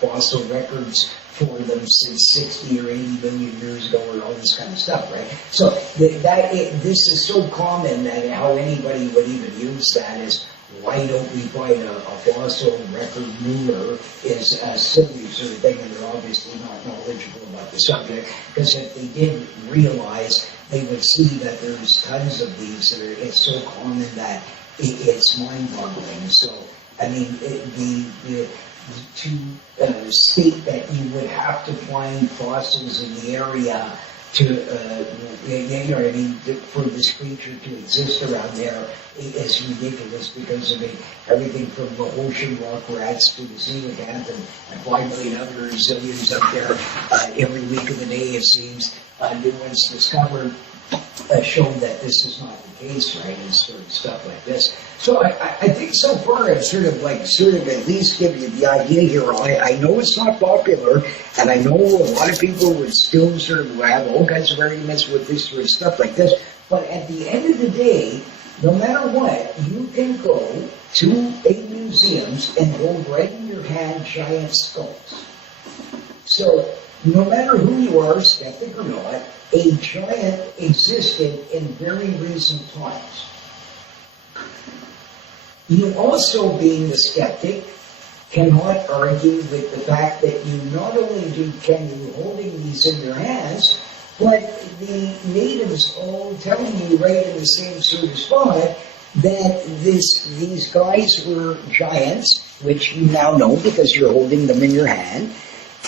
fossil records for them since 60 or 80 million years ago, or all this kind of stuff, right? So this is so common that how anybody would even use that is, why don't we find a fossil record ruler is a silly sort of thing, and they're obviously not knowledgeable about the subject, because if they did realize, they would see that there's tons of these that are, it's so common that it's mind-boggling. So, I mean, to state that you would have to find fossils in the area to, you know what I mean, for this creature to exist around there is ridiculous, because, I mean, everything from the ocean rock rats to the coelacanth and 5 million other zillions up there, every week of the day, it seems, new ones discovered show that this is not the case, right, and sort of stuff like this. So I think so far I've sort of at least give you the idea here. I know it's not popular, and I know a lot of people would still sort of have all kinds of arguments with this sort of stuff like this, but at the end of the day, no matter what, you can go to a museums and hold right in your hand giant skulls. So no matter who you are, skeptic or not, a giant existed in very recent times. You also, being the skeptic, cannot argue with the fact that you not only can you holding these in your hands, but the natives all telling you right in the same sort of spot that these guys were giants, which you now know because you're holding them in your hand,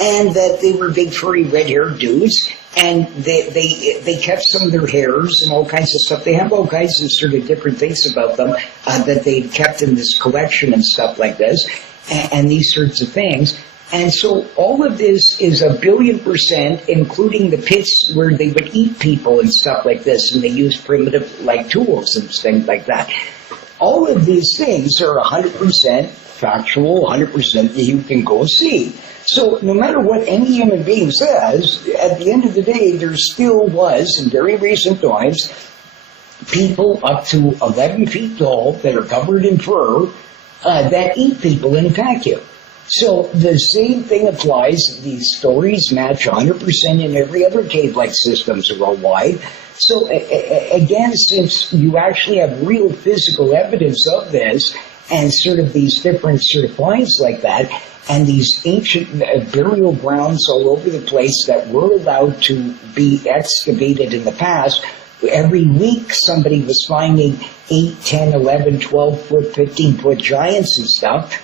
and that they were big furry red-haired dudes, and they kept some of their hairs and all kinds of stuff. They have all kinds of sort of different things about them that they've kept in this collection and stuff like this, and these sorts of things. And so all of this is 1,000,000,000%, including the pits where they would eat people and stuff like this, and they use primitive like tools and things like that. All of these things are 100% factual, 100% that you can go see. So no matter what any human being says, at the end of the day, there still was, in very recent times, people up to 11 feet tall that are covered in fur that eat people and attack you. So the same thing applies. These stories match 100% in every other cave-like systems worldwide. So again, since you actually have real physical evidence of this, and sort of these different sort of finds like that, and these ancient burial grounds all over the place that were allowed to be excavated in the past, every week somebody was finding 8, 10, 11, 12-foot, 15-foot giants and stuff.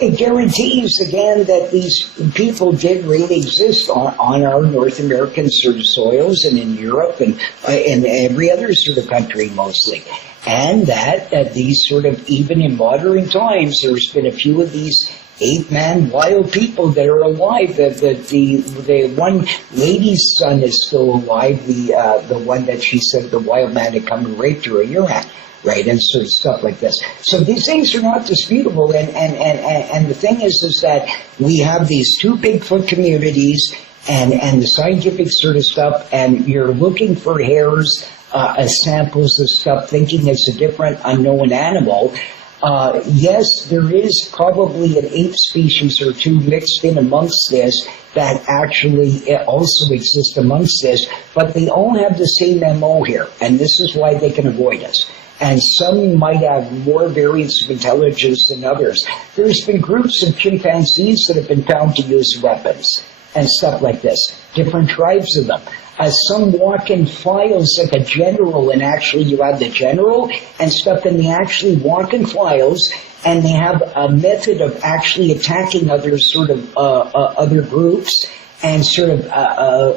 It guarantees, again, that these people did really exist on our North American sort of soils and in Europe and every other sort of country mostly. And that these sort of, even in modern times, there's been a few of these ape-man wild people that are alive. The one lady's son is still alive, the one that she said the wild man had come and raped her in Iraq. Right, and sort of stuff like this. So these things are not disputable, and the thing is that we have these two Bigfoot communities and the scientific sort of stuff, and you're looking for hairs as samples of stuff, thinking it's a different unknown animal. Yes, there is probably an ape species or two mixed in amongst this that actually also exist amongst this, but they all have the same MO here, and this is why they can avoid us. And some might have more variance of intelligence than others. There's been groups of chimpanzees that have been found to use weapons and stuff like this, different tribes of them. Some walk in files like a general, and actually you have the general and stuff, and they actually walk in files, and they have a method of actually attacking other sort of other groups, and sort of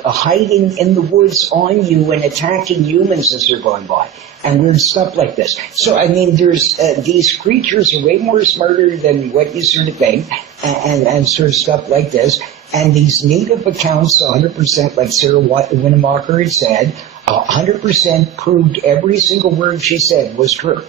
hiding in the woods on you and attacking humans as they're going by, and weird stuff like this. So, I mean, there's these creatures are way more smarter than what you sort of think, and sort of stuff like this. And these native accounts, 100%, like Sarah Winemacher had said, 100% proved every single word she said was true.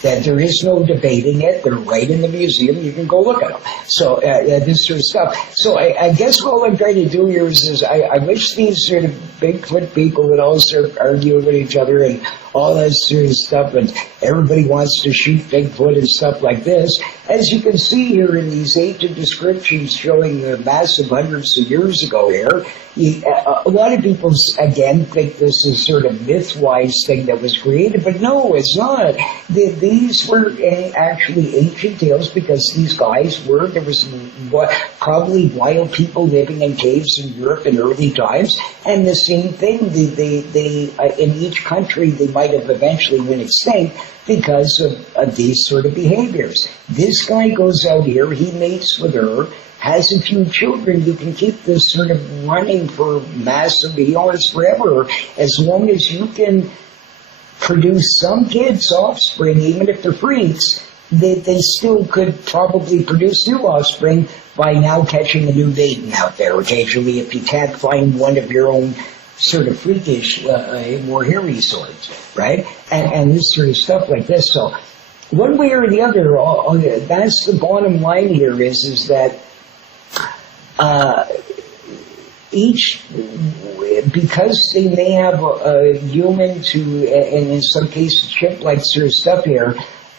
That there is no debating it. They're right in the museum. You can go look at them. So this sort of stuff. So I guess all I'm trying to do here is I wish these sort of Bigfoot people would all sort of argue with each other and all that sort of stuff, and everybody wants to shoot Bigfoot and stuff like this. As you can see here in these ancient descriptions showing the massive hundreds of years ago here, a lot of people, again, think this is sort of myth-wise thing that was created, but no, it's not. These were actually ancient tales because these guys there was probably wild people living in caves in Europe in early times, and the same thing, they in each country, they might have eventually went extinct because of these sort of behaviors. This guy goes out here, he mates with her, has a few children. You can keep this sort of running for massive eons forever, as long as you can produce some kids' offspring, even if they're freaks. They still could probably produce new offspring by now catching a new maiden out there occasionally, if you can't find one of your own sort of freakish, more hairy sorts, right? And this sort of stuff like this. So one way or the other, that's the bottom line here is that because they may have a human to, and in some cases chimp-like sort of stuff here,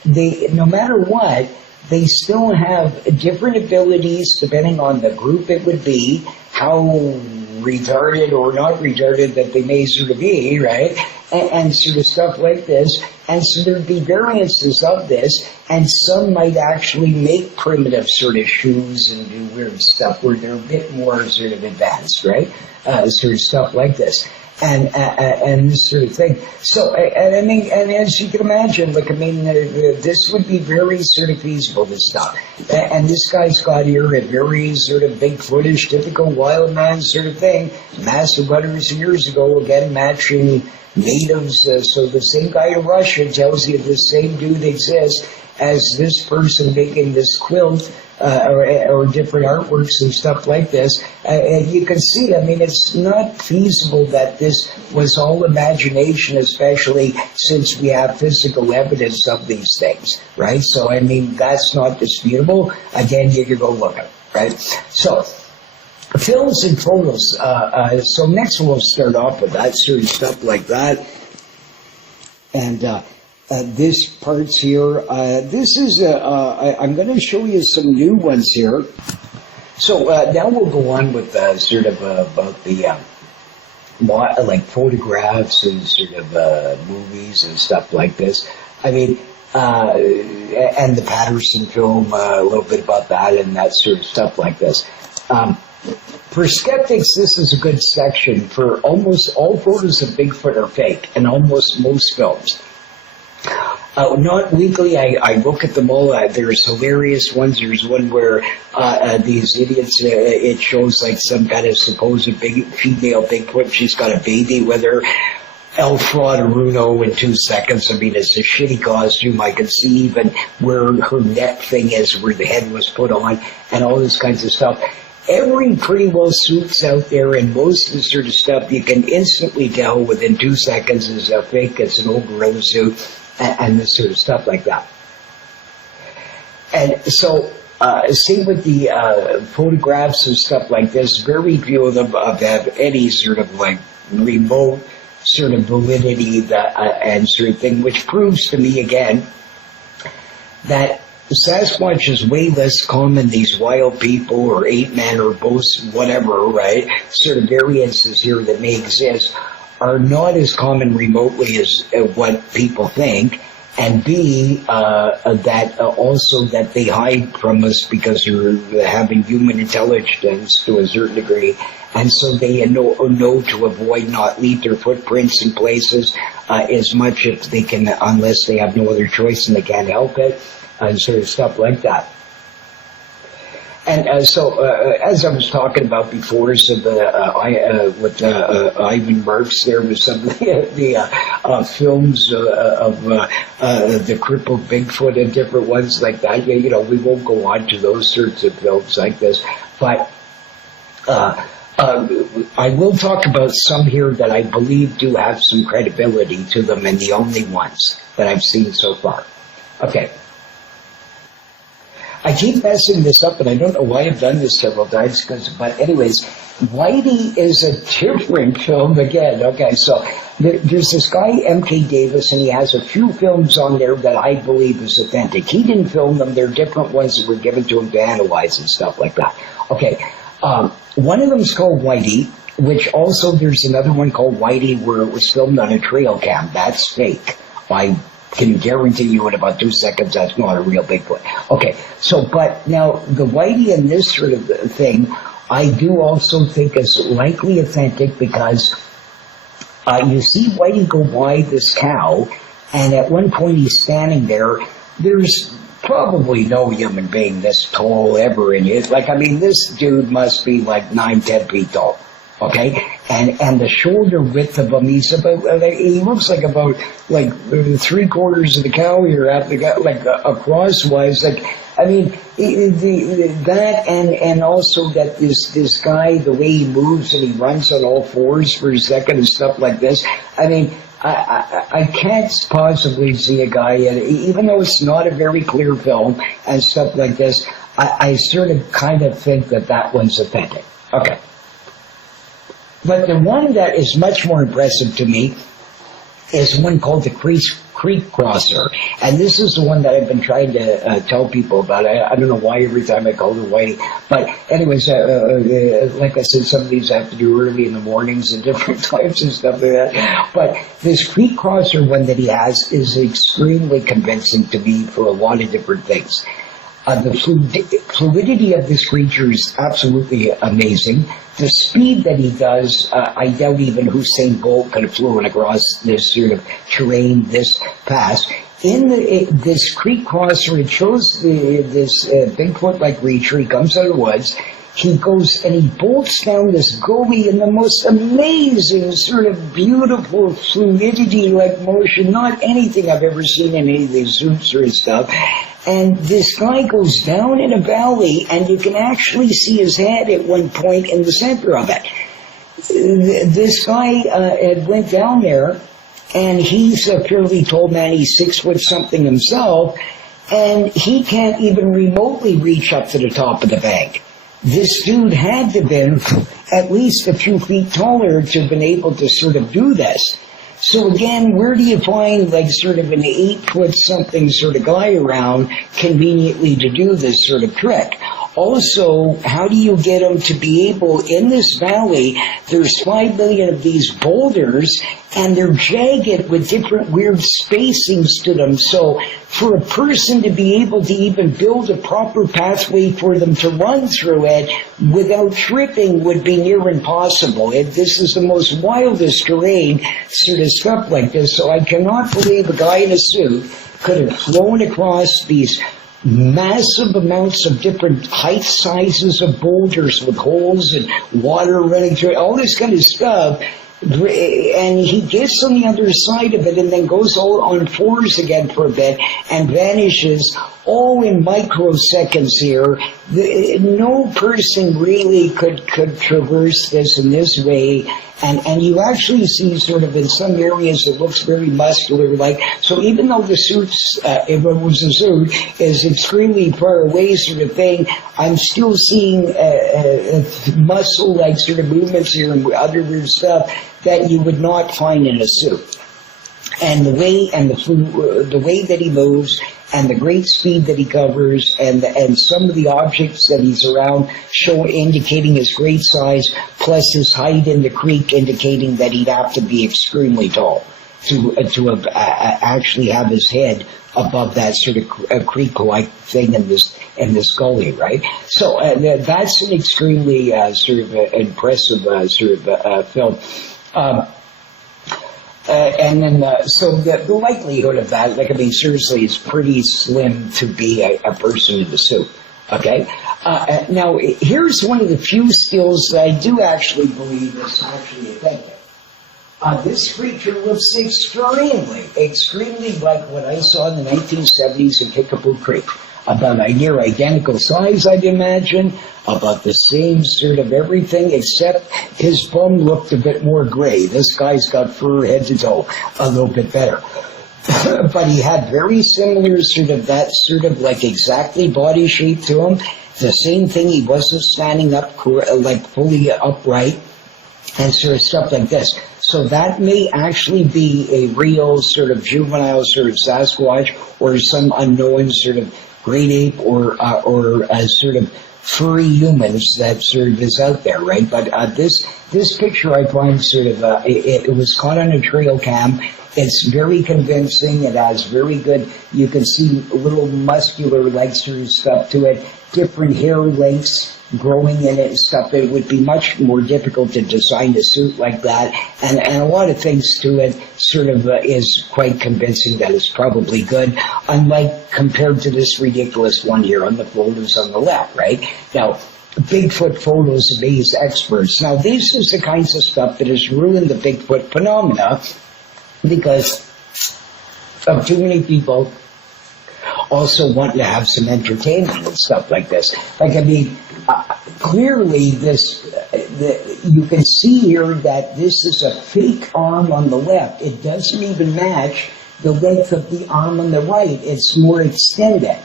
no matter what, they still have different abilities depending on the group it would be, how retarded or not retarded that they may sort of be, right? And sort of stuff like this. And so there'd be variances of this, and some might actually make primitive sort of shoes and do weird stuff where they're a bit more sort of advanced, right? Sort of stuff like this. And this sort of thing. So, and I mean, and as you can imagine, like, I mean, this would be very sort of feasible, this stuff. And this guy's got here a very sort of Bigfootish, typical wild man sort of thing, massive hundreds of years ago, again, matching natives. So the same guy in Russia tells you the same dude exists as this person making this quilt, or different artworks and stuff like this. And you can see, I mean, it's not feasible that this was all imagination, especially since we have physical evidence of these things, right? So, I mean, that's not disputable. Again, you can go look at it, right? So, films and photos. So next we'll start off with that sort of stuff like that. And this part's here. This is, I'm going to show you some new ones here. So now we'll go on with sort of about the like photographs and sort of movies and stuff like this. I mean, and the Patterson film, a little bit about that and that sort of stuff like this. For skeptics, this is a good section. For almost all photos of Bigfoot are fake, and almost most films. Not weekly, I look at them all. There's hilarious ones. There's one where these idiots, it shows like some kind of supposed female Bigfoot. She's got a baby with her. El Frauderuno in 2 seconds. I mean, it's a shitty costume. I can see even where her neck thing is, where the head was put on, and all this kinds of stuff. Every pretty well suits out there, and most of the sort of stuff you can instantly tell within 2 seconds is a fake. It's an old gorilla suit, and this sort of stuff like that. And so, same with the photographs and stuff like this. Very few of them have any sort of like remote sort of validity and sort of thing, which proves to me again that Sasquatch is way less common. These wild people or ape men or both, whatever, right? Sort of variances here that may exist are not as common remotely as what people think. And B, that also that they hide from us because they're having human intelligence to a certain degree. And so they know to avoid not leave their footprints in places as much if they can, unless they have no other choice and they can't help it. And sort of stuff like that. And so, as I was talking about before, so with Ivan Marks, there was some of the films of the crippled Bigfoot and different ones like that. You know, we won't go on to those sorts of films like this, but I will talk about some here that I believe do have some credibility to them, and the only ones that I've seen so far. Okay. I keep messing this up, and I don't know why I've done this several times, but anyways, Whitey is a different film again. Okay, so There's this guy, M.K. Davis, and he has a few films on there that I believe is authentic. He didn't film them. They're different ones that were given to him to analyze and stuff like that. Okay, one of them is called Whitey, which also there's another one called Whitey where it was filmed on a trail cam. That's fake. I can guarantee you in about 2 seconds that's not a real Bigfoot. Okay, so, but now the Whitey in this sort of thing, I do also think is likely authentic because you see Whitey go by this cow, and at one point he's standing there. There's probably no human being this tall ever in it. Like, I mean, this dude must be like 9-10 feet tall. Okay, and the shoulder width of him, he's about, he looks like about like 3/4 of the cow here, like crosswise. Like, I mean, that and also that this guy, the way he moves and he runs on all fours for a second and stuff like this. I mean, I can't possibly see a guy, even though it's not a very clear film and stuff like this. I sort of kind of think that one's authentic. Okay. But the one that is much more impressive to me is one called the Creek Crosser. And this is the one that I've been trying to tell people about. I don't know why every time I call her Whitey. But anyways, like I said, some of these I have to do early in the mornings and different times and stuff like that. But this Creek Crosser one that he has is extremely convincing to me for a lot of different things. The fluidity of this creature is absolutely amazing. The speed that he does, I doubt even Usain Bolt could have flown across this sort of terrain this fast. In this Creek Crosser, it shows this Bigfoot-like creature. He comes out of the woods. He goes and he bolts down this gully in the most amazing sort of beautiful fluidity-like motion, not anything I've ever seen in any of these suits or stuff. And this guy goes down in a valley, and you can actually see his head at one point in the center of it. This guy had went down there, and he's a fairly tall man. He's 6 foot something himself, and he can't even remotely reach up to the top of the bank. This dude had to have been at least a few feet taller to have been able to sort of do this. So again, where do you find like sort of an 8 foot something sort of guy around conveniently to do this sort of trick? Also, how do you get him to be able, in this valley, there's 5 million of these boulders, and they're jagged with different weird spacings to them. So for a person to be able to even build a proper pathway for them to run through it without tripping would be near impossible. This is the most wildest terrain, sort of stuff like this. So I cannot believe a guy in a suit could have flown across these massive amounts of different height sizes of boulders with holes and water running through it, all this kind of stuff. And he gets on the other side of it and then goes all on fours again for a bit and vanishes all in microseconds here. No person really could traverse this in this way. And you actually see sort of in some areas it looks very muscular-like. So even though the suit's, if it was a suit, is extremely far away sort of thing, I'm still seeing muscle-like sort of movements here and other weird stuff that you would not find in a suit. And the way that he moves, and the great speed that he covers, and some of the objects that he's around indicating his great size, plus his height in the creek indicating that he'd have to be extremely tall to actually have his head above that sort of creek-like thing in this gully, right? So that's an extremely sort of impressive sort of film. And then, so the likelihood of that, like, I mean, seriously, is pretty slim to be a person in the suit, okay? Now, here's one of the few skills that I do actually believe is actually effective. This creature looks extremely like what I saw in the 1970s in Kickapoo Creek. About a near identical size, I'd imagine, about the same sort of everything, except his bum looked a bit more gray. This guy's got fur head to toe, a little bit better. But he had very similar sort of that sort of like exactly body shape to him. The same thing, he wasn't standing up like fully upright. and sort of stuff like this. So that may actually be a real sort of juvenile sort of Sasquatch, or some unknown sort of great ape, or a sort of furry humans that sort of is out there, right? But this picture I find sort of it was caught on a trail cam. It's very convincing. It has very good. You can see little muscular like sort of stuff to it, different hair lengths growing in it and stuff. It would be much more difficult to design a suit like that, and a lot of things to it sort of is quite convincing that it's probably good, unlike compared to this ridiculous one here on the photos on the left, right? Now, Bigfoot photos of these experts. Now, this is the kinds of stuff that has ruined the Bigfoot phenomena because of too many people also wanting to have some entertainment and stuff like this. Like, I mean, clearly you can see here that this is a fake arm on the left. It doesn't even match the length of the arm on the right. It's more extended.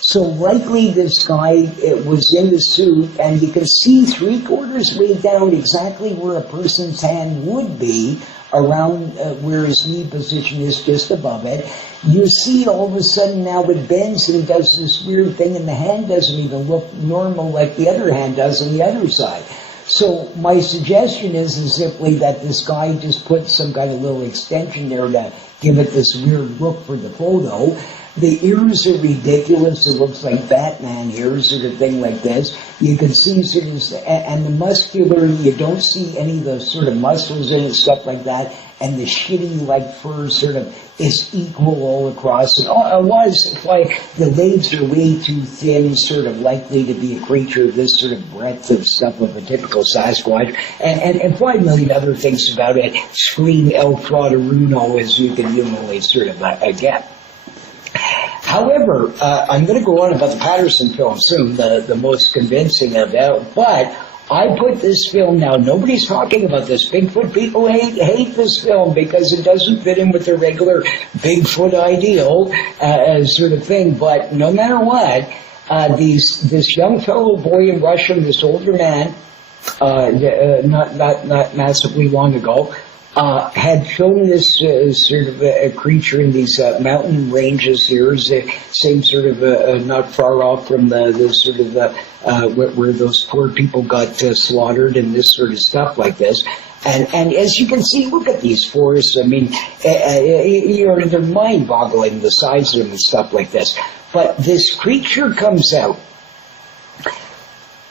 So likely this guy was in the suit, and you can see 3/4 way down exactly where a person's hand would be, around where his knee position is, just above it. You see all of a sudden now it bends and does this weird thing, and the hand doesn't even look normal like the other hand does on the other side. So my suggestion is simply that this guy just put some kind of little extension there to give it this weird look for the photo. The ears are ridiculous. It looks like Batman ears, sort of thing like this. You can see sort of, and the muscular, you don't see any of those sort of muscles in it, stuff like that. And the shitty like fur sort of is equal all across. And a lot of stuff like the legs are way too thin, sort of likely to be a creature of this sort of breadth of stuff of a typical Sasquatch. And 5 million other things about it scream El Frauderuno, as you can humanly sort of get. However, I'm going to go on about the Patterson film soon, the most convincing of it, but I put this film now, nobody's talking about this. Bigfoot people hate this film because it doesn't fit in with their regular Bigfoot ideal sort of thing, but no matter what, this young fellow boy in Russia, this older man, not massively long ago, had shown this sort of a creature in these mountain ranges here, same sort of not far off from the sort of where those poor people got slaughtered and this sort of stuff like this. And as you can see, look at these forests. I mean, they're mind-boggling, the size of them and stuff like this. But this creature comes out.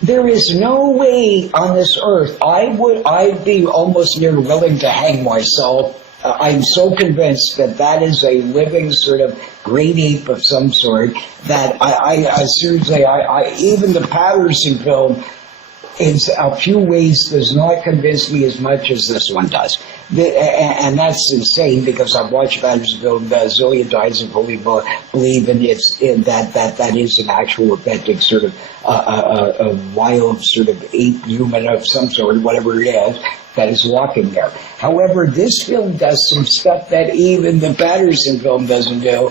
There is no way on this earth I'd be almost near willing to hang myself. I'm so convinced that is a living sort of great ape of some sort that I seriously, even the Patterson film in a few ways does not convince me as much as this one does. And that's insane because I've watched Patterson film a zillion times and fully believe in that is an actual authentic sort of a wild sort of ape human of some sort, whatever it is, that is walking there. However, this film does some stuff that even the Patterson film doesn't do,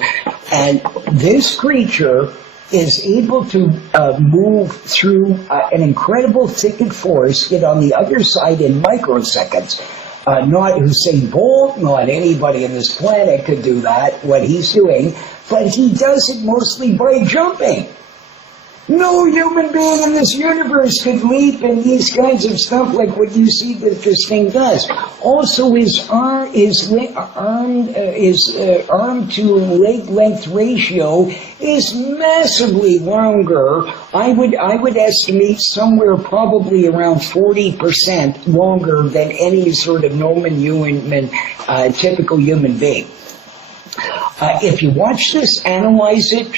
and this creature is able to move through an incredible thicket forest, get on the other side in microseconds. Not Usain Bolt, not anybody on this planet could do that, what he's doing, but he does it mostly by jumping. No human being in this universe could leap in these kinds of stuff like what you see that this thing does. Also, his arm to leg length ratio is massively longer. I would estimate somewhere probably around 40% longer than any sort of normal human, typical human being. If you watch this, analyze it,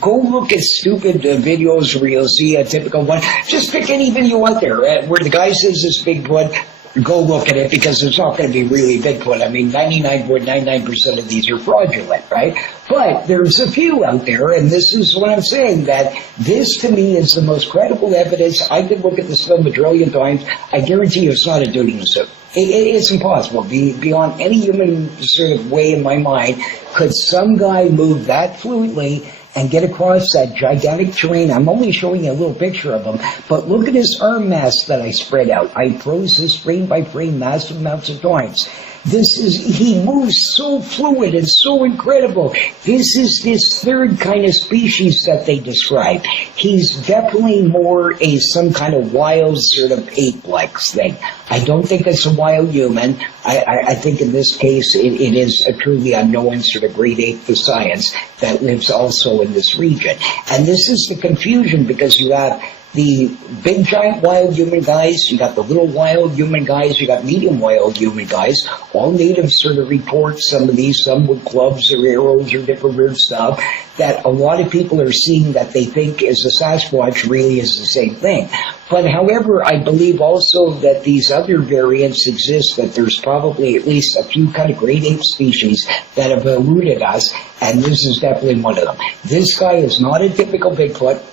go look at stupid videos where you'll see a typical one. Just pick any video out there where the guy says it's Bigfoot. Go look at it because it's not going to be really Bigfoot. I mean, 99.99% of these are fraudulent, right? But there's a few out there, and this is what I'm saying, that this to me is the most credible evidence. I could look at this film a trillion times. I guarantee you it's not a dude in a suit. It's impossible. Beyond any human sort of way in my mind, could some guy move that fluidly and get across that gigantic terrain. I'm only showing you a little picture of him, but look at his arm mass that I spread out. I froze this frame by frame massive amounts of times. He moves so fluid and so incredible. This is this third kind of species that they describe. He's definitely more some kind of wild sort of ape-like thing. I don't think it's a wild human. I think in this case it is a truly unknown sort of great ape for science that lives also in this region. And this is the confusion, because you have the big giant wild human guys, you got the little wild human guys, you got medium wild human guys. All natives sort of report some of these, some with clubs or arrows or different weird stuff, that a lot of people are seeing that they think is a Sasquatch really is the same thing. But however, I believe also that these other variants exist, that there's probably at least a few kind of great ape species that have eluded us, and this is definitely one of them. This guy is not a typical Bigfoot,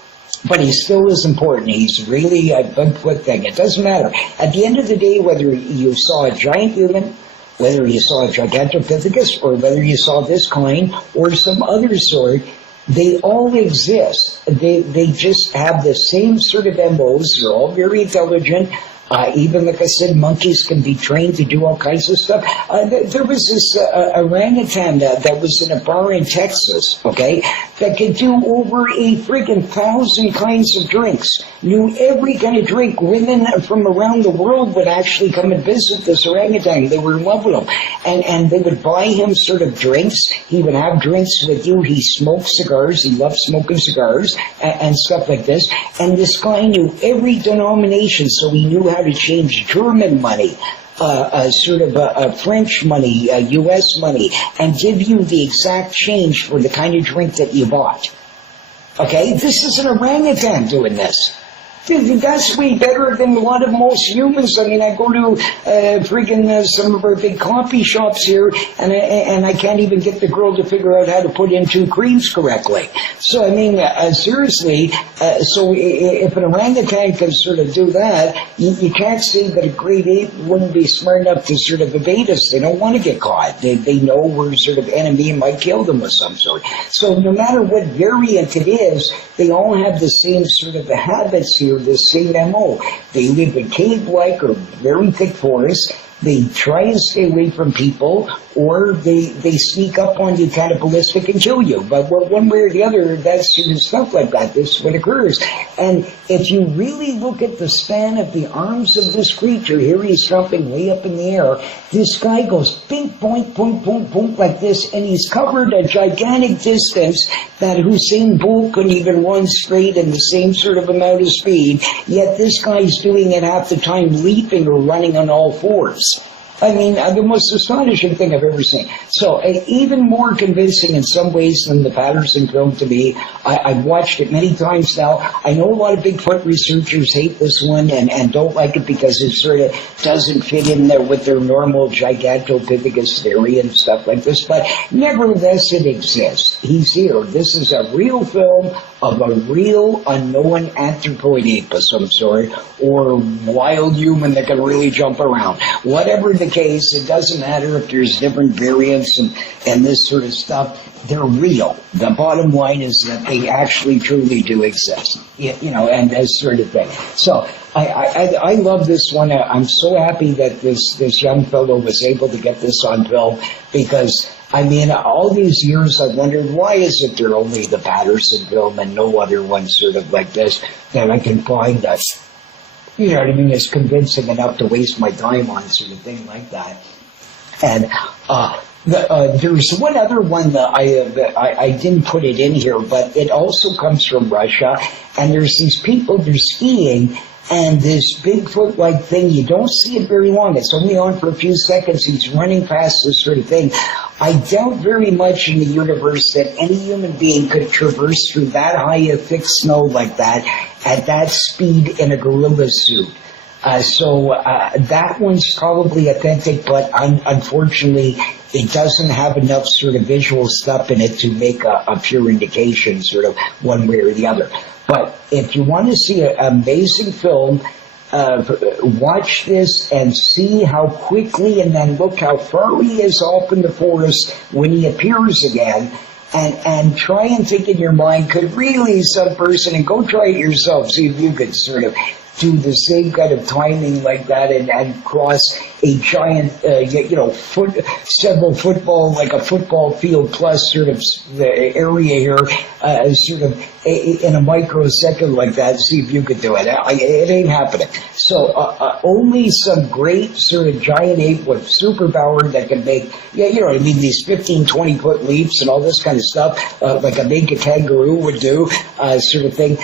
but he still is important. He's really a Bigfoot thing. It doesn't matter. At the end of the day, whether you saw a giant human, whether you saw a Gigantopithecus, or whether you saw this kind, or some other sort, they all exist. They just have the same sort of MOs. They're all very intelligent. Even, like I said, monkeys can be trained to do all kinds of stuff. There was this orangutan that was in a bar in Texas, okay, that could do over a friggin' 1,000 kinds of drinks. Knew every kind of drink. Women from around the world would actually come and visit this orangutan. They were in love with him. And they would buy him sort of drinks. He would have drinks with you. He smoked cigars. He loved smoking cigars and stuff like this. And this guy knew every denomination, so he knew how to change German money, sort of French money, U.S. money, and give you the exact change for the kind of drink that you bought. Okay? This is an orangutan doing this. That's way better than a lot of most humans. I mean, I go to some of our big coffee shops here, and I can't even get the girl to figure out how to put in 2 creams correctly. So, I mean, seriously, so if an orangutan can sort of do that, you can't say that a great ape wouldn't be smart enough to sort of evade us. They don't want to get caught. They know we're sort of enemy and might kill them of some sort. So no matter what variant it is, they all have the same sort of habits here, the same MO. They live in cave-like or very thick forests. They try and stay away from people, or they sneak up on you cannibalistic and kill you. But one way or the other, that's stuff like that. This is what occurs. And if you really look at the span of the arms of this creature, here he's jumping way up in the air. This guy goes bing, boink, boink, boink, boink like this, and he's covered a gigantic distance that Usain Bolt couldn't even run straight in the same sort of amount of speed, yet this guy's doing it half the time leaping or running on all fours. I mean, the most astonishing thing I've ever seen. So, even more convincing in some ways than the Patterson film to me. I've watched it many times now. I know a lot of Bigfoot researchers hate this one and don't like it because it sort of doesn't fit in there with their normal Gigantopithecus theory and stuff like this, but nevertheless it exists. He's here. This is a real film of a real unknown anthropoid ape of some sort, or wild human that can really jump around. Whatever the case, it doesn't matter if there's different variants and this sort of stuff. They're real. The bottom line is that they actually truly do exist, and that sort of thing. So I love this one. I'm so happy that this young fellow was able to get this on film, because I mean, all these years I've wondered, why is it there only the Patterson film and no other one sort of like this that I can find that, you know what I mean, is convincing enough to waste my time on, sort of thing like that. And there's one other one that I didn't put it in here, but it also comes from Russia, and there's these people, they're skiing, and this Bigfoot-like thing, you don't see it very long. It's only on for a few seconds. He's running past this sort of thing. I doubt very much in the universe that any human being could traverse through that high of thick snow like that at that speed in a gorilla suit. So that one's probably authentic, but unfortunately it doesn't have enough sort of visual stuff in it to make a pure indication sort of one way or the other. But if you want to see an amazing film, watch this and see how quickly, and then look how far he is off in the forest when he appears again. and try and think in your mind, could really some person, and go try it yourself, see if you could sort of do the same kind of timing like that and cross a giant, several football, like a football field plus sort of the area here, sort of in a microsecond like that, see if you could do it. It ain't happening. So only some great sort of giant ape with superpower that can make, these 15, 20-foot leaps and all this kind of stuff, like a big kangaroo would do, sort of thing.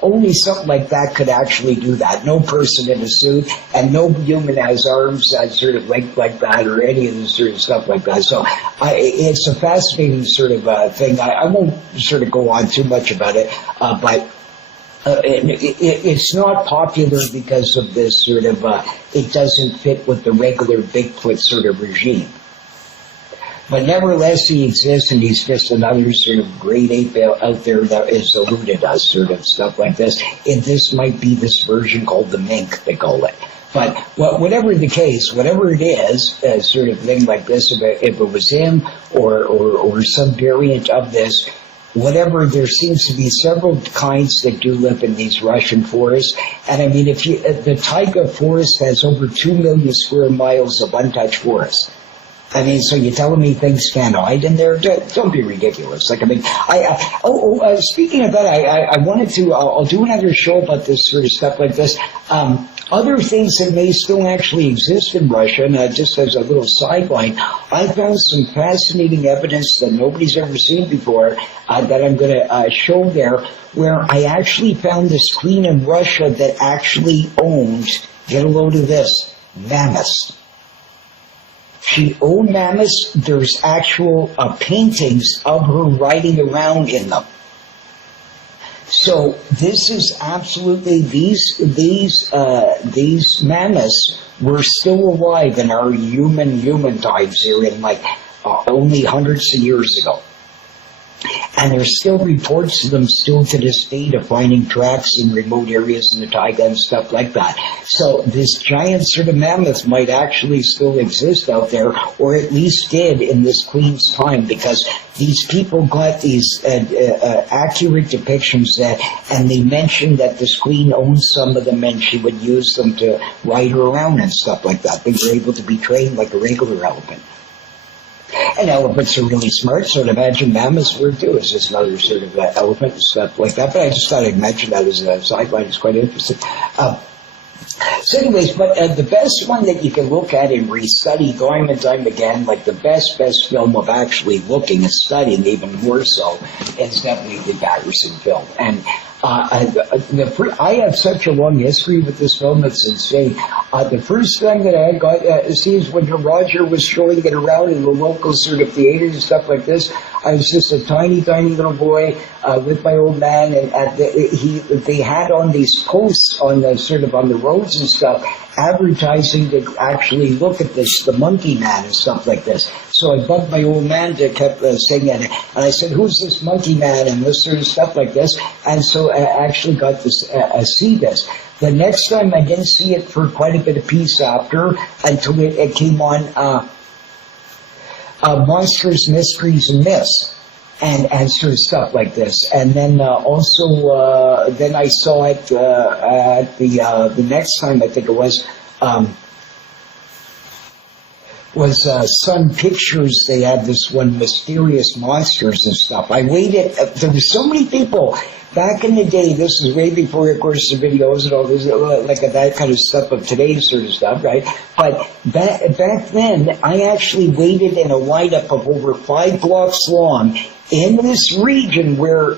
Only something like that could actually do that. No person in a suit, and no human has arms that sort of length like that, or any of this sort of stuff like that. So it's a fascinating sort of thing. I won't sort of go on too much about it, but it's not popular because of this sort of, it doesn't fit with the regular Bigfoot sort of regime. But nevertheless, he exists, and he's just another sort of great ape out there that has eluded us, sort of stuff like this. And this might be this version called the mink, they call it. But whatever the case, whatever it is, sort of thing like this, if it was him or some variant of this, whatever, there seems to be several kinds that do live in these Russian forests. And I mean, the taiga forest has over 2 million square miles of untouched forest. I mean, so you're telling me things can't hide in there? Don't be ridiculous. Like, I mean, speaking of that, I wanted to, I'll do another show about this sort of stuff like this. Other things that may still actually exist in Russia, and just as a little sideline, I found some fascinating evidence that nobody's ever seen before, that I'm going to show there, where I actually found this queen in Russia that actually owned, get a load of this, mammoths. She owned mammoths. There's actual paintings of her riding around in them. So this is absolutely, these mammoths were still alive in our human times here in like only hundreds of years ago. And there's still reports of them still to this day of finding tracks in remote areas in the taiga and stuff like that. So this giant sort of mammoth might actually still exist out there, or at least did in this queen's time, because these people got these accurate depictions that, and they mentioned that this queen owned some of them and she would use them to ride her around and stuff like that. They were able to be trained like a regular elephant. And elephants are really smart, so I'd imagine mammoths were too. It's just another sort of elephant and stuff like that. But I just thought I'd mention that as a sideline. It's quite interesting. So anyways, but the best one that you can look at and restudy time and time again, like the best film of actually looking and studying even more so, is definitely the Patterson film. And I have such a long history with this film, it's insane. The first thing that I got to see is when Roger was showing it around in the local sort of theaters and stuff like this. I was just a tiny little boy with my old man, and they had on these posts on the sort of on the roads and stuff, advertising to actually look at this, the monkey man and stuff like this. So I bugged my old man to keep saying it, and I said, "Who's this monkey man?" and this sort of stuff like this. And so I actually got to see this. The next time I didn't see it for quite a bit of peace after, until it came on Monsters, Mysteries, and Myths, and sort of stuff like this. And then also, then I saw it at the next time, I think it was Sun Pictures. They had this one, Mysterious Monsters and stuff. I waited, there were so many people back in the day. This is way before, of course, the videos and all this, like that kind of stuff of today's sort of stuff, right? But back then, I actually waited in a lineup of over 5 blocks long in this region where,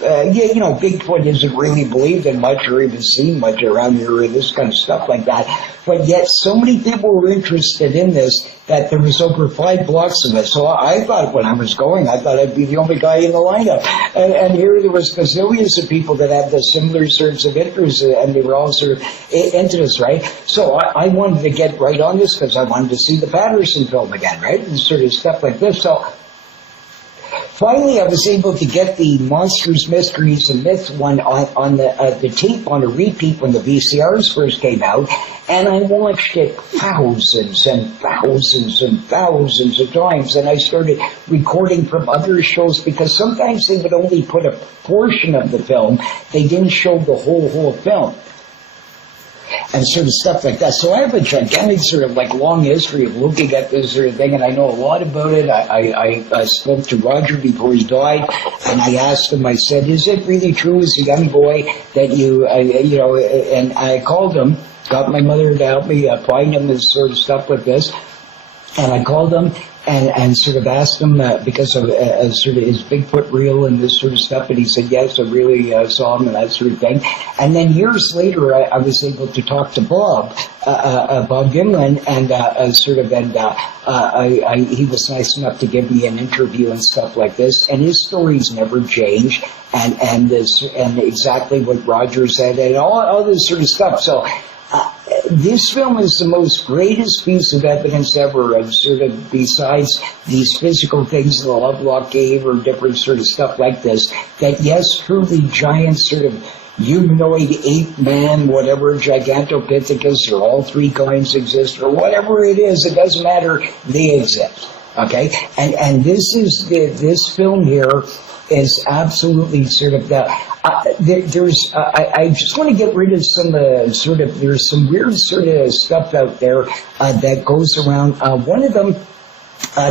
Bigfoot isn't really believed in much or even seen much around here or this kind of stuff like that. But yet so many people were interested in this that there was over 5 blocks of it. So I thought when I was going, I thought I'd be the only guy in the lineup. And here there was gazillions of people that had the similar sorts of interests, and they were all sort of into this, right? So I wanted to get right on this because I wanted to see the Patterson film again, right? And sort of stuff like this. So finally, I was able to get the Monsters, Mysteries, and Myths one on the tape on a repeat when the VCRs first came out, and I watched it thousands and thousands and thousands of times, and I started recording from other shows because sometimes they would only put a portion of the film. They didn't show the whole film. And sort of stuff like that. So I have a gigantic sort of like long history of looking at this sort of thing, and I know a lot about it. I spoke to Roger before he died, and I asked him, I said, is it really true as a young boy that you know, and I called him, got my mother to help me find him and sort of stuff like this, and I called him and sort of asked him because of sort of is Bigfoot real and this sort of stuff, and he said yes, I really saw him and that sort of thing. And then years later, I was able to talk to Bob Gimlin, and sort of, and he was nice enough to give me an interview and stuff like this, and his stories never change, and exactly what Roger said, and all this sort of stuff. So. This film is the most greatest piece of evidence ever of sort of, besides these physical things, the Lovelock Cave or different sort of stuff like this, that yes, truly giant sort of humanoid ape man, whatever, Gigantopithecus, or all three kinds exist, or whatever it is, it doesn't matter, they exist. Okay? And this is, this film here is absolutely sort of the, I just want to get rid of some sort of, there's some weird sort of stuff out there that goes around. One of them,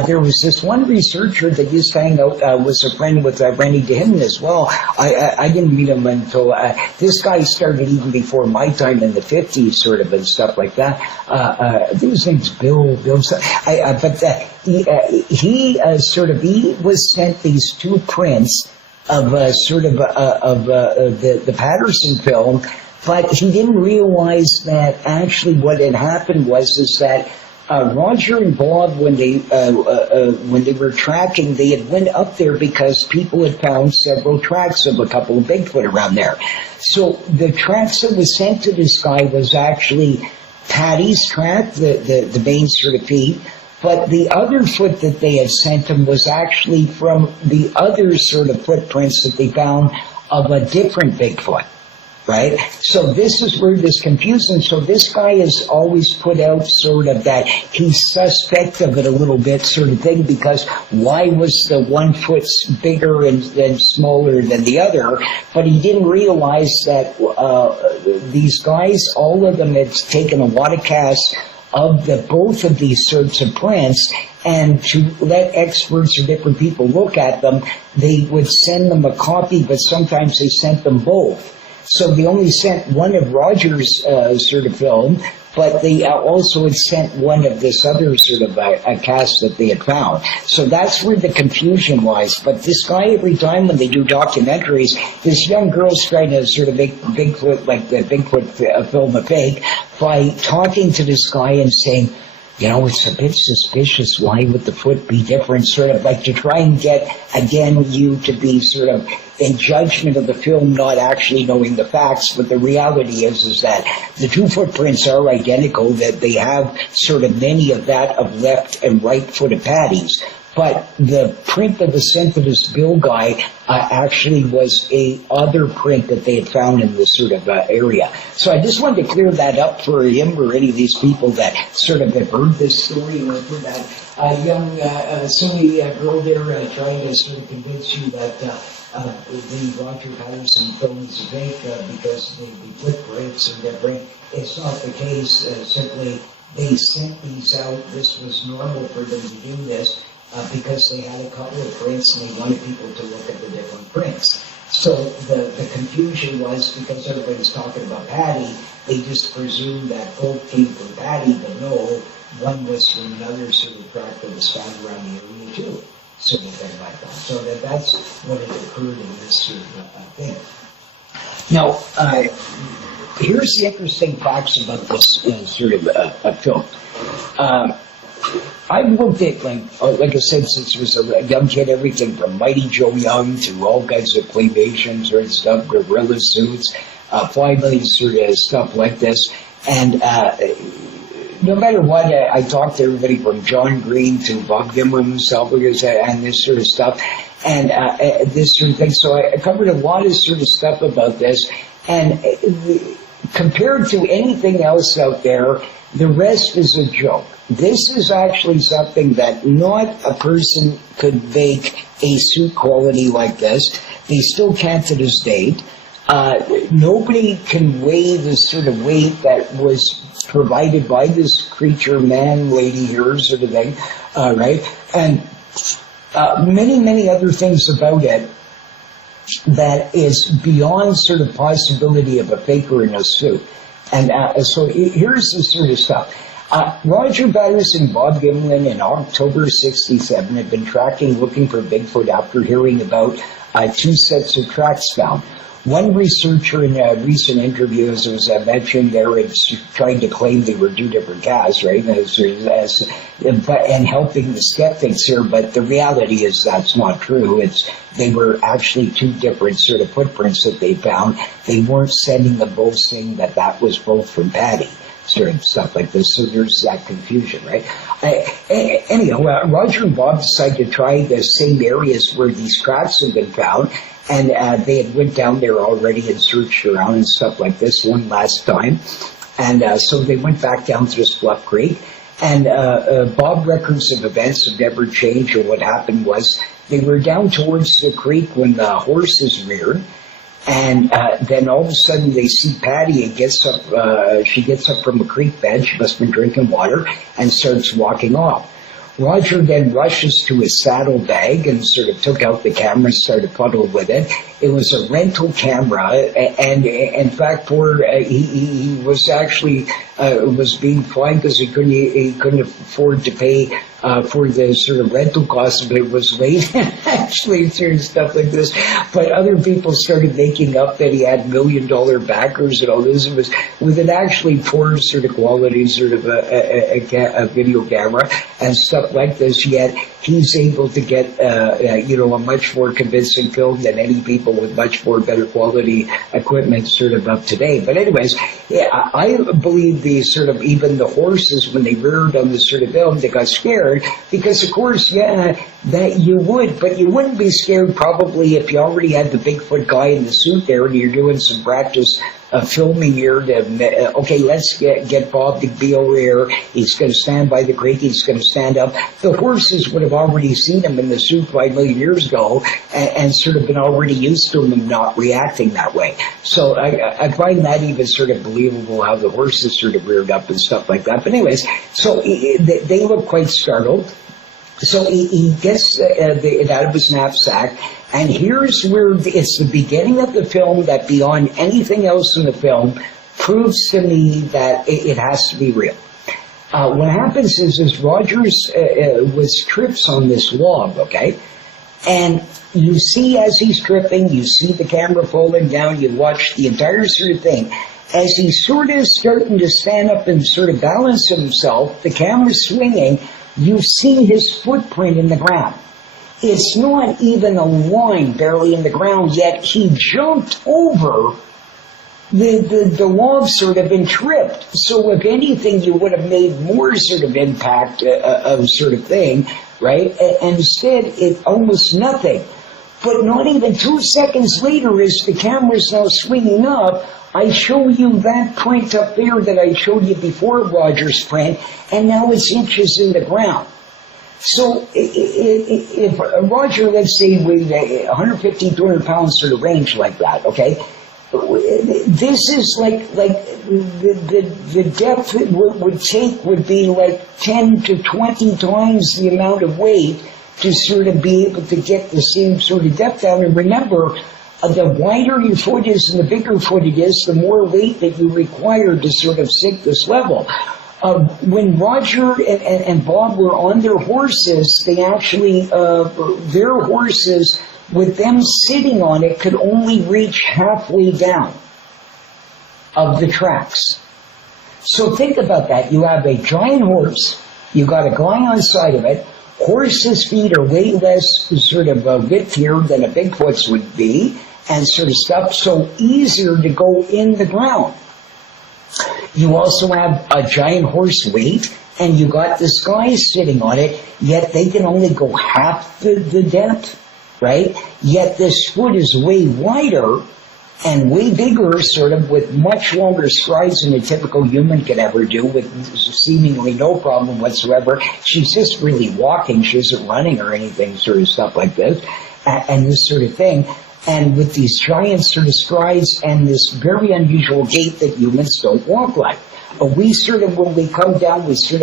there was this one researcher that used to hang out, was a friend with Randy DeHinnon as well. I didn't meet him until, this guy started even before my time in the 50s sort of and stuff like that. I think his name's Bill, he was sent these two prints of the Patterson film, but he didn't realize that actually what had happened was that Roger and Bob, when they were tracking, they had went up there because people had found several tracks of a couple of Bigfoot around there. So the tracks that was sent to this guy was actually Patty's track, the main sort of feed. But the other foot that they had sent him was actually from the other sort of footprints that they found of a different Bigfoot, right? So this is where this confusion. So this guy is always put out sort of that he's suspect of it a little bit sort of thing, because why was the one foot bigger and smaller than the other? But he didn't realize that these guys, all of them had taken a lot of casts of both of these sorts of prints, and to let experts or different people look at them, they would send them a copy, but sometimes they sent them both. So they only sent one of Roger's sort of film, but they also had sent one of this other sort of a cast that they had found. So that's where the confusion was. But this guy, every time when they do documentaries, this young girl's trying to sort of make Bigfoot, like the Bigfoot film a fake, by talking to this guy and saying, you know, it's a bit suspicious. Why would the foot be different? Sort of like to try and get, again, you to be sort of in judgment of the film, not actually knowing the facts. But the reality is that the two footprints are identical, that they have sort of many of that of left and right footed patties. But the print that was sent to this Bill guy actually was a other print that they had found in this sort of area. So I just wanted to clear that up for him or any of these people that sort of have heard this story, or for that young silly girl there trying to sort of convince you that the Roger Patterson film is fake because the footprints are different. It's not the case. Simply, they sent these out. This was normal for them to do this. Because they had a couple of prints and they wanted people to look at the different prints. So the confusion was, because everybody's talking about Patty, they just presumed that both came from Patty, but no, one was from another sort of track that was found around the area too. Sort of thing like that. So that's what had occurred in this sort of thing. Now, here's the interesting facts about this sort of film. I've looked at, like I said, since I was a young kid, everything from Mighty Joe Young to all kinds of claymations or stuff, gorilla suits, 5 million sort of stuff like this. And no matter what, I talked to everybody from John Green to Bob Gimlin himself, and this sort of stuff, and this sort of thing. So I covered a lot of sort of stuff about this, and compared to anything else out there, the rest is a joke. This is actually something that not a person could make a suit quality like this. They still can't to this date. Nobody can weigh the sort of weight that was provided by this creature, man, lady here, sort of thing, right? And many, many other things about it that is beyond sort of possibility of a faker in a suit. And so here's the sort of stuff. Roger Batters and Bob Gimlin in October '67 had been looking for Bigfoot after hearing about 2 sets of tracks found. One researcher in a recent interview, as was mentioned there, had tried to claim they were 2 different cats, right? And helping the skeptics here, but the reality is that's not true. They were actually 2 different sort of footprints that they found. They weren't sending them both saying that was both from Patty, sort of stuff like this. So there's that confusion, right? Anyhow, Roger and Bob decided to try the same areas where these tracks had been found. And they had went down there already and searched around and stuff like this one last time. And so they went back down to this Bluff Creek. And Bob records of events have never changed, or what happened was they were down towards the creek when the horses reared. And then all of a sudden they see Patty and she gets up from a creek bed, she must have been drinking water, and starts walking off. Roger then rushes to his saddlebag and sort of took out the camera and started fuddling with it. It was a rental camera, and in fact, he was actually was being fined because he couldn't afford to pay for the sort of rental costs, but it was late actually through stuff like this. But other people started making up that he had $1 million backers and all this. It was with an actually poor sort of quality sort of a video camera and stuff like this. Yet he's able to get a much more convincing film than any people with much more better quality equipment sort of up today. But anyways, yeah, I believe the sort of even the horses when they reared on the sort of film, they got scared because of course, yeah, that you would, but you wouldn't be scared probably if you already had the Bigfoot guy in the suit there and you're doing some practice filming here to, okay, let's get Bob to be over here. He's going to stand by the creek. He's going to stand up. The horses would have already seen him in the suit 5 million years ago and sort of been already used to him and not reacting that way. So I find that even sort of believable how the horses sort of reared up and stuff like that. But anyways, so they look quite startled. So he gets it out of his knapsack, and here's where it's the beginning of the film that beyond anything else in the film proves to me that it has to be real. What happens is Rogers trips on this log, okay? And you see as he's tripping, you see the camera falling down, you watch the entire sort of thing. As he's sort of starting to stand up and sort of balance himself, the camera's swinging, you see his footprint in the ground. It's not even a line barely in the ground, yet he jumped over the log sort of and tripped. So if anything, you would have made more sort of impact of sort of thing, right? And instead, it almost nothing. But not even 2 seconds later, as the camera's now swinging up, I show you that print up there that I showed you before, Roger's print, and now it's inches in the ground. So if Roger, let's say, with 150, 200 pounds sort of range like that, okay, this is like the depth it would take would be like 10 to 20 times the amount of weight to sort of be able to get the same sort of depth down. And remember, the wider your foot is and the bigger foot it is, the more weight that you require to sort of sink this level. When Roger and Bob were on their horses, they actually, their horses, with them sitting on it, could only reach halfway down of the tracks. So think about that. You have a giant horse, you got a guy on the side of it, horses' feet are way less sort of width here than a Bigfoot's would be, and sort of stuff, so easier to go in the ground. You also have a giant horse weight, and you got this guy sitting on it, yet they can only go half the depth, right? Yet this foot is way wider and way bigger, sort of, with much longer strides than a typical human could ever do, with seemingly no problem whatsoever. She's just really walking. She isn't running or anything, sort of stuff like this, and this sort of thing. And with these giant sort of strides and this very unusual gait that humans don't walk like. We sort of, when we come down, they sort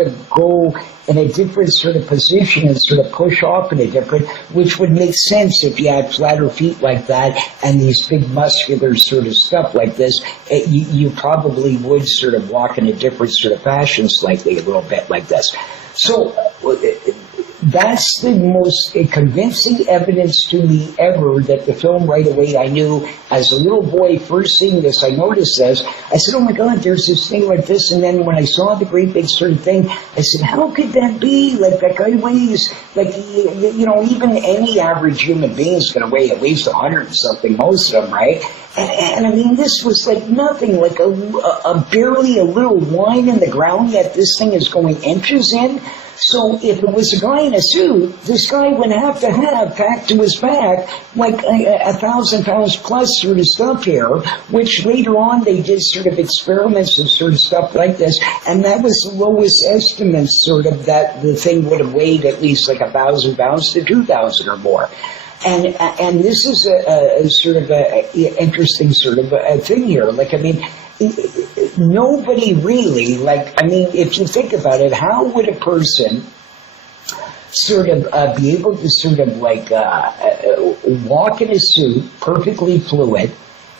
of go in a different sort of position and sort of push off in a different, which would make sense if you had flatter feet like that and these big muscular sort of stuff like this. You probably would sort of walk in a different sort of fashion, slightly a little bit like this. So that's the most convincing evidence to me ever that the film right away I knew. As a little boy first seeing this, I noticed this. I said, oh my God, there's this thing like this. And then when I saw the great big sort of thing, I said, how could that be? Like, that guy weighs, like, you know, even any average human being is going to weigh at least 100 and something, most of them, right? And I mean, this was like nothing, like a barely a little line in the ground, yet this thing is going inches in. So if it was a guy in a suit, this guy would have to have packed to his back like 1,000 pounds plus sort of stuff here, which later on they did sort of experiments and sort of stuff like this, and that was the lowest estimate sort of that the thing would have weighed at least like 1,000 pounds to 2,000 or more. And this is a sort of a interesting sort of a thing here. Like, I mean, nobody really, like, I mean, if you think about it, how would a person sort of be able to sort of like walk in a suit, perfectly fluid,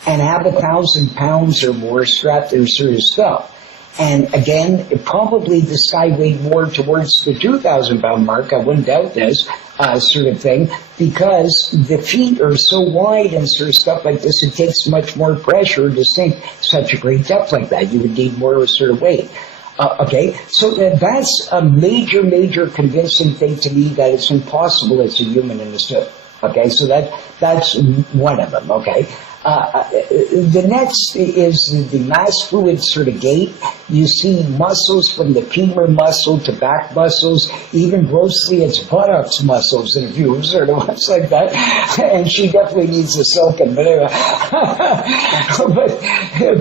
and have 1,000 pounds or more strapped to sort of stuff? And again, probably this guy weighed more towards the 2,000 pound mark, I wouldn't doubt this, sort of thing, because the feet are so wide and sort of stuff like this, it takes much more pressure to sink such a great depth like that. You would need more sort of weight. Okay, so that's a major, major convincing thing to me that it's impossible as a human in a suit. Okay, so that's one of them, okay? The next is the mass fluid sort of gait. You see muscles from the femur muscle to back muscles, even grossly it's buttocks muscles, and if you sort of watch like that, and she definitely needs a silken, but anyway.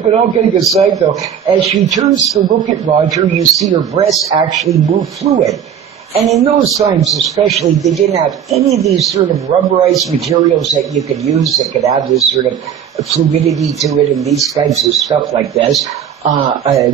but all kidding aside though, as she turns to look at Roger, you see her breasts actually move fluid. And in those times especially, they didn't have any of these sort of rubberized materials that you could use that could have this sort of fluidity to it and these kinds of stuff like this.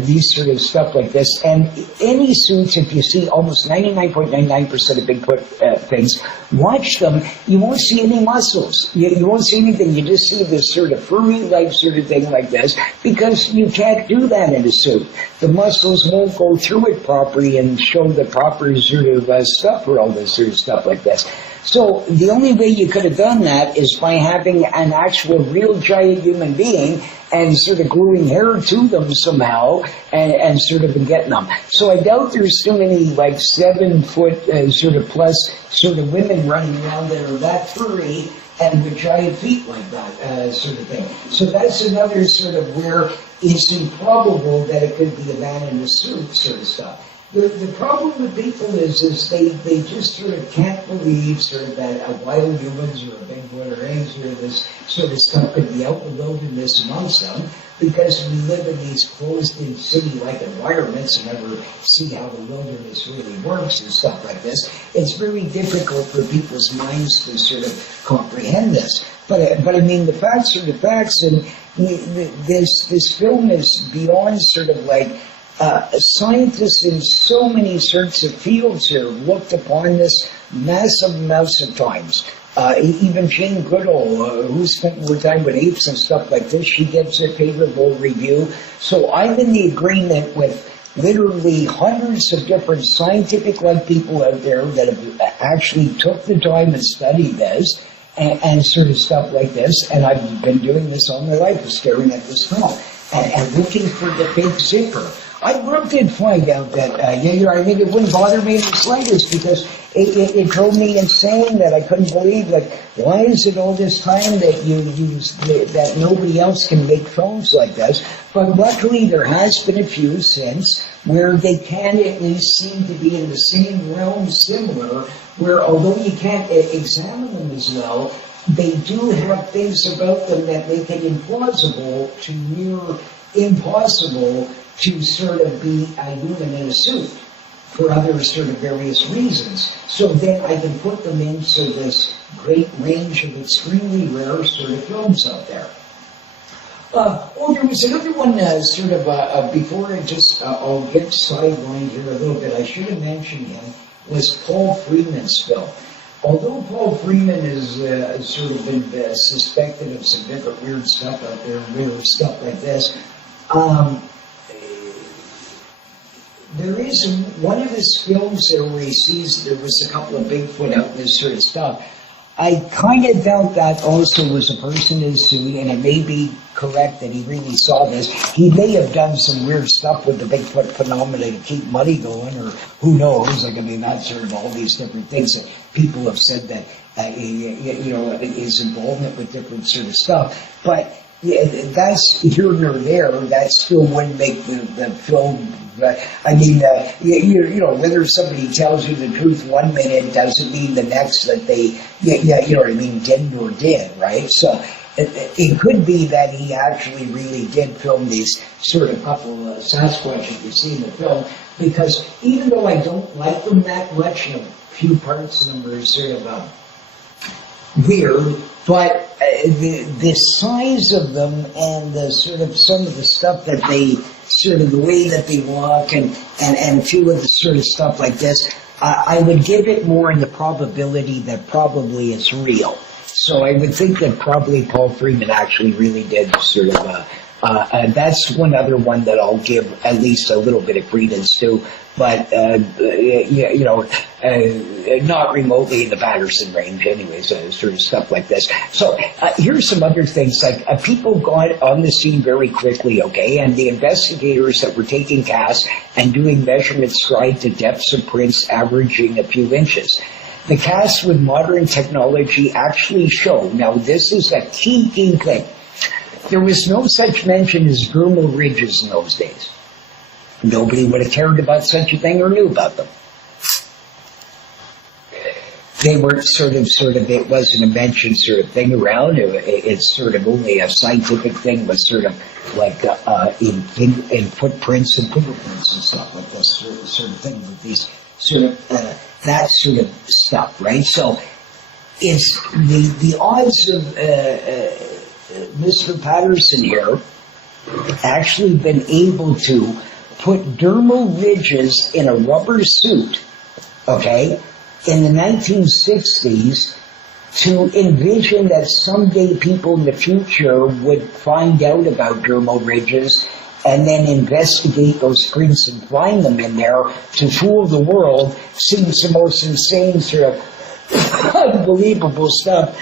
These sort of stuff like this. And any suits, if you see almost 99.99% of Bigfoot things, watch them, you won't see any muscles. You won't see anything. You just see this sort of furry-like sort of thing like this, because you can't do that in a suit. The muscles won't go through it properly and show the proper sort of stuff for all this sort of stuff like this. So the only way you could have done that is by having an actual real giant human being and sort of gluing hair to them somehow and sort of getting them. So I doubt there's too many like 7 foot sort of plus sort of women running around that are that furry and with giant feet like that sort of thing. So that's another sort of where it's improbable that it could be a man in a suit sort of stuff. The problem with people is they just sort of can't believe sort of that wild humans or a Bigfoot or any sort of this sort of stuff could be out in the wilderness amongst them, because we live in these closed-in city-like environments and never see how the wilderness really works and stuff like this. It's very difficult for people's minds to sort of comprehend this. But I mean, the facts are the facts, and this film is beyond sort of like scientists in so many sorts of fields here looked upon this massive amounts of times. Even Jane Goodall, who spent more time with apes and stuff like this, she gives a favorable review. So I'm in the agreement with literally hundreds of different scientific-like people out there that have actually took the time and studied this and sort of stuff like this. And I've been doing this all my life, staring at this film and looking for the big zipper. I did find out that, I mean, it wouldn't bother me in the slightest because it drove me insane that I couldn't believe, like, why is it all this time that you use, that nobody else can make films like this? But luckily there has been a few since where they can at least seem to be in the same realm, similar, where although you can't examine them as well, they do have things about them that make it implausible to near impossible to sort of be a human in a suit for other sort of various reasons. So then I can put them into this great range of extremely rare sort of films out there. There was another one before I'll get sidelined here a little bit, I should have mentioned him, was Paul Freeman's film. Although Paul Freeman is sort of been suspected of some different weird stuff out there, weird stuff like this, there is one of his films there where he sees there was a couple of Bigfoot out and this sort of stuff. I kind of doubt that also was a person in a suit, and it may be correct that he really saw this. He may have done some weird stuff with the Bigfoot phenomena to keep money going, or who knows, like, I mean, that's sort of all these different things that people have said that, his involvement with different sort of stuff. But that's here nor there, that still wouldn't make the film. I mean, whether somebody tells you the truth one minute doesn't mean the next that they, did or did, right? So it could be that he actually really did film these sort of couple of Sasquatch that you see in the film, because even though I don't like them that much, and a few parts of them are sort of weird, but the size of them and the sort of some of the stuff that they sort of the way that they walk and a few of the sort of stuff like this, I would give it more in the probability that probably it's real. So I would think that probably Paul Freeman actually really did sort of, that's one other one that I'll give at least a little bit of credence to, but, not remotely in the Patterson range anyways, sort of stuff like this. So here's some other things, like people got on the scene very quickly, okay, and the investigators that were taking casts and doing measurements tried to depths of prints averaging a few inches. The casts with modern technology actually show, now this is a key thing, there was no such mention as dermal ridges in those days. Nobody would have cared about such a thing or knew about them. They weren't sort of, it wasn't a mentioned sort of thing around. It's sort of only a scientific thing, but sort of like in footprints and fingerprints and stuff like this sort of thing with these sort of, that sort of stuff, right? So it's the odds of Mr. Patterson here actually been able to put dermal ridges in a rubber suit, okay, in the 1960s to envision that someday people in the future would find out about dermal ridges and then investigate those prints and find them in there to fool the world seems the most insane sort of unbelievable stuff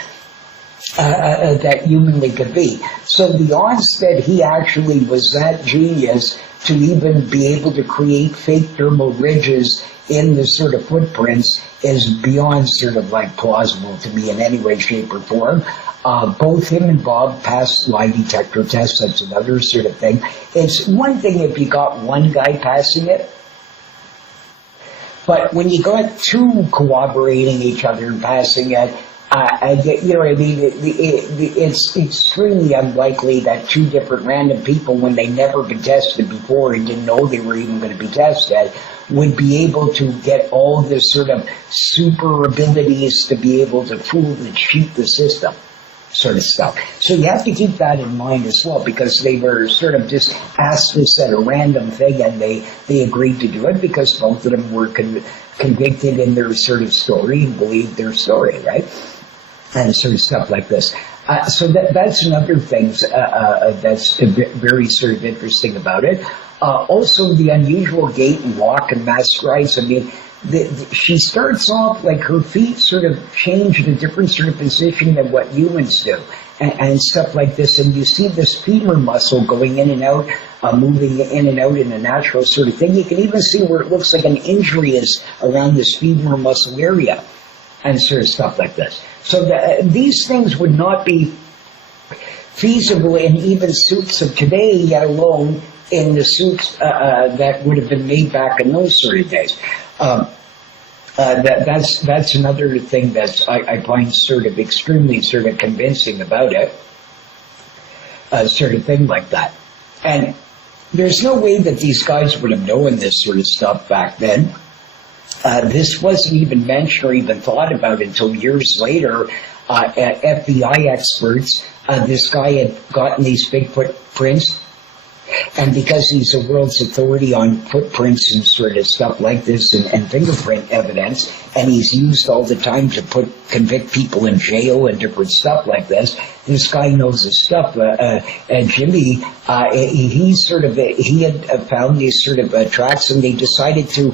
that humanly could be. So the odds that he actually was that genius to even be able to create fake dermal ridges in the sort of footprints is beyond sort of like plausible to me in any way, shape, or form. Both him and Bob passed lie detector tests. That's another sort of thing. It's one thing if you got one guy passing it, but when you got two cooperating each other and passing it, it's extremely unlikely that two different random people, when they never been tested before and didn't know they were even going to be tested, would be able to get all this sort of super abilities to be able to fool and cheat the system sort of stuff. So you have to keep that in mind as well, because they were sort of just asked this at a random thing and they agreed to do it because both of them were convicted in their sort of story and believed their story, right? And sort of stuff like this. So that's another thing that's very sort of interesting about it. Also, the unusual gait and walk and mass strides. I mean, she starts off like her feet sort of change in a different sort of position than what humans do, and stuff like this. And you see this femur muscle going in and out moving in and out in a natural sort of thing. You can even see where it looks like an injury is around this femur muscle area and sort of stuff like this. So these things would not be feasible in even suits of today, yet alone in the suits that would have been made back in those sort of days. That's another thing that I find sort of extremely sort of convincing about it, sort of thing like that. And there's no way that these guys would have known this sort of stuff back then. This wasn't even mentioned or even thought about until years later. FBI experts, this guy had gotten these Bigfoot prints, and because he's the world's authority on footprints and sort of stuff like this and fingerprint evidence, and he's used all the time to convict people in jail and different stuff like this, this guy knows his stuff. Jimmy, he had found these sort of tracks, and they decided to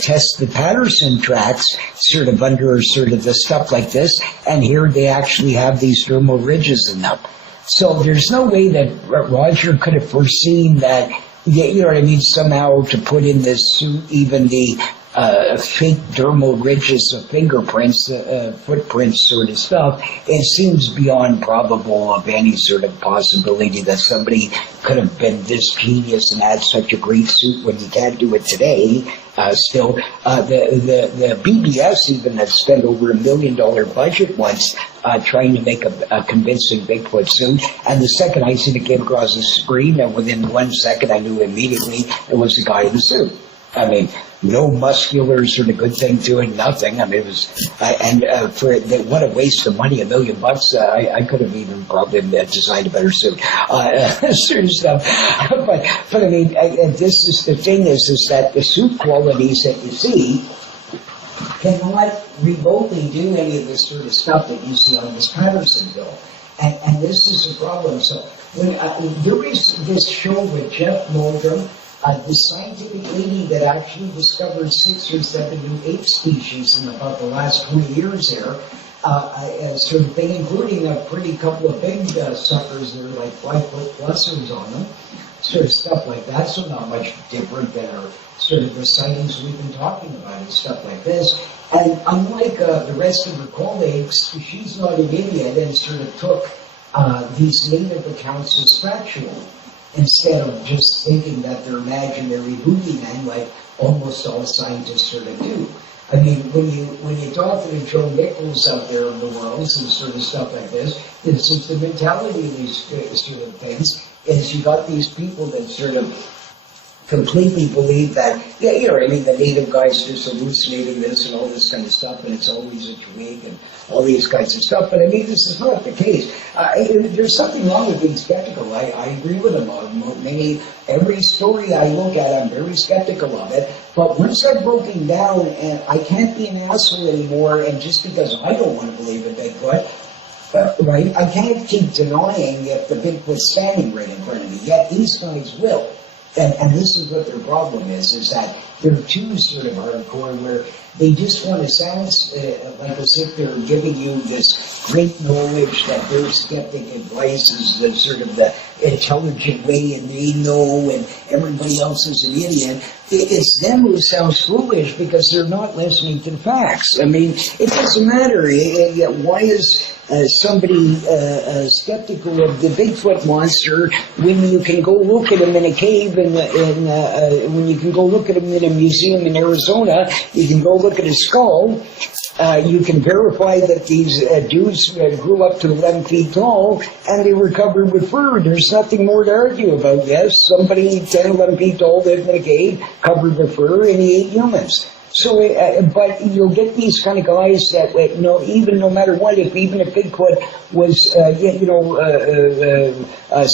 test the Patterson tracks sort of under sort of the stuff like this, and here they actually have these dermal ridges in them. So there's no way that Roger could have foreseen that, you know what I mean, somehow to put in this suit even the fake dermal ridges of fingerprints, footprints sort of stuff. It seems beyond probable of any sort of possibility that somebody could have been this genius and had such a great suit when you can't do it today. Still, the BBS even has spent over $1 million budget once trying to make a convincing Bigfoot suit. And the second I seen it came across the screen, and within 1 second I knew immediately it was the guy in the suit. I mean, no muscular sort of good thing to it, nothing. I mean, it was, what a waste of money, $1 million. I could have even probably designed a better suit, sort of stuff. But I mean, this is the thing is that the suit qualities that you see cannot remotely do any of this sort of stuff that you see on this Patterson bill. And this is a problem. So when there is this show with Jeff Moulder, the scientific lady that actually discovered 6 or 7 new ape species in about the last 20 years there, sort of thing, including a pretty couple of big suckers that are like 5 foot plusers on them, sort of stuff like that, so not much different than our sort of the sightings we've been talking about and stuff like this. And unlike the rest of her colleagues, she's not an idiot and sort of took these native accounts as factual, instead of just thinking that they're imaginary boogeymen like almost all scientists sort of do. I mean, when you talk to the Joe Nichols out there in the world and sort of stuff like this is the mentality of these sort of things, is you got these people that sort of completely believe that, yeah, you know what I mean, the native guys just hallucinating this and all this kind of stuff, and it's always a twig and all these kinds of stuff. But I mean, this is not the case. There's something wrong with being skeptical. I agree with them on every story I look at, I'm very skeptical of it. But once I've broken down, and I can't be an asshole anymore, and just because I don't want to believe in Bigfoot, right, I can't keep denying if the Bigfoot's standing right in front of me, yet these guys will. And this is what their problem is that they're too sort of hardcore where they just want to sound like as if they're giving you this great knowledge that their skeptic advice is the sort of the intelligent way and they know and everybody else is an idiot. It's them who sounds foolish because they're not listening to the facts. I mean, it doesn't matter. Why is somebody skeptical of the Bigfoot monster when you can go look at him in a cave and when you can go look at him in a museum in Arizona, you can go look at his skull, you can verify that these dudes grew up to 11 feet tall and they were covered with fur. There's nothing more to argue about. Yes, somebody 10, 11 feet tall lived in a cave covered with fur and he ate humans. So, but you'll get these kind of guys that, even no matter what, even if Bigfoot was,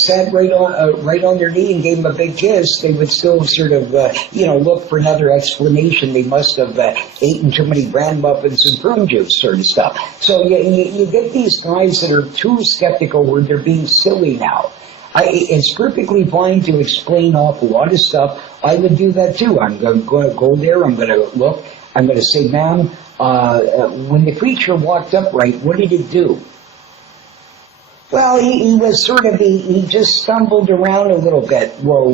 sat right on their knee and gave him a big kiss, they would still sort of, look for another explanation. They must have eaten too many bran muffins and prune juice sort of stuff. So you get these guys that are too skeptical where they're being silly now. It's perfectly fine to explain off a lot of stuff. I would do that too. I'm going to go there. I'm going to look. I'm going to say, ma'am, when the creature walked upright, what did it do? Well, he was sort of, he just stumbled around a little bit. Well,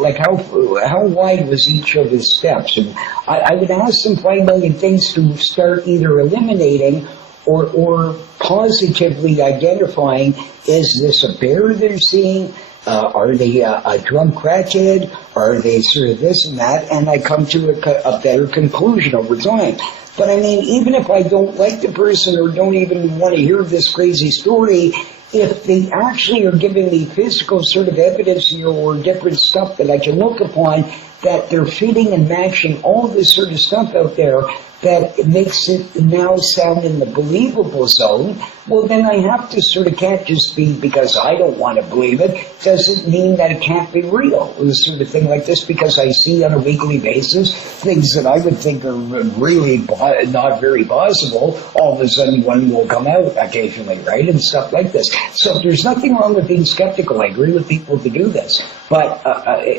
like how wide was each of his steps? And I would ask them 5 million things to start either eliminating or positively identifying, is this a bear they're seeing? Are they a drunk crackhead? Are they sort of this and that? And I come to a better conclusion over time. But I mean, even if I don't like the person or don't even want to hear this crazy story, if they actually are giving me physical sort of evidence or different stuff that I can look upon, that they're fitting and matching all this sort of stuff out there that makes it now sound in the believable zone, well then I have to sort of, can't just be because I don't want to believe it, doesn't mean that it can't be real. This sort of thing like this, because I see on a weekly basis things that I would think are really not very possible, all of a sudden one will come out occasionally, right, and stuff like this. So there's nothing wrong with being skeptical. I agree with people to do this, but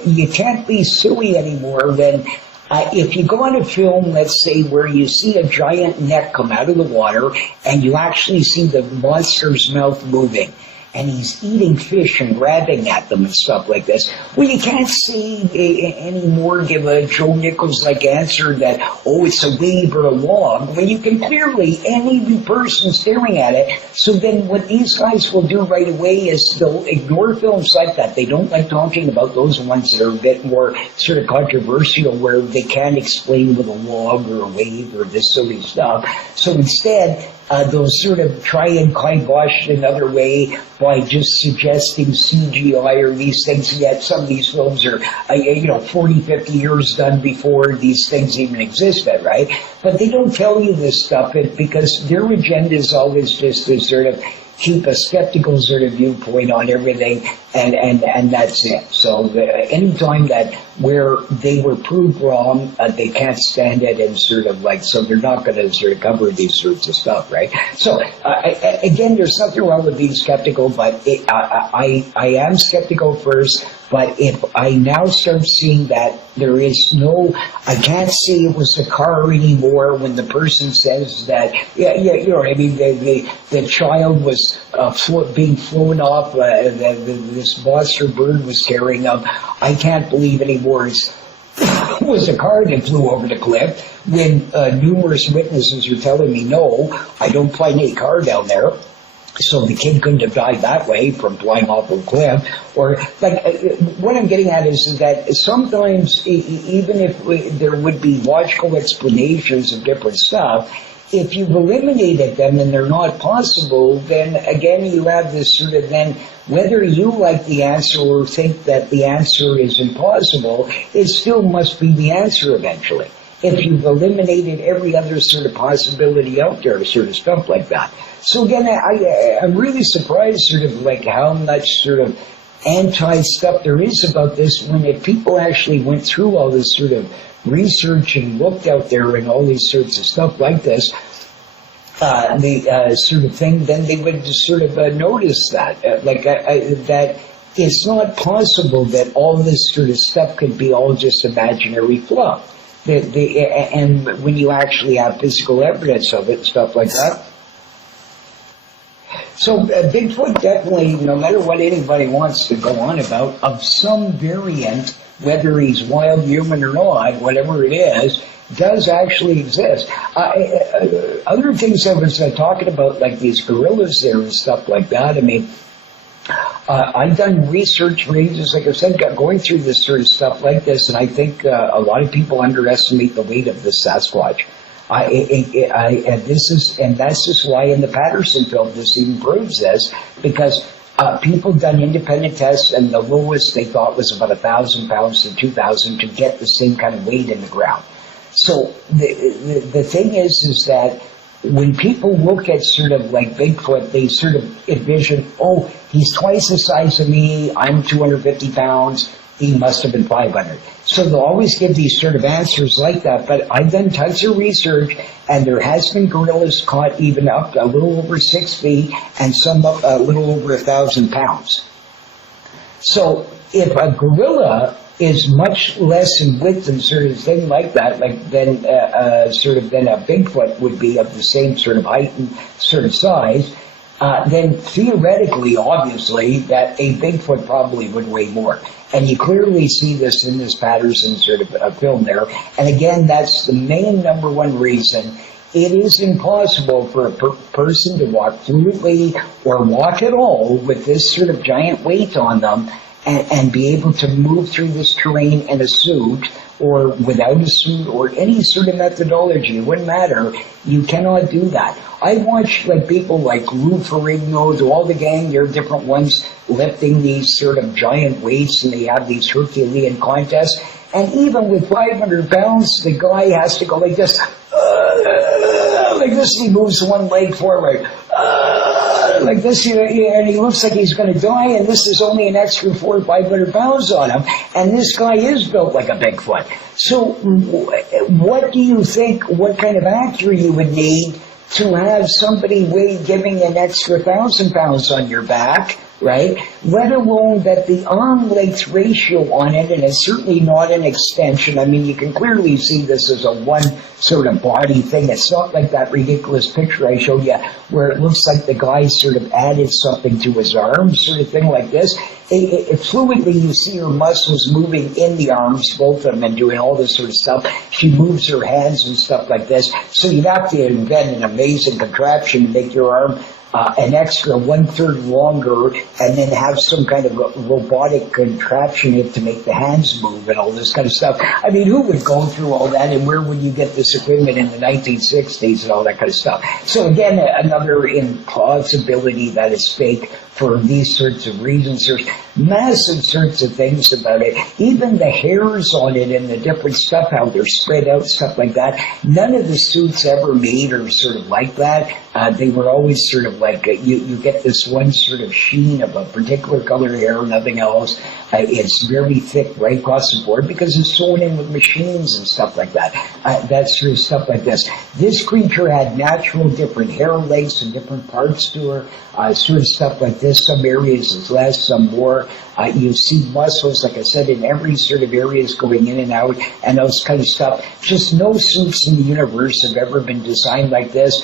you can't be silly anymore when if you go on a film, let's say, where you see a giant neck come out of the water and you actually see the monster's mouth moving and he's eating fish and grabbing at them and stuff like this, well, you can't say anymore, give a Joe Nichols-like answer that, oh, it's a wave or a log, when you can clearly, any person staring at it. So then what these guys will do right away is they'll ignore films like that. They don't like talking about those ones that are a bit more sort of controversial, where they can't explain with a log or a wave or this silly stuff. So instead, they'll sort of try and kibosh it another way by just suggesting CGI or these things, yet some of these films are, 40, 50 years done before these things even existed, right? But they don't tell you this stuff because their agenda is always just to sort of keep a skeptical sort of viewpoint on everything, and that's it. So any time that where they were proved wrong, they can't stand it, and sort of like, so they're not going to sort of cover these sorts of stuff, right? So again, there's nothing wrong with being skeptical, but I am skeptical first. But if I now start seeing that there is I can't say it was a car anymore when the person says that, the child was being flown off, this monster bird was carrying them. I can't believe anymore it was a car that flew over the cliff, when numerous witnesses are telling me, no, I don't find any car down there. So the kid couldn't have died that way from flying off a cliff. Or, what I'm getting at is that sometimes, even if there would be logical explanations of different stuff, if you've eliminated them and they're not possible, then again you have this sort of, then whether you like the answer or think that the answer is impossible, it still must be the answer eventually. If you've eliminated every other sort of possibility out there, sort of stuff like that. So again, I'm really surprised sort of like how much sort of anti-stuff there is about this, when if people actually went through all this sort of research and looked out there and all these sorts of stuff like this, the sort of thing, then they would just sort of notice that, that it's not possible that all this sort of stuff could be all just imaginary fluff. And when you actually have physical evidence of it and stuff like that. So Bigfoot definitely, no matter what anybody wants to go on about, of some variant, whether he's wild, human or not, whatever it is, does actually exist. Other things I was talking about, like these gorillas there and stuff like that, I mean, I've done research for ages, like I said, going through this sort of stuff like this, and I think a lot of people underestimate the weight of the Sasquatch. That's just why in the Patterson film this even proves this, because people done independent tests, and the lowest they thought was about 1,000 pounds to 2,000 to get the same kind of weight in the ground. So the thing is that when people look at sort of like Bigfoot, they sort of envision, oh, he's twice the size of me, I'm 250 pounds, he must have been 500. So they'll always give these sort of answers like that, but I've done tons of research, and there has been gorillas caught even up a little over 6 feet, and some up a little over 1,000 pounds. So if a gorilla is much less in width and sort of thing like that, than a Bigfoot would be of the same sort of height and sort of size, then theoretically, obviously, that a Bigfoot probably would weigh more. And you clearly see this in this Patterson sort of film there. And again, that's the main number one reason. It is impossible for a person to walk fluidly or walk at all with this sort of giant weight on them and be able to move through this terrain in a suit or without a suit or any sort of methodology. It wouldn't matter. You cannot do that. I watch like people like Lou Ferrigno, all the gang, there are different ones lifting these sort of giant weights, and they have these Herculean contests. And even with 500 pounds, the guy has to go like this, and he moves one leg forward, like this, and he looks like he's going to die, and this is only an extra 400 or 500 pounds on him, and this guy is built like a Bigfoot. So what do you think, what kind of actor you would need to have somebody giving an extra 1,000 pounds on your back, right? Let alone that the arm length ratio on it, and it's certainly not an extension. I mean, you can clearly see this as a one sort of body thing. It's not like that ridiculous picture I showed you where it looks like the guy sort of added something to his arm, sort of thing like this. Fluidly, you see her muscles moving in the arms, both of them, and doing all this sort of stuff. She moves her hands and stuff like this. So you'd have to invent an amazing contraption to make your arm an extra 1/3 longer, and then have some kind of robotic contraption to make the hands move and all this kind of stuff. I mean, who would go through all that, and where would you get this equipment in the 1960s and all that kind of stuff? So again, another impossibility that is fake for these sorts of reasons. There's massive sorts of things about it. Even the hairs on it and the different stuff, how they're spread out, stuff like that. None of the suits ever made are sort of like that. They were always sort of like, you get this one sort of sheen of a particular color hair, nothing else. It's very thick right across the board because it's sewn in with machines and stuff like that. That sort of stuff like this. This creature had natural different hair lengths and different parts to her, sort of stuff like this. Some areas is less, some more. You see muscles, like I said, in every sort of areas going in and out and those kind of stuff. Just no suits in the universe have ever been designed like this.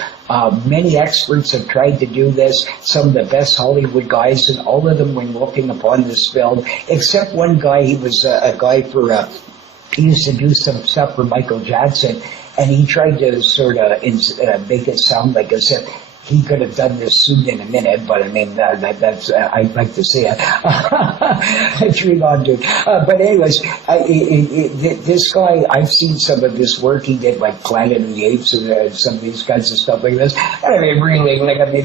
Many experts have tried to do this, some of the best Hollywood guys, and all of them, when looking upon this film, except one guy, he was a guy he used to do some stuff for Michael Jackson, and he tried to sort of make it sound like as if he could have done this suit in a minute, but I mean, that's, I'd like to see it. It's really on, dude. But anyways, this guy, I've seen some of this work he did, like Planet of the Apes and some of these kinds of stuff like this. And I mean, really,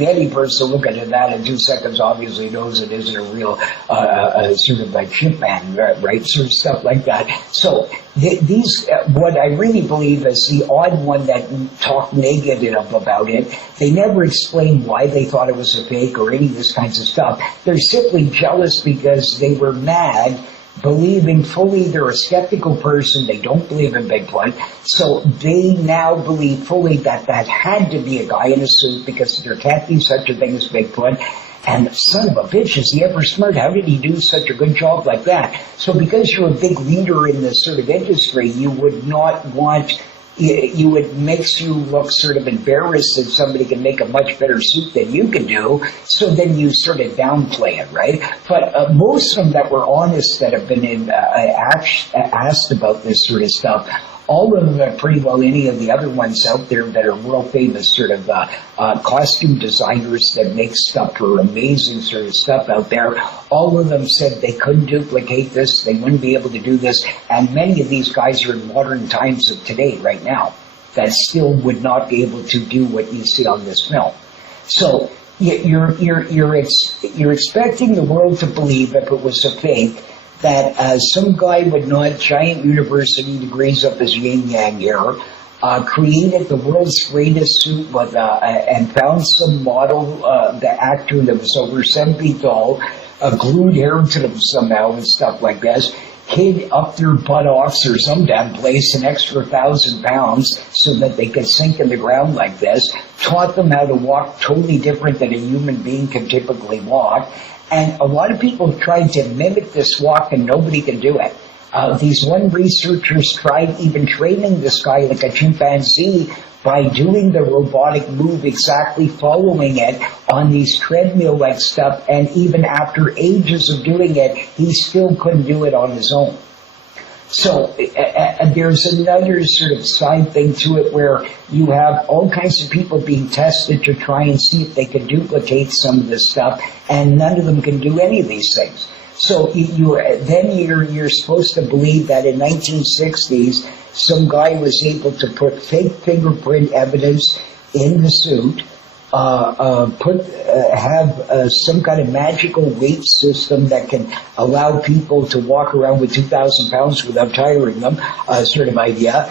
any person looking at that in 2 seconds obviously knows it isn't a real, sort of like chipman, right? Sort of stuff like that. So, these, what I really believe is the odd one that talked negative about it, they never explained why they thought it was a fake or any of this kinds of stuff. They're simply jealous because they were mad, believing fully they're a skeptical person, they don't believe in Bigfoot, so they now believe fully that that had to be a guy in a suit because there can't be such a thing as Bigfoot. And son of a bitch, is he ever smart? How did he do such a good job like that? So because you're a big leader in this sort of industry, you would not want, makes you look sort of embarrassed that somebody can make a much better suit than you can do, so then you sort of downplay it, right? But most of them that were honest that have been asked about this sort of stuff, all of them are pretty well any of the other ones out there that are world famous sort of costume designers that make stuff for amazing sort of stuff out there. All of them said they couldn't duplicate this, they wouldn't be able to do this, and many of these guys are in modern times of today, right now, that still would not be able to do what you see on this film. So you're expecting the world to believe, if it was a fake, that some guy with not giant university degrees up his yin-yang here created the world's greatest suit with, and found some model, the actor that was over 7 feet tall, glued hair to them somehow and stuff like this, hid up their buttocks or some damn place an extra 1,000 pounds so that they could sink in the ground like this, taught them how to walk totally different than a human being can typically walk. And a lot of people have tried to mimic this walk and nobody can do it. These one researchers tried even training this guy like a chimpanzee by doing the robotic move, exactly following it on these treadmill-like stuff, and even after ages of doing it, he still couldn't do it on his own. So there's another sort of side thing to it where you have all kinds of people being tested to try and see if they can duplicate some of this stuff, and none of them can do any of these things. So you're supposed to believe that in 1960s, some guy was able to put fake fingerprint evidence in the suit, have some kind of magical weight system that can allow people to walk around with 2,000 pounds without tiring them, sort of idea.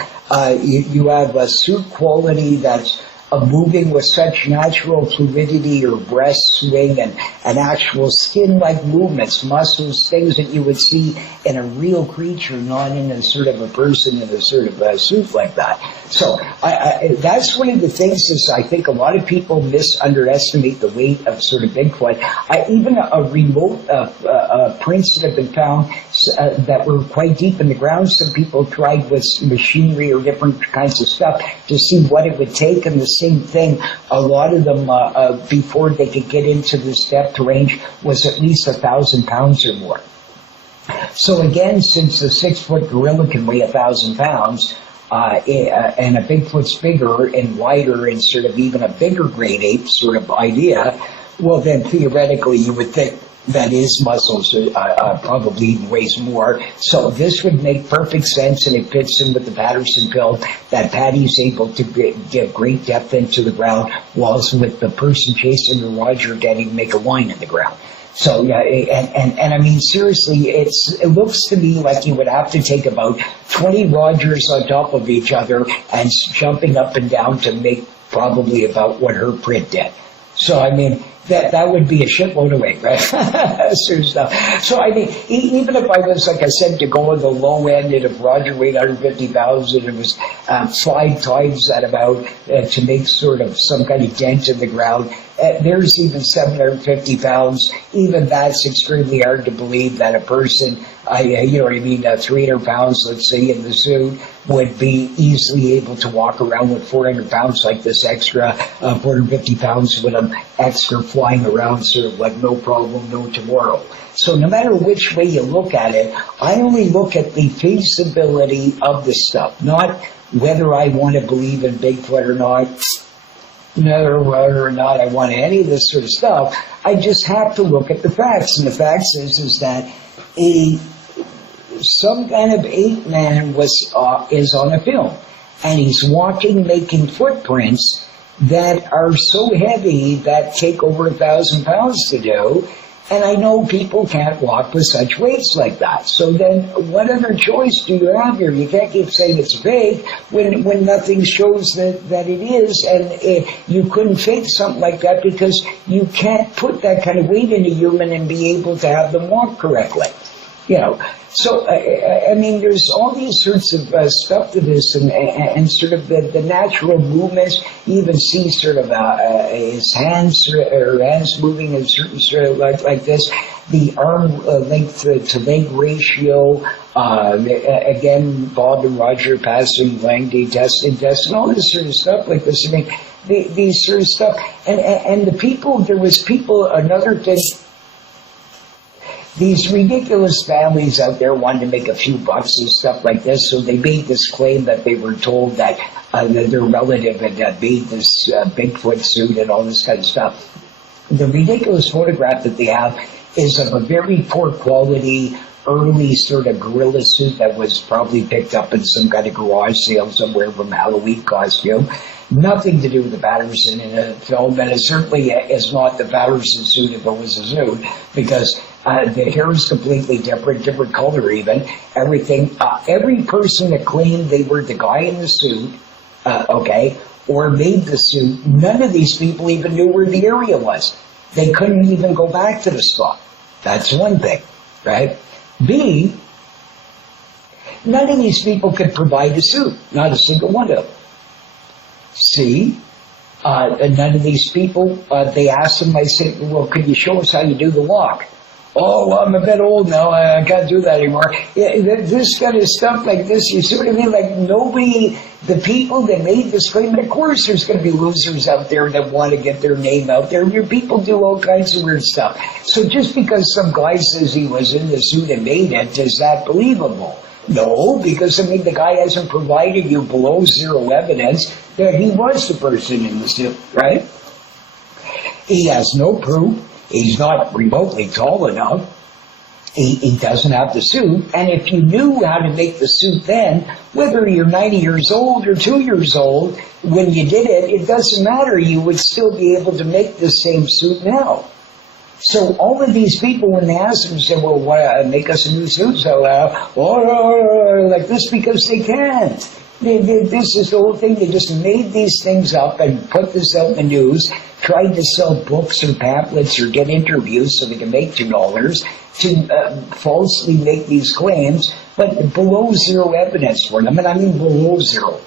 You have a suit quality that's moving with such natural fluidity or breast swing and actual skin-like movements, muscles, things that you would see in a real creature, not in a sort of a person in a sort of a suit like that. So that's one of the things is I think a lot of people underestimate the weight of sort of Bigfoot. Even a remote prints that have been found that were quite deep in the ground, some people tried with machinery or different kinds of stuff to see what it would take, and the same thing, a lot of them before they could get into this depth range was at least 1,000 pounds or more. So again, since a 6-foot gorilla can weigh 1,000 pounds, and a Bigfoot's bigger and wider and sort of even a bigger great ape sort of idea, well then theoretically you would think that his muscles probably even weighs more. So this would make perfect sense, and it fits in with the Patterson pill that Patty's able to give great depth into the ground, whilst with the person chasing the Roger getting make a line in the ground. So yeah, and I mean seriously, it looks to me like you would have to take about 20 Rogers on top of each other and jumping up and down to make probably about what her print did. So I mean, that would be a shitload of weight, right? Sort of stuff. So I mean, even if I was, like I said, to go on the low end, and if Roger weighed 150 pounds and it was 5 times that amount to make sort of some kind of dent in the ground, there's even 750 pounds. Even that's extremely hard to believe that a person, you know what I mean, 300 pounds, let's say, in the suit, would be easily able to walk around with 400 pounds like this extra, 450 pounds with them extra flying around sort of like no problem, no tomorrow. So no matter which way you look at it, I only look at the feasibility of the stuff, not whether I want to believe in Bigfoot or not, whether or not I want any of this sort of stuff. I just have to look at the facts, and the facts is that some kind of ape man is on a film, and he's walking, making footprints that are so heavy that take over 1,000 pounds to do. And I know people can't walk with such weights like that. So then what other choice do you have here? You can't keep saying it's fake when nothing shows that it is. And you couldn't fake something like that because you can't put that kind of weight in a human and be able to have them walk correctly. You know, so I mean, there's all these sorts of stuff to this, and sort of the natural movements. You even see sort of his hands or hands moving in certain sort of like this. The arm length to leg ratio. Again, Bob and Roger passing Langley test and all this sort of stuff like this. I mean, these sort of stuff, and the people. There was people. Another thing. These ridiculous families out there wanted to make a few bucks and stuff like this, so they made this claim that they were told that their relative had made this Bigfoot suit and all this kind of stuff. The ridiculous photograph that they have is of a very poor quality, early sort of gorilla suit that was probably picked up in some kind of garage sale somewhere from a Halloween costume. Nothing to do with the Patterson in a film, and it certainly is not the Patterson suit if it was a suit, because the hair is completely different color even, everything. Every person that claimed they were the guy in the suit, or made the suit, none of these people even knew where the area was. They couldn't even go back to the spot. That's one thing, right? B, none of these people could provide a suit, not a single one of them. C, none of these people, they asked them, I said, well, could you show us how you do the walk? Oh, well, I'm a bit old now, I can't do that anymore. Yeah, this kind of stuff like this, you see what I mean? Like, nobody the people that made this claim, and of course there's going to be losers out there that want to get their name out there. Your people do all kinds of weird stuff. So just because some guy says he was in the suit and made it, is that believable? No, because I mean the guy hasn't provided you below zero evidence that he was the person in the suit, right? He has no proof. He's not remotely tall enough. He doesn't have the suit, and if you knew how to make the suit then, whether you're 90 years old or 2 years old, when you did it, it doesn't matter. You would still be able to make the same suit now. So all of these people, when they ask them, say, well, why make us a new suit? So, like this because they can't. This is the whole thing. They just made these things up and put this out in the news, tried to sell books or pamphlets or get interviews so they can make $2 to falsely make these claims, but below zero evidence for them. And I mean below zero.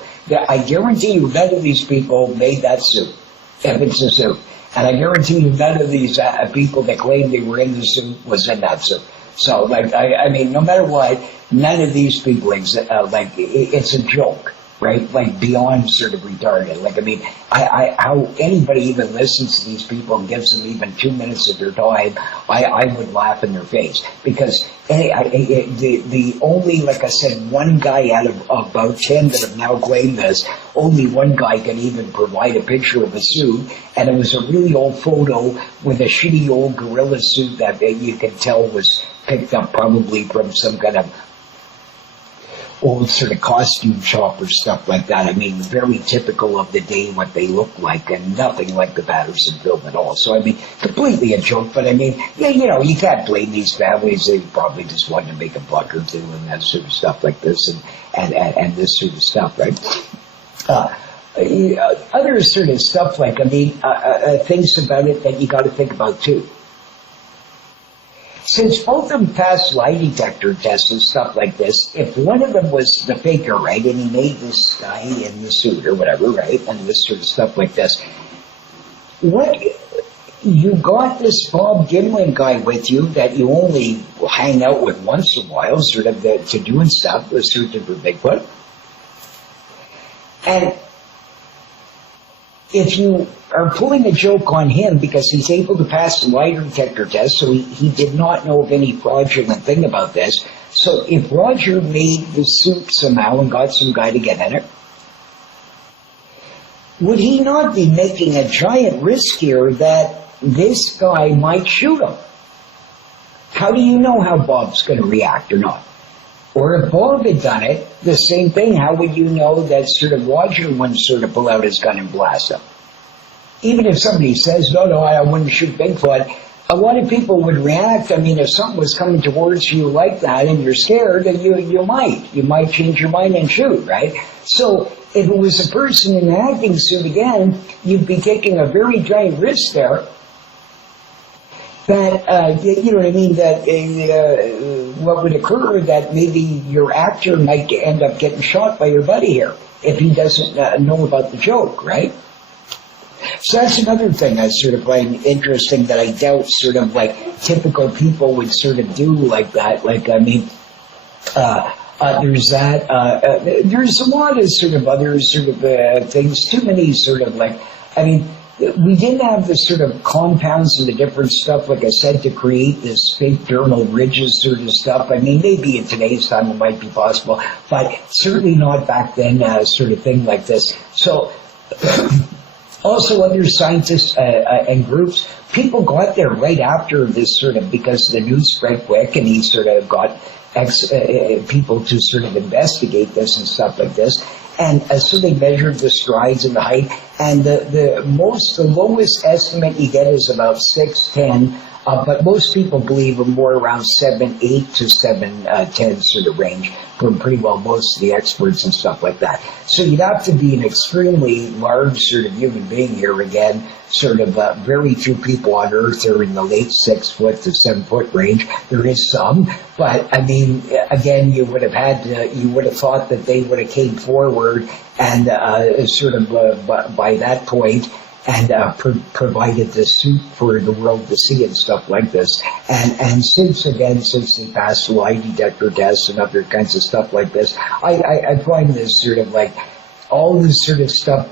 I guarantee you none of these people made that suit, Evans's suit. And I guarantee you none of these people that claimed they were in the suit was in that suit. So, like, I mean, no matter what, none of these people, it's a joke, right? Like, beyond sort of retarded. Like, I mean, how anybody even listens to these people and gives them even 2 minutes of their time, I would laugh in their face. Because the only, like I said, one guy out of about 10 that have now claimed this, only one guy can even provide a picture of a suit, and it was a really old photo with a shitty old gorilla suit that you could tell was picked up probably from some kind of old sort of costume shop or stuff like that. I mean, very typical of the day what they look like, and nothing like the Patterson film at all. So, I mean, completely a joke, but I mean, yeah, you know, you can't blame these families. They probably just wanted to make a buck or two and that sort of stuff like this and this sort of stuff, right? Other sort of stuff like, I mean, things about it that you got to think about too. Since both of them passed lie detector tests and stuff like this, if one of them was the faker, right, and he made this guy in the suit or whatever, right, and this sort of stuff like this, what, you got this Bob Gimlin guy with you that you only hang out with once in a while, sort of to doing stuff, searching for Bigfoot, and if you are pulling a joke on him because he's able to pass the lie detector test, so he did not know of any fraudulent thing about this. So if Roger made the suit somehow and got some guy to get in it, would he not be making a giant risk here that this guy might shoot him? How do you know how Bob's going to react or not? Or if Bob had done it, the same thing, how would you know that sort of Roger wouldn't sort of pull out his gun and blast him? Even if somebody says, no, I wouldn't shoot Bigfoot, a lot of people would react. I mean, if something was coming towards you like that and you're scared, then you might change your mind and shoot, right? So if it was a person in an acting suit again, you'd be taking a very giant risk there. That, you know what I mean, that what would occur, that maybe your actor might end up getting shot by your buddy here if he doesn't know about the joke, right? So that's another thing I sort of find interesting that I doubt sort of like typical people would sort of do like that. Like, I mean, there's that, there's a lot of sort of other sort of things, too many sort of like, I mean, we didn't have the sort of compounds and the different stuff, like I said, to create this fake dermal ridges sort of stuff. I mean, maybe in today's time it might be possible, but certainly not back then, sort of thing like this. So, also other scientists and groups, people got there right after this sort of, because the news spread quick and he sort of got people to sort of investigate this and stuff like this. And so they measured the strides and the height, and the lowest estimate you get is about 6'10", but most people believe more around 7'8" to 7'10" sort of range from pretty well most of the experts and stuff like that. So you'd have to be an extremely large sort of human being here again. Sort of very few people on Earth are in the late 6 foot to 7 foot range. There is some, but I mean, again, you would have thought that they would have came forward and sort of by that point and provided the suit for the world to see and stuff like this. And since they passed the lie detector tests and other kinds of stuff like this, I find this sort of like, all this sort of stuff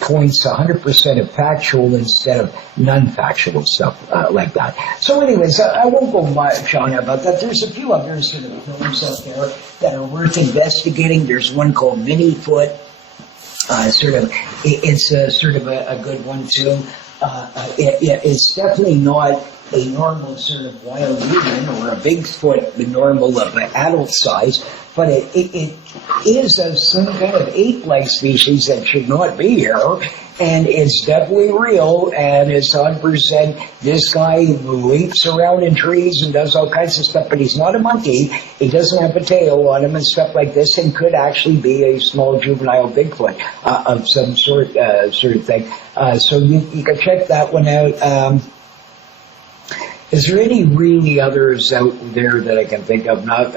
points 100% of factual instead of non-factual stuff like that. So anyways, I won't go much on about that. There's a few other sort of films out there that are worth investigating. There's one called Bigfoot. It's sort of a good one too. It's definitely not a normal sort of wild human or a Bigfoot, the normal of an adult size, but it is of some kind of ape-like species that should not be here, and it's definitely real, and it's 100%. This guy leaps around in trees and does all kinds of stuff, but he's not a monkey. He doesn't have a tail on him and stuff like this, and could actually be a small juvenile Bigfoot of some sort of thing. So you can check that one out. Is there any really others out there that I can think of? Not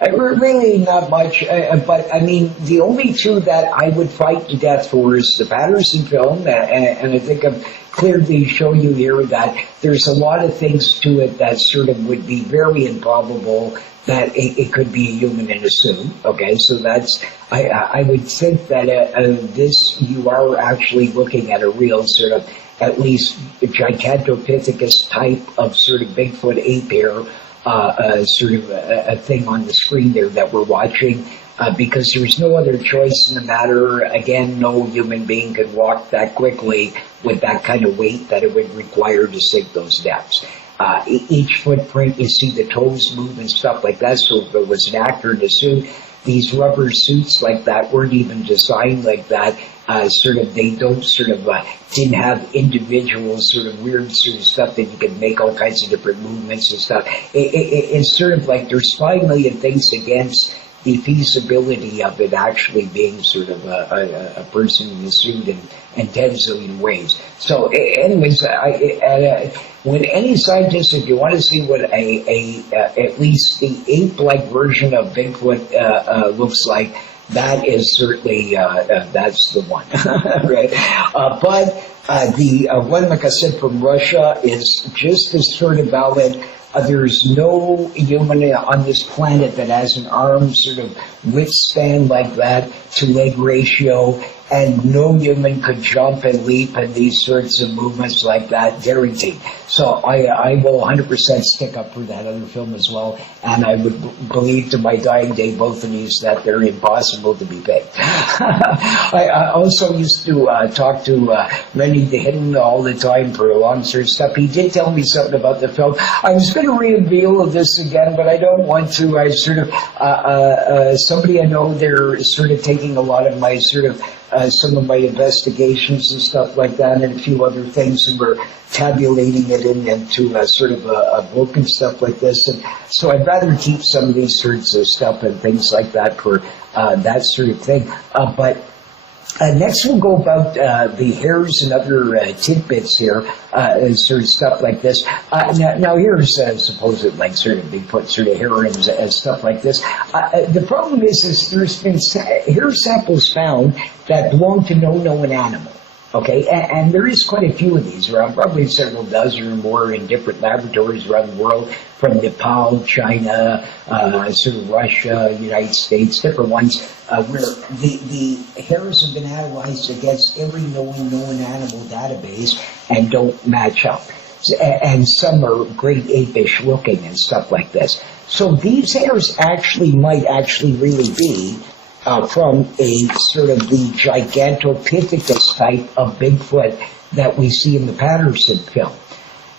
really, not much. But I mean, the only two that I would fight to death for is the Patterson film, and I think I've clearly shown you here that there's a lot of things to it that sort of would be very improbable that it could be a human in a suit. Okay, so that's I would think that this you are actually looking at a real sort of at least Gigantopithecus type of sort of Bigfoot ape here, sort of a thing on the screen there that we're watching, because there's no other choice in the matter. Again, no human being could walk that quickly with that kind of weight that it would require to sink those depths. Each footprint, you see the toes move and stuff like that, so if it was an actor in a suit, these rubber suits like that weren't even designed like that. They don't didn't have individual sort of weird sort of stuff that you could make all kinds of different movements and stuff. It's sort of like there's 5 million things against the feasibility of it actually being sort of a person in a suit in 10 zillion ways. So anyways, when any scientist, if you want to see what at least the ape-like version of Bigfoot looks like, that is certainly, that's the one, right? But the one, like I said, from Russia is just as sort of valid. There's no human on this planet that has an arm sort of width span like that to leg ratio, and no human could jump and leap and these sorts of movements like that, guaranteed. So I will 100% stick up for that other film as well, and I would believe to my dying day, both of these, that they're impossible to be faked. I also used to talk to Rennie the Hidden all the time for a long sort of stuff. He did tell me something about the film. I was going to reveal this again, but I don't want to. I sort of, somebody I know, they're sort of taking a lot of my sort of, some of my investigations and stuff like that, and a few other things, and we're tabulating it into sort of a book and stuff like this. And so I'd rather keep some of these sorts of stuff and things like that for that sort of thing. But next we'll go about the hairs and other tidbits here, and sort of stuff like this. Now here's supposed like sort of Bigfoot sort of hair and stuff like this. The problem is there's been hair samples found that belong to no known animal. Okay, and there is quite a few of these around, probably several dozen or more in different laboratories around the world, from Nepal, China, sort of Russia, United States, different ones, where the hairs have been analyzed against every known animal database and don't match up. And some are great apish looking and stuff like this. So these hairs might actually really be from a sort of the Gigantopithecus type of Bigfoot that we see in the Patterson film.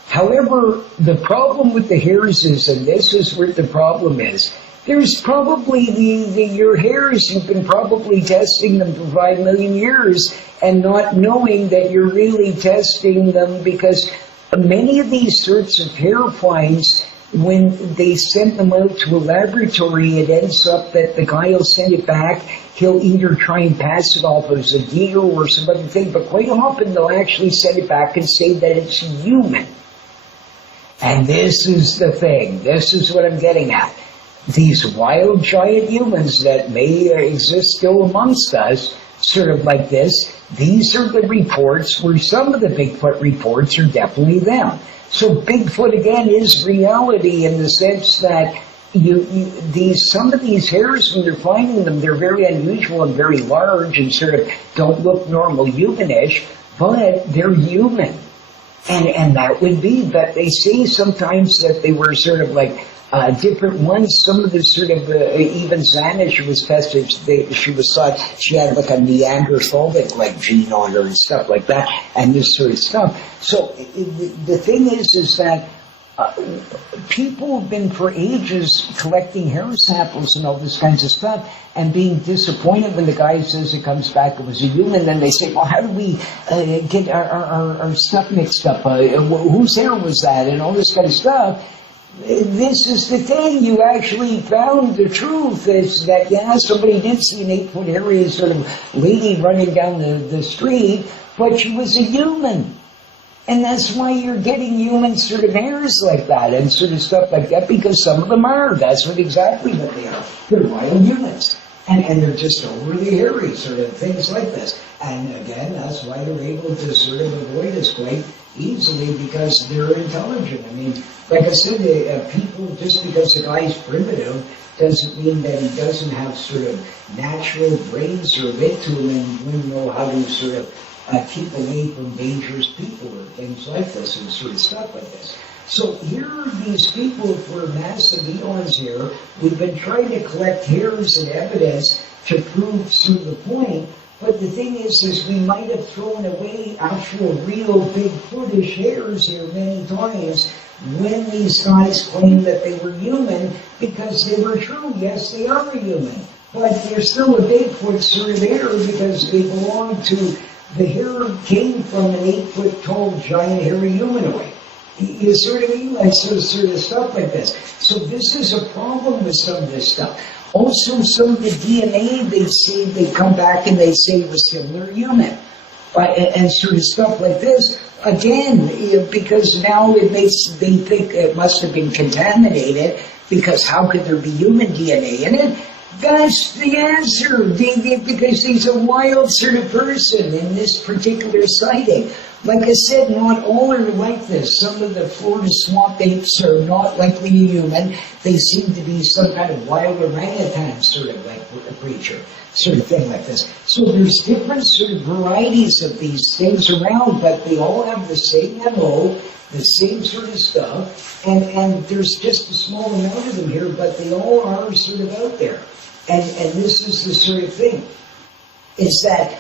However, the problem with the hairs is, and this is where the problem is, there's probably your hairs, you've been probably testing them for 5 million years and not knowing that you're really testing them, because many of these sorts of hair finds, when they send them out to a laboratory, it ends up that the guy will send it back. He'll either try and pass it off as a deer or some other thing, but quite often they'll actually send it back and say that it's human. And this is the thing. This is what I'm getting at. These wild giant humans that may exist still amongst us, sort of like this, these are the reports where some of the Bigfoot reports are definitely them. So Bigfoot, again, is reality in the sense that some of these hairs, when you're finding them, they're very unusual and very large and sort of don't look normal humanish, but they're human. And that would be, but they say sometimes that they were sort of like different ones. Some of the sort of, even Zanish was tested, she was thought she had like a Neanderthalic like gene on her and stuff like that, and this sort of stuff. So the thing is that people have been for ages collecting hair samples and all this kinds of stuff and being disappointed when the guy says it comes back it was a human. Then they say, well, how do we get our stuff mixed up? Whose hair was that? And all this kind of stuff. This is the thing. You actually found the truth is that, yeah, somebody did see an 8-foot hairy sort of lady running down the street, but she was a human. And that's why you're getting human sort of hairs like that and sort of stuff like that, because some of them are. That's exactly what they are. They're wild humans. And they're just overly hairy, sort of things like this. And again, that's why they're able to sort of avoid us quite easily, because they're intelligent. I mean, like I said, people, just because a guy's primitive doesn't mean that he doesn't have sort of natural brains or wit to him and wouldn't know how to sort of keep away from dangerous people or things like this and sort of stuff like this. So here are these people for massive eons here. We've been trying to collect hairs and evidence to prove sort of the point, but the thing is we might have thrown away actual real Bigfootish hairs here many times when these guys claimed that they were human, because they were true. Yes, they are human, but they're still a Bigfoot sort of hair because they belong to. The hair came from an 8-foot tall giant hairy humanoid. You sort of mean, like sort of stuff like this. So this is a problem with some of this stuff. Also, some of the DNA they say, they come back and they say was similar human, and sort of stuff like this. Again, because now they think it must have been contaminated, because how could there be human DNA in it? That's the answer, because he's a wild sort of person in this particular sighting. Like I said, not all are like this. Some of the Florida swamp apes are not likely a human. They seem to be some kind of wild orangutan sort of like a creature, sort of thing like this. So there's different sort of varieties of these things around, but they all have the same MO, the same sort of stuff, and there's just a small amount of them here, but they all are sort of out there. And this is the sort of thing, is that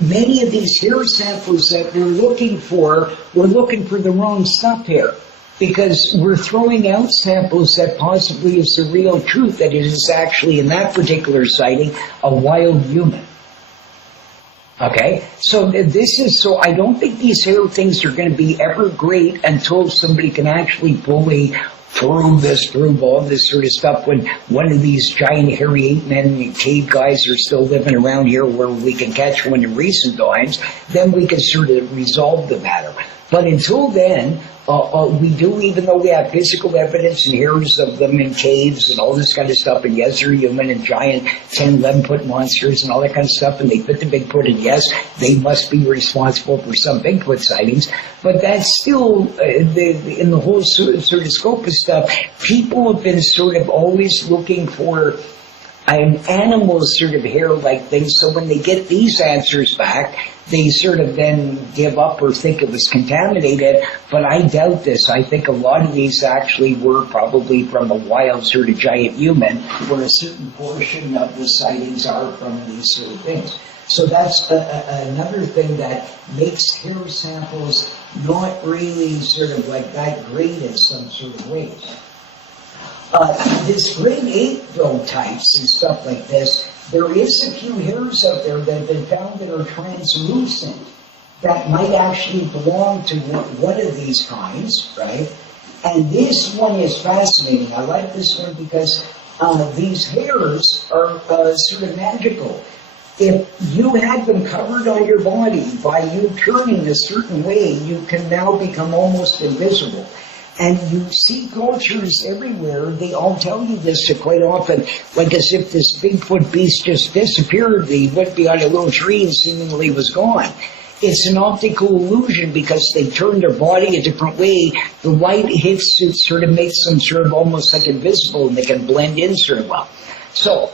many of these hair samples that we're looking for the wrong stuff here, because we're throwing out samples that possibly is the real truth, that it is actually, in that particular sighting, a wild human. Okay, so I don't think these hair things are going to be ever great until somebody can actually fully prove all this sort of stuff, when one of these giant hairy ape-men cave guys are still living around here where we can catch one in recent times, then we can sort of resolve the matter. But until then, we do, even though we have physical evidence and hairs of them in caves and all this kind of stuff, and yes, they're human and giant 10, 11-foot monsters and all that kind of stuff, and they fit the Bigfoot, and yes, they must be responsible for some Bigfoot sightings, but that's still, in the whole sort of scope of stuff, people have been sort of always looking for an animal sort of hair-like thing, so when they get these answers back, they sort of then give up or think it was contaminated, but I doubt this. I think a lot of these actually were probably from a wild sort of giant human, where a certain portion of the sightings are from these sort of things. So that's another thing that makes hair samples not really sort of like that great in some sort of ways. This grade 8 though types and stuff like this, there is a few hairs out there that have been found that are translucent that might actually belong to one of these kinds, right? And this one is fascinating. I like this one because these hairs are sort of magical. If you had them covered on your body, by you turning a certain way, you can now become almost invisible. And you see cultures everywhere, they all tell you this quite often, like as if this Bigfoot beast just disappeared, he went behind a little tree and seemingly was gone. it's an optical illusion because they turn their body a different way. The light hits it, sort of makes them sort of almost like invisible, and they can blend in sort of well. So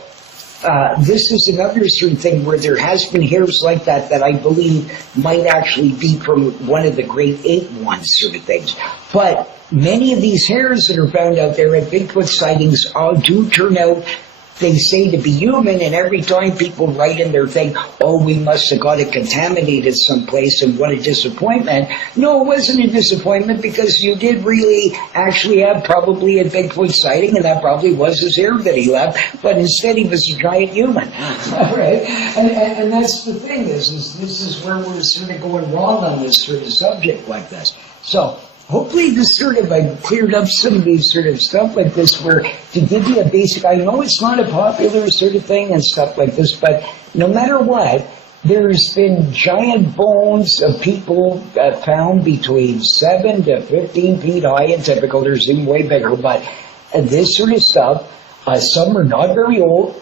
this is another sort of thing where there has been hairs like that I believe might actually be from one of the great ape ones sort of things. But many of these hairs that are found out there at Bigfoot sightings do turn out, they say, to be human, and every time people write in their thing, oh, we must have got it contaminated someplace, and what a disappointment. No, it wasn't a disappointment, because you did really actually have probably a Bigfoot sighting, and that probably was his hair that he left, but instead he was a giant human. All right? And that's the thing, is this is where we're sort of going wrong on this sort of subject like this. So, hopefully this sort of, I've cleared up some of these sort of stuff like this, where to give you a basic, I know it's not a popular sort of thing and stuff like this, but no matter what, there's been giant bones of people found between 7 to 15 feet high in typical. There's even way bigger, but this sort of stuff, some are not very old.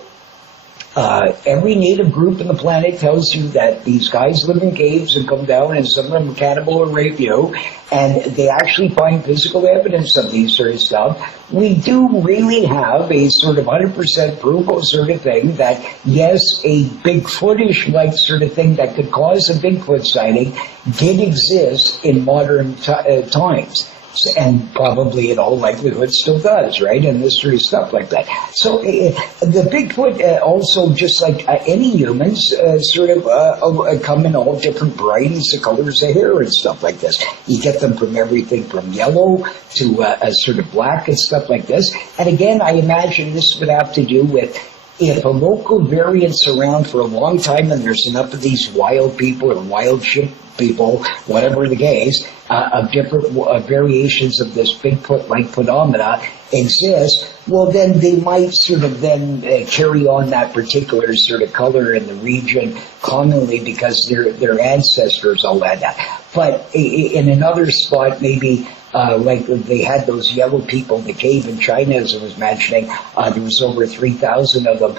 Every native group in the planet tells you that these guys live in caves and come down, and some of them cannibal or rape you, and they actually find physical evidence of these sort of stuff. We do really have a sort of 100% provable sort of thing that, yes, a Bigfootish like sort of thing that could cause a Bigfoot sighting did exist in modern times. And probably in all likelihood still does, right? And this sort of stuff like that. So the Bigfoot also, just like any humans, sort of come in all different varieties of colors of hair and stuff like this. You get them from everything from yellow to a sort of black and stuff like this. And again, I imagine this would have to do with if a local variant's around for a long time and there's enough of these wild people or wild shit people, whatever the case, of different variations of this Bigfoot-like phenomena exist, well, then they might sort of then carry on that particular sort of color in the region commonly because their ancestors all had that. But in another spot, maybe like they had those yellow people in the cave in China, as I was mentioning, there was over 3,000 of them.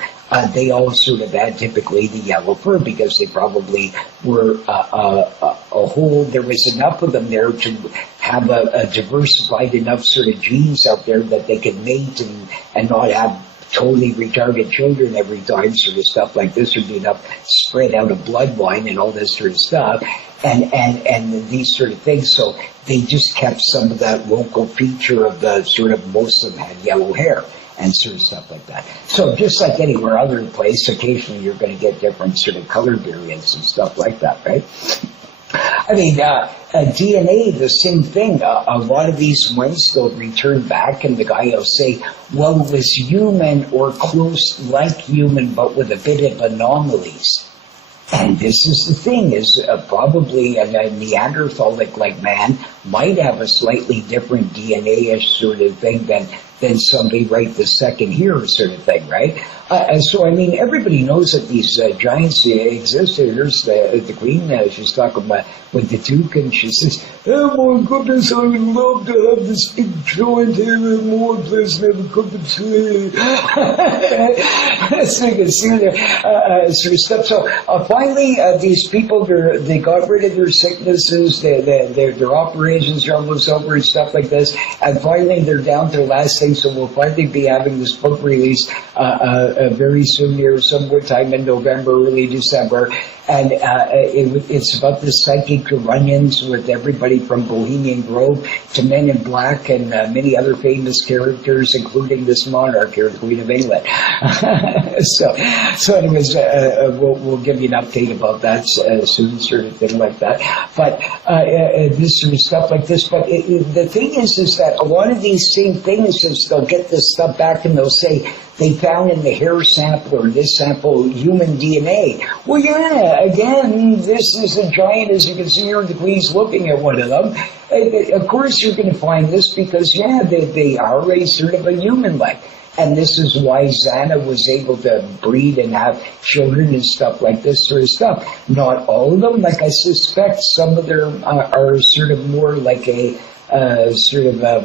They all sort of had typically the yellow fur because they probably were there was enough of them there to have a diversified enough sort of genes out there that they could mate and not have totally retarded children every time, sort of stuff like this, would be enough spread out of bloodline and all this sort of stuff, and these sort of things. So they just kept some of that local feature of the sort of, most of them had yellow hair and sort of stuff like that. So just like anywhere other place, occasionally you're going to get different sort of color variants and stuff like that, right? I mean, DNA, the same thing. A lot of these ones, they'll return back and the guy will say, well, it was human or close like human, but with a bit of anomalies. And this is the thing, is probably a Neanderthalic-like man might have a slightly different DNA-ish sort of thing than somebody right this second here sort of thing, right? So, I mean, everybody knows that these giants exist. Here's the queen, she's talking about with the Duke, and she says, oh my goodness, I would love to have this big giant here in more place and have a cup of tea. So you can see there, sort of stuff. So finally, these people, they got rid of their sicknesses, their operations are almost over and stuff like this, and finally they're down to the last thing, so we'll finally be having this book released very soon here, sometime in November, early December, and it's about the psychic run-ins with everybody from Bohemian Grove to Men in Black and many other famous characters, including this monarch here, the Queen of England. So anyways, we'll give you an update about that soon, sort of thing like that. But this sort of stuff like this. But the thing is that a lot of these same things, is they'll get this stuff back and they'll say, they found in the hair sample or this sample human DNA. Well, yeah, again, this is a giant, as you can see here, the Queen's looking at one of them. Of course you're going to find this because, yeah, they are a sort of a human-like. And this is why Xana was able to breed and have children and stuff like this sort of stuff. Not all of them, like I suspect some of them are sort of more like a sort of a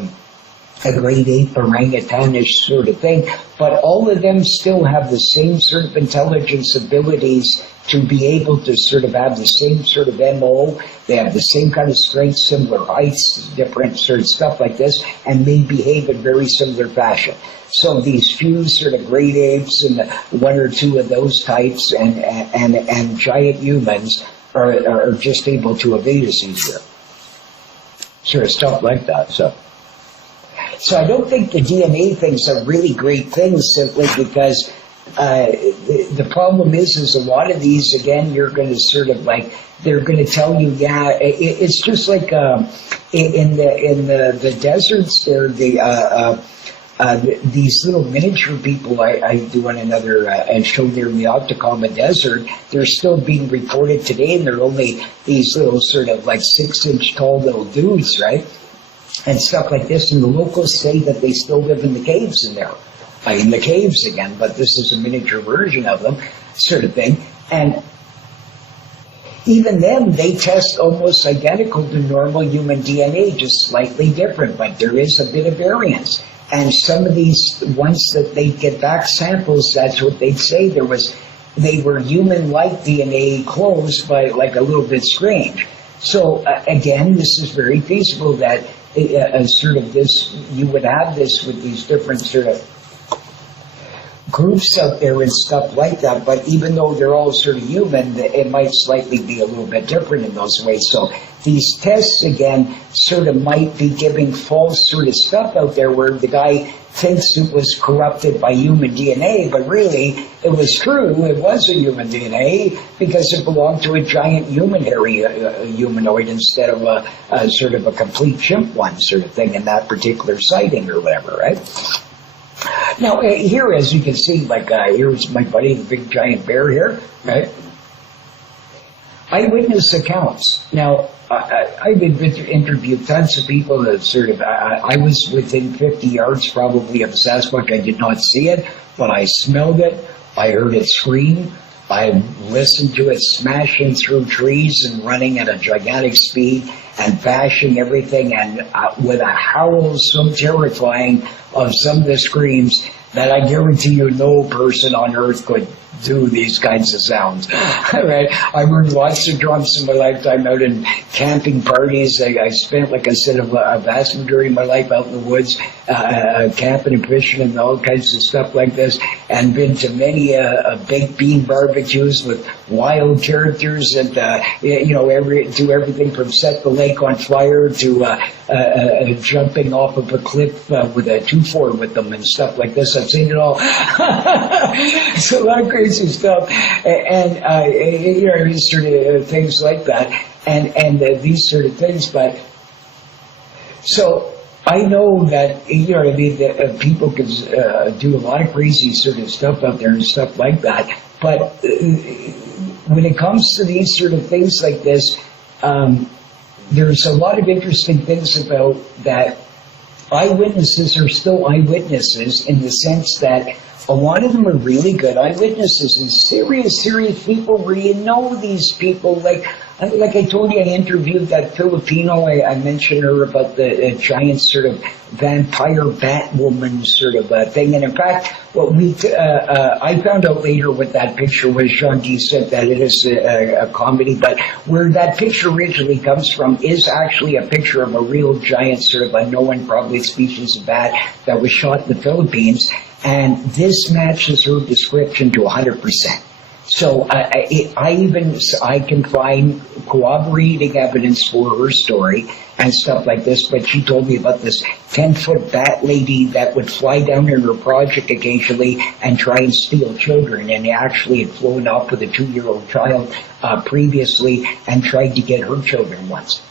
grade 8 orangutan-ish sort of thing, but all of them still have the same sort of intelligence abilities to be able to sort of have the same sort of MO, they have the same kind of strength, similar heights, different sort of stuff like this, and they behave in very similar fashion. So these few sort of great apes and one or two of those types and giant humans are just able to evade us easier. Sort of stuff like that. So I don't think the DNA thing's a really great thing, simply because the problem is a lot of these, again, you're going to sort of like, they're going to tell you, yeah, it's just like in the deserts there, these little miniature people I do on another show there in the Atacama Desert, they're still being reported today, and they're only these little sort of like 6-inch tall little dudes, right? And stuff like this, and the locals say that they still live in the caves in there. In the caves again, but this is a miniature version of them, sort of thing. And even then, they test almost identical to normal human DNA, just slightly different, but there is a bit of variance. And some of these ones that they get back samples, that's what they'd say, they were human-like DNA close, but like a little bit strange. So again, this is very feasible that sort of this, you would have this with these different sort of groups out there and stuff like that, but even though they're all sort of human, it might slightly be a little bit different in those ways. So these tests, again, sort of might be giving false sort of stuff out there where the guy thinks it was corrupted by human DNA, but really it was true, it was a human DNA because it belonged to a giant human hairy humanoid instead of a sort of a complete chimp one sort of thing in that particular sighting or whatever, right? Now, here, as you can see, like, here's my buddy, the big giant bear here, right? Eyewitness accounts. Now, I've interviewed tons of people that sort of, I was within 50 yards probably of Sasquatch. I did not see it, but I smelled it. I heard it scream. I listened to it smashing through trees and running at a gigantic speed and bashing everything, and with a howl so terrifying of some of the screams that I guarantee you no person on earth could do these kinds of sounds. Right? I heard lots of drums in my lifetime out in camping parties. I spent, like I said, a vast majority of my life out in the woods, camping and fishing and all kinds of stuff like this, and been to many baked bean barbecues with wild characters and, do everything from set the lake on fire to jumping off of a cliff with a 2-4 with them and stuff like this. I've seen it all. It's a lot of crazy stuff, and sort of things like that, and these sort of things. But so I know that that people can do a lot of crazy sort of stuff out there and stuff like that. But when it comes to these sort of things like this, there's a lot of interesting things about that. Eyewitnesses are still eyewitnesses in the sense that a lot of them are really good eyewitnesses and serious people where you know these people. Like I told you, I interviewed that Filipino. I mentioned her about the giant sort of vampire Batwoman sort of thing. And in fact, what I found out later what that picture was. Jean-Guy said that it is a comedy, but where that picture originally comes from is actually a picture of a real giant sort of unknown, probably species of bat that was shot in the Philippines. And this matches her description to 100%. So I can find corroborating evidence for her story and stuff like this, but she told me about this 10-foot bat lady that would fly down in her project occasionally and try and steal children, and actually had flown off with a 2-year-old child previously and tried to get her children once.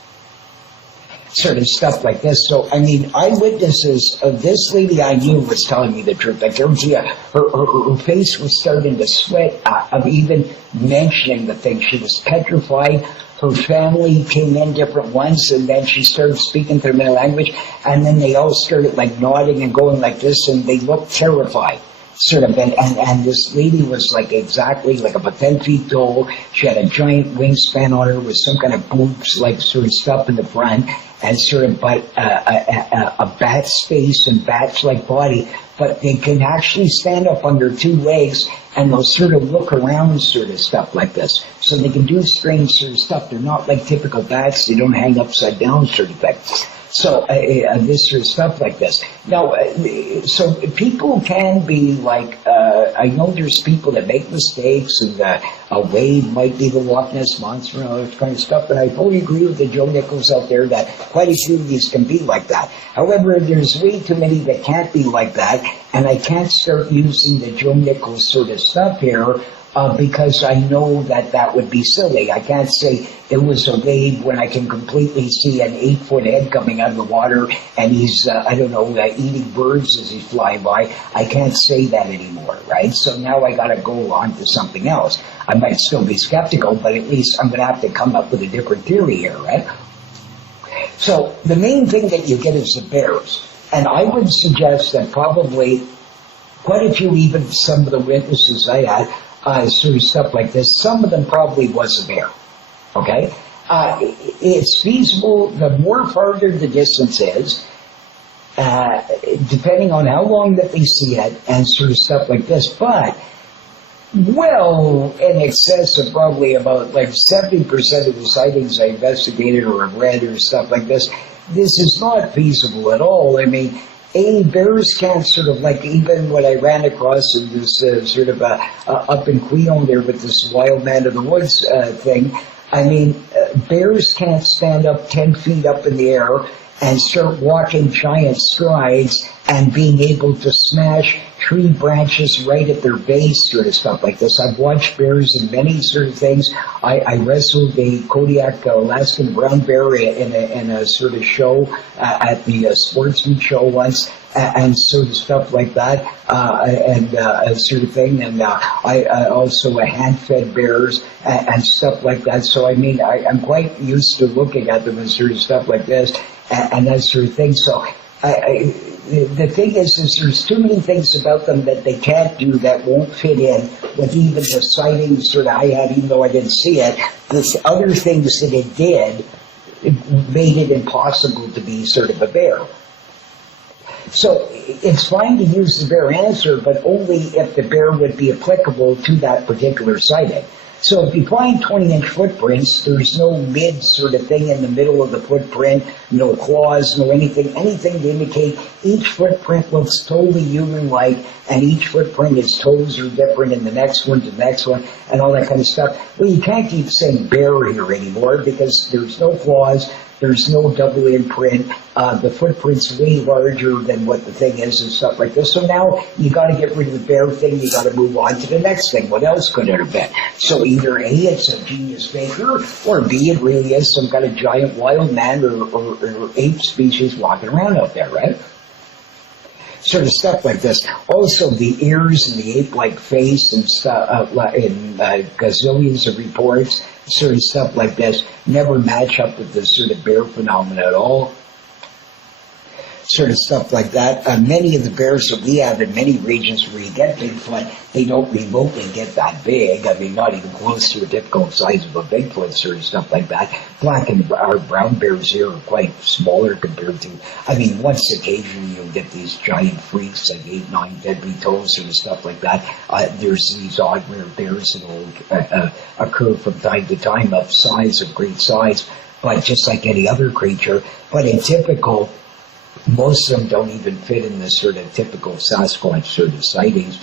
Sort of stuff like this. So, I mean, eyewitnesses of this lady I knew was telling me the truth. I guarantee you, her face was starting to sweat of even mentioning the thing. She was petrified. Her family came in, different ones, and then she started speaking their language, and then they all started like nodding and going like this, and they looked terrified. Sort of, and this lady was like exactly like about 10 feet tall. She had a giant wingspan on her with some kind of boobs, like sort of stuff in the front, and sort of but a bat's face and bat's like body, but they can actually stand up on their two legs and they'll sort of look around sort of stuff like this. So they can do strange sort of stuff. They're not like typical bats. They don't hang upside down sort of thing. So this sort of stuff like this. Now, so people can be like, I know there's people that make mistakes, and a wave might be the Loch Ness Monster and all that kind of stuff, but I totally agree with the Joe Nichols out there that quite a few of these can be like that. However, there's way too many that can't be like that, and I can't start using the Joe Nichols sort of stuff here, because I know that that would be silly. I can't say it was a wave when I can completely see an 8-foot head coming out of the water and he's, eating birds as he's flying by. I can't say that anymore, right? So now I gotta go on to something else. I might still be skeptical, but at least I'm gonna have to come up with a different theory here, right? So the main thing that you get is the bears. And I would suggest that probably quite a few, even some of the witnesses I had, sort of stuff like this, some of them probably was a bear, okay? It's feasible, the more farther the distance is, depending on how long that they see it and sort of stuff like this, but well in excess of probably about like 70% of the sightings I investigated or have read or stuff like this is not feasible at all. I mean, bears can't sort of like, even when I ran across this sort of up in Queen there with this wild man of the woods thing, I mean, bears can't stand up 10 feet up in the air and start walking giant strides and being able to smash tree branches right at their base, sort of stuff like this. I've watched bears in many sort of things. I wrestled a Kodiak Alaskan brown bear in a sort of show at the sportsman show once, and sort of stuff like that, and sort of thing. And I also hand-fed bears and stuff like that. So I mean, I'm quite used to looking at them and sort of stuff like this and that sort of thing. So the thing is there's too many things about them that they can't do that won't fit in with even the sightings sort of I had, even though I didn't see it. There's other things that it did, it made it impossible to be sort of a bear. So it's fine to use the bear answer, but only if the bear would be applicable to that particular sighting. So if you find 20-inch footprints, there's no mid sort of thing in the middle of the footprint, no claws, no anything to indicate each footprint looks totally human-like, and each footprint, its toes are different in the next one to the next one, and all that kind of stuff. Well, you can't keep saying bear here anymore because there's no claws, there's no double imprint, the footprint's way larger than what the thing is and stuff like this. So now you got to get rid of the bear thing, you got to move on to the next thing. What else could it have been? So either A, it's a genius faker, or B, it really is some kind of giant wild man or ape species walking around out there, right? Sort of stuff like this. Also, the ears and the ape-like face and stuff, in gazillions of reports, sort of stuff like this, never match up with the sort of bear phenomena at all. Sort of stuff like that. Many of the bears that we have in many regions where you get Bigfoot, they don't remotely get that big. I mean, not even close to a typical size of a Bigfoot, sort of stuff like that. Black and brown bears here are quite smaller compared to, I mean, once occasionally you'll get these giant freaks like 8, 9, 10 toes, sort of stuff like that. There's these odd rare bears that will occur from time to time of great size, but just like any other creature. But in typical, most of them don't even fit in the sort of typical Sasquatch sort of sightings.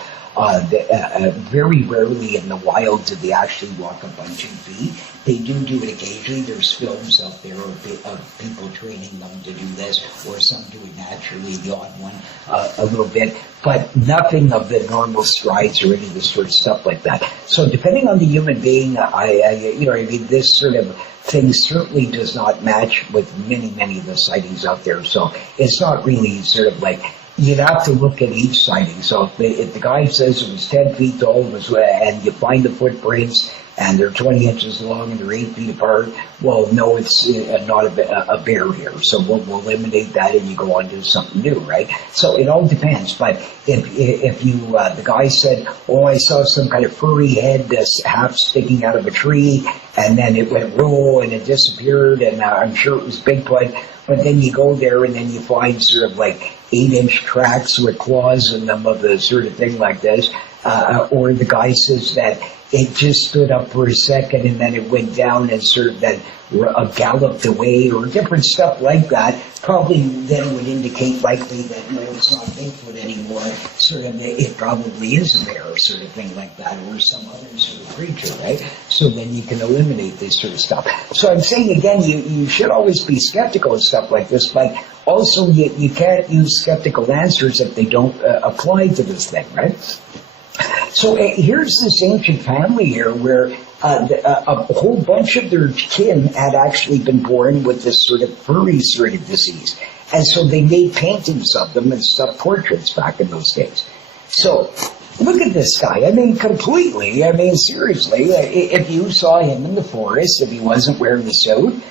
Very rarely in the wild do they actually walk a bunch of feet. They do it occasionally. There's films out there of people training them to do this, or some do it naturally, the odd one, a little bit, but nothing of the normal strides or any of the sort of stuff like that. So depending on the human being, this sort of thing certainly does not match with many of the sightings out there. So it's not really sort of like, you'd have to look at each sighting. So if the guy says it was 10 feet tall and you find the footprints and they're 20 inches long and they're 8 feet apart, well, no, it's not a bear here. So we'll eliminate that and you go on to something new, right? So it all depends. But if you, the guy said, oh, I saw some kind of furry head that's half sticking out of a tree, and then it went roll and it disappeared, and I'm sure it was Bigfoot. But then you go there and then you find sort of like 8-inch tracks with claws in them of the sort of thing like this. Or the guy says that it just stood up for a second and then it went down and sort of then galloped away, or different stuff like that, probably then would indicate likely that no, it's not Bigfoot anymore. Sort of, it probably is a bear, sort of thing like that, or some other sort of creature, right? So then you can eliminate this sort of stuff. So I'm saying again, you should always be skeptical of stuff like this, but also you can't use skeptical answers if they don't apply to this thing, right? So here's this ancient family here where a whole bunch of their kin had actually been born with this sort of furry sort of disease. And so they made paintings of them and stuffed portraits back in those days. So look at this guy. I mean, completely. I mean, seriously, if you saw him in the forest, if he wasn't wearing a suit,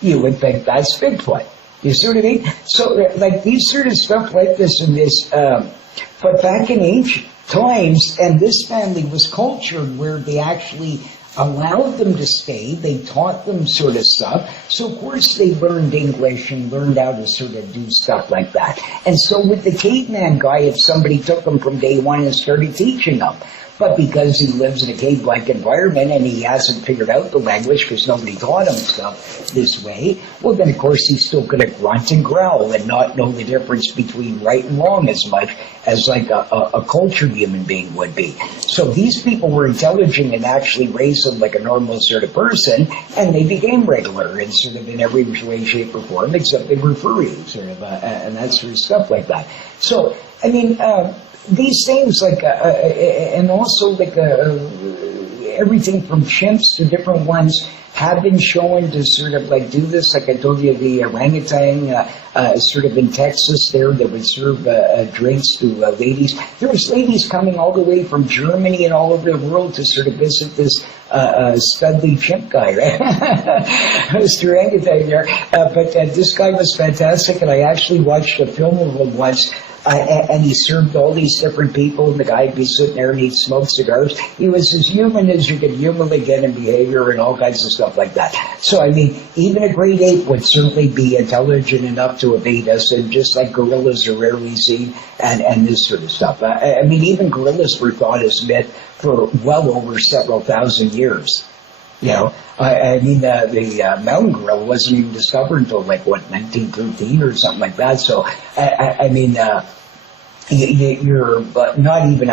you would think that's Bigfoot. You see what I mean? So like these sort of stuff like this and this, but back in ancient times, and this family was cultured where they actually allowed them to stay, they taught them sort of stuff, so of course they learned English and learned how to sort of do stuff like that. And so with the caveman guy, if somebody took him from day one and started teaching him, but because he lives in a cave-like environment and he hasn't figured out the language because nobody taught him stuff this way, well then of course he's still going to grunt and growl and not know the difference between right and wrong as much as like a cultured human being would be. So these people were intelligent and actually raised them like a normal sort of person, and they became regular and sort of in every way, shape, or form, except they were furry, sort of, and that sort of stuff like that. So, I mean, these things, like, and also like everything from chimps to different ones have been shown to sort of like do this. Like I told you, the orangutan sort of in Texas there that would serve drinks to ladies. There was ladies coming all the way from Germany and all over the world to sort of visit this studly chimp guy, right? Mr. Orangutan there. But this guy was fantastic, and I actually watched a film of him once. And he served all these different people, and the guy would be sitting there and he'd smoke cigars. He was as human as you could humanly get in behavior and all kinds of stuff like that. So, I mean, even a great ape would certainly be intelligent enough to evade us, and just like gorillas are rarely seen, and this sort of stuff. I mean, even gorillas were thought as myth for well over several thousand years. You know, I mean, the mountain gorilla wasn't even discovered until like, what, 1913 or something like that. So, I mean, you're not even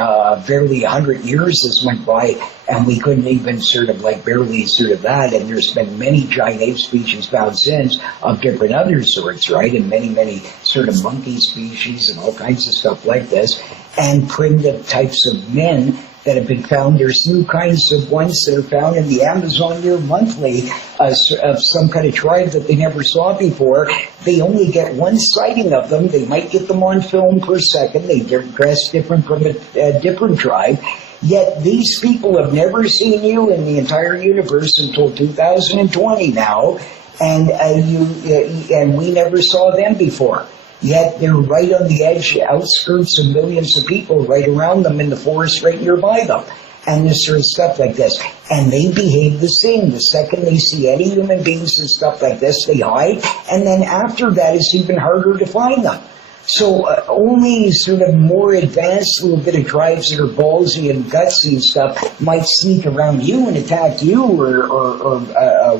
barely 100 years has went by, and we couldn't even sort of like barely sort of that. And there's been many giant ape species found since of different other sorts, right? And many, many sort of monkey species and all kinds of stuff like this. And primitive types of men that have been found. There's new kinds of ones that are found in the Amazon here monthly of some kind of tribe that they never saw before. They only get one sighting of them. They might get them on film per second. They dress different from a different tribe. Yet these people have never seen you in the entire universe until 2020 now, and we never saw them before. Yet they're right on the edge, outskirts of millions of people right around them in the forest right nearby them. And this sort of stuff like this. And they behave the same. The second they see any human beings and stuff like this, they hide. And then after that, it's even harder to find them. So only sort of more advanced little bit of tribes that are ballsy and gutsy and stuff might sneak around you and attack you or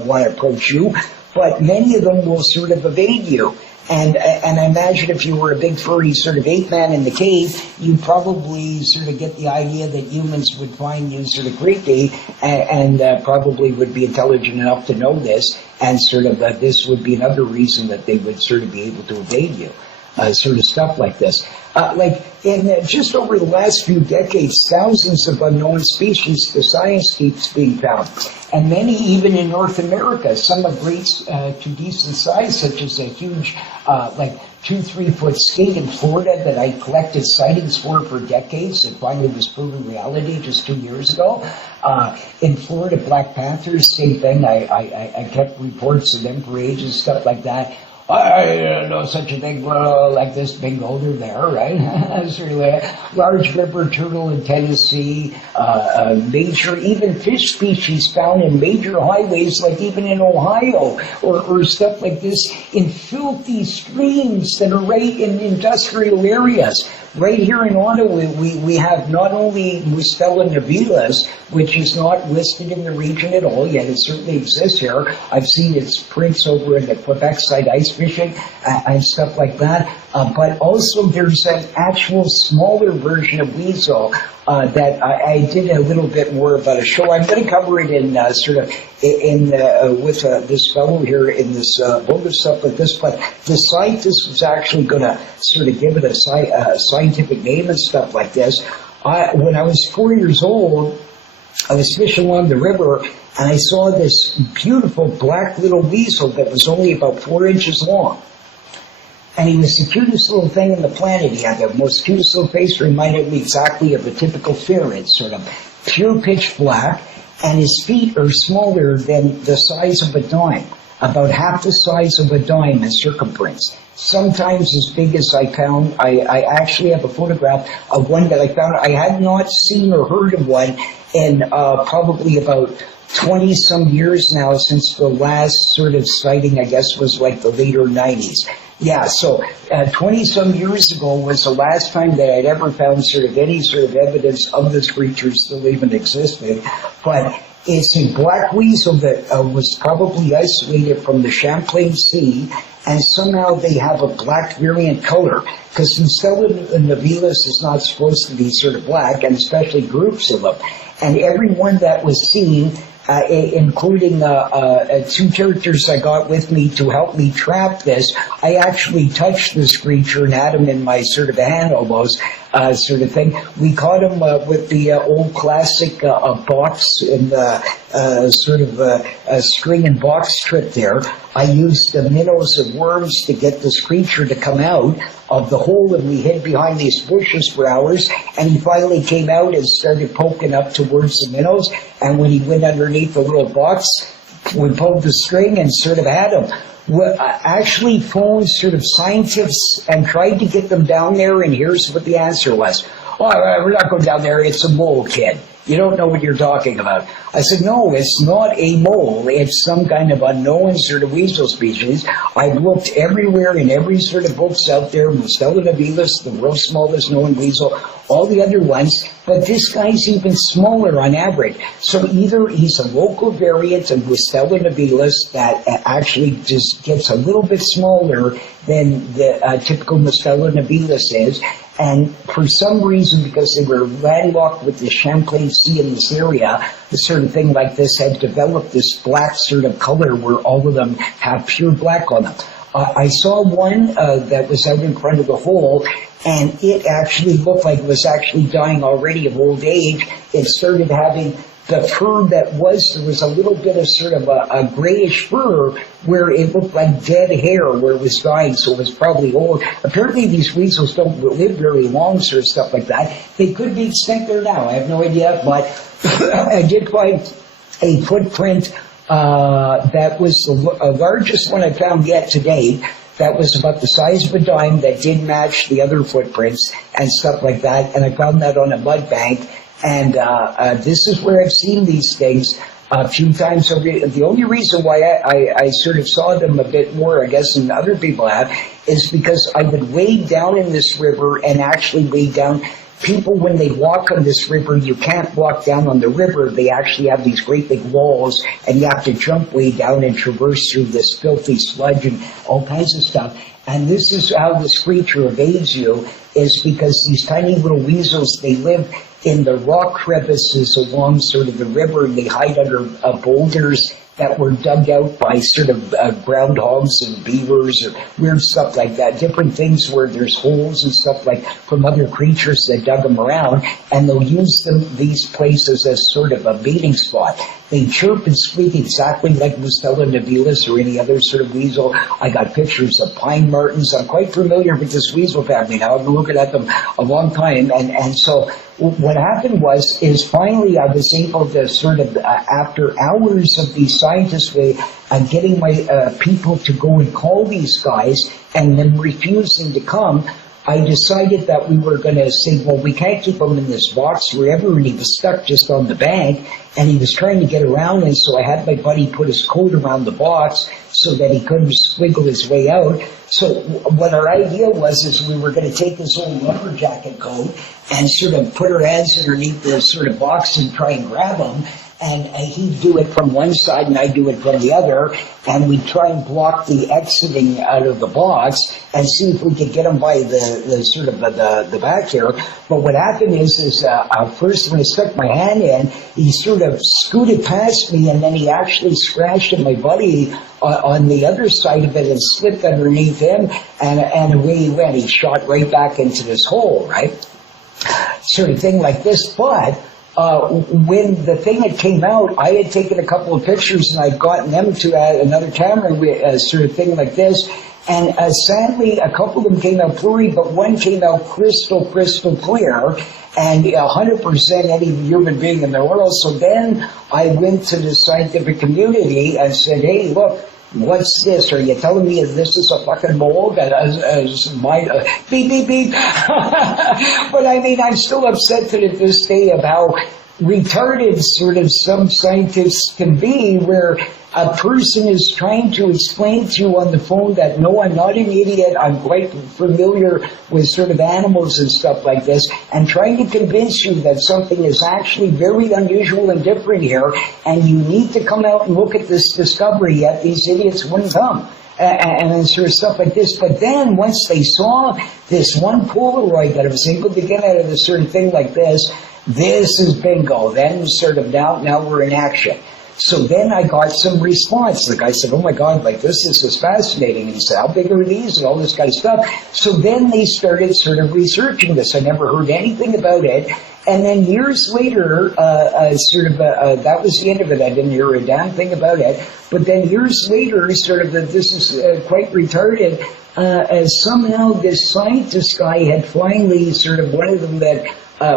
want to approach you. But many of them will sort of evade you. And I imagine if you were a big furry sort of ape man in the cave, you'd probably sort of get the idea that humans would find you sort of creepy and probably would be intelligent enough to know this, and sort of this would be another reason that they would sort of be able to evade you. Sort of stuff like this. Like in just over the last few decades, thousands of unknown species, the science keeps being found. And many even in North America, some of great to decent size, such as a huge, like 2-3 foot skate in Florida that I collected sightings for decades. It finally was proven reality just 2 years ago. In Florida, black panthers, same thing. I kept reports of them for ages, stuff like that. I don't know such a thing like this big boulder there, right? Sort of a large river turtle in Tennessee, major, even fish species found in major highways, like even in Ohio, or stuff like this, in filthy streams that are right in industrial areas. Right here in Ottawa, we have not only Mustela nivalis, which is not listed in the region at all, yet it certainly exists here. I've seen its prints over in the Quebec side ice fishing and stuff like that. But also there's an actual smaller version of weasel that I did a little bit more about a show. I'm going to cover it in with this fellow here in this book and stuff like this. But the scientist was actually going to sort of give it a scientific name and stuff like this. When I was 4 years old, I was fishing along the river, and I saw this beautiful black little weasel that was only about 4 inches long. And he was the cutest little thing on the planet. He had the most cutest little face, reminded me exactly of a typical ferret, sort of pure pitch black, and his feet are smaller than the size of a dime, about half the size of a dime in circumference. Sometimes as big as I found. I actually have a photograph of one that I found. I had not seen or heard of one in probably about 20-some years now, since the last sort of sighting, I guess, was like the later 90s. Yeah, so 20-some years ago was the last time that I'd ever found sort of any sort of evidence of this creature still even existed. But it's a black weasel that was probably isolated from the Champlain Sea, and somehow they have a black variant color, because Mustela nivalis is not supposed to be sort of black, and especially groups of them. And every one that was seen, including two characters I got with me to help me trap this, I actually touched this creature and had him in my sort of hand almost, sort of thing. We caught him with the old classic box and sort of a string and box trip there. I used minnows and worms to get this creature to come out of the hole, and we hid behind these bushes for hours, and he finally came out and started poking up towards the minnows, and when he went underneath the little box, we pulled the string and sort of had him. We actually phoned sort of scientists and tried to get them down there, and here's what the answer was. Oh, we're not going down there, it's a mole, kid. You don't know what you're talking about. I said, no, it's not a mole. It's some kind of unknown sort of weasel species. I've looked everywhere in every sort of books out there, Mustela nivalis, the world's smallest known weasel, all the other ones, but this guy's even smaller on average. So either he's a local variant of Mustela nivalis that actually just gets a little bit smaller than the typical Mustela nivalis is, and for some reason, because they were landlocked with the Champlain Sea in this area, the sort of thing like this had developed this black sort of color where all of them have pure black on them. I saw one that was out in front of the hole, and it actually looked like it was actually dying already of old age. It started having the fur there was a little bit of sort of a grayish fur where it looked like dead hair where it was dying, so it was probably old. Apparently these weasels don't live very long, sort of stuff like that. They could be extinct there now, I have no idea, but I did find a footprint that was the largest one I found yet to date. That was about the size of a dime, that did match the other footprints and stuff like that, and I found that on a mud bank. And this is where I've seen these things a few times over. The only reason why I sort of saw them a bit more, I guess, than other people have, is because I would wade down in this river and actually wade down. People, when they walk on this river, you can't walk down on the river. They actually have these great big walls, and you have to jump way down and traverse through this filthy sludge and all kinds of stuff. And this is how this creature evades you, is because these tiny little weasels, they live in the rock crevices along sort of the river, and they hide under boulders that were dug out by sort of groundhogs and beavers or weird stuff like that, different things where there's holes and stuff like from other creatures that dug them around, and they'll use these places as sort of a mating spot. They chirp and squeak exactly like Mustela nivalis or any other sort of weasel. I got pictures of pine martens. I'm quite familiar with this weasel family now. I've been looking at them a long time, and so what happened is finally I was able to sort of, after hours of these scientists getting my people to go and call these guys and them refusing to come, I decided that we were going to say, well, we can't keep him in this box forever, and he was stuck just on the bank, and he was trying to get around, and so I had my buddy put his coat around the box so that he couldn't squiggle his way out. So what our idea was is we were going to take this old lumber jacket coat and sort of put our hands underneath the sort of box and try and grab him. And he'd do it from one side and I'd do it from the other, and we'd try and block the exiting out of the box and see if we could get him by the sort of the back here. But what happened is first when I stuck my hand in, he sort of scooted past me, and then he actually scratched at my buddy on the other side of it and slipped underneath him, and away he went. He shot right back into this hole, right? Sort of thing like this, but when the thing had came out, I had taken a couple of pictures and I'd gotten them to another camera, sort of thing like this. And sadly, a couple of them came out blurry, but one came out crystal clear, and 100% any human being in the world. So then I went to the scientific community and said, hey, look, what's this? Are you telling me this is a fucking mole that is my beep, beep, beep? But I mean, I'm still upset to this day of how retarded sort of some scientists can be, where a person is trying to explain to you on the phone that, no, I'm not an idiot, I'm quite familiar with sort of animals and stuff like this, and trying to convince you that something is actually very unusual and different here, and you need to come out and look at this discovery, yet these idiots wouldn't come. And sort of stuff like this. But then once they saw this one Polaroid that I was able to get out of this sort of thing like this is bingo. Then sort of now we're in action. So then I got some response. The guy said, oh my God, like this is fascinating. And he said, how big are these? And all this kind of stuff. So then they started sort of researching this. I never heard anything about it. And then years later, that was the end of it. I didn't hear a damn thing about it. But then years later, this is quite retarded. Somehow this scientist guy had finally, one of them that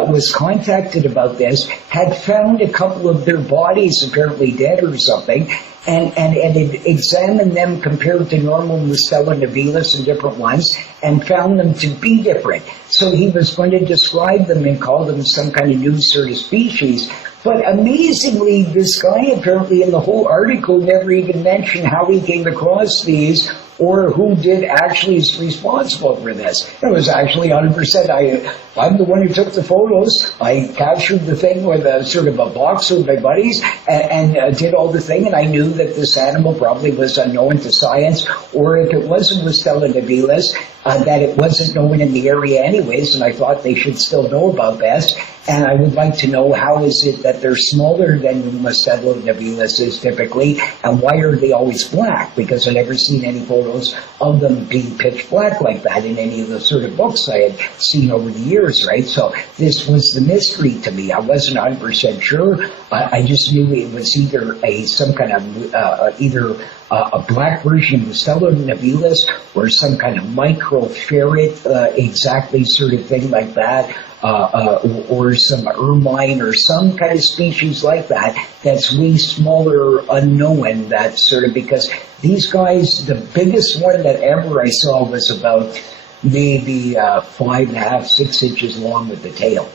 was contacted about this, had found a couple of their bodies apparently dead or something, and had examined them compared to normal Mustela nivalis and different ones, and found them to be different. So he was going to describe them and call them some kind of new sort of species. But amazingly, this guy apparently in the whole article never even mentioned how he came across these or who did actually is responsible for this. It was actually 100%. I'm the one who took the photos. I captured the thing with a sort of a box with my buddies and did all the thing, and I knew that this animal probably was unknown to science, or if it wasn't Mustela nivalis, that it wasn't known in the area anyways, and I thought they should still know about this. And I would like to know, how is it that they're smaller than Mustela nivalis is typically, and why are they always black? Because I've never seen any photos of them being pitch black like that in any of the sort of books I had seen over the years, right? So this was the mystery to me. I wasn't 100% sure. I just knew it was either some kind of either a black version of Mustela nivalis or some kind of microferret, exactly sort of thing like that. Or some ermine or some kind of species like that that's way smaller, unknown, that sort of, because these guys, the biggest one that ever I saw was about maybe 5.5, 6 inches long with the tail.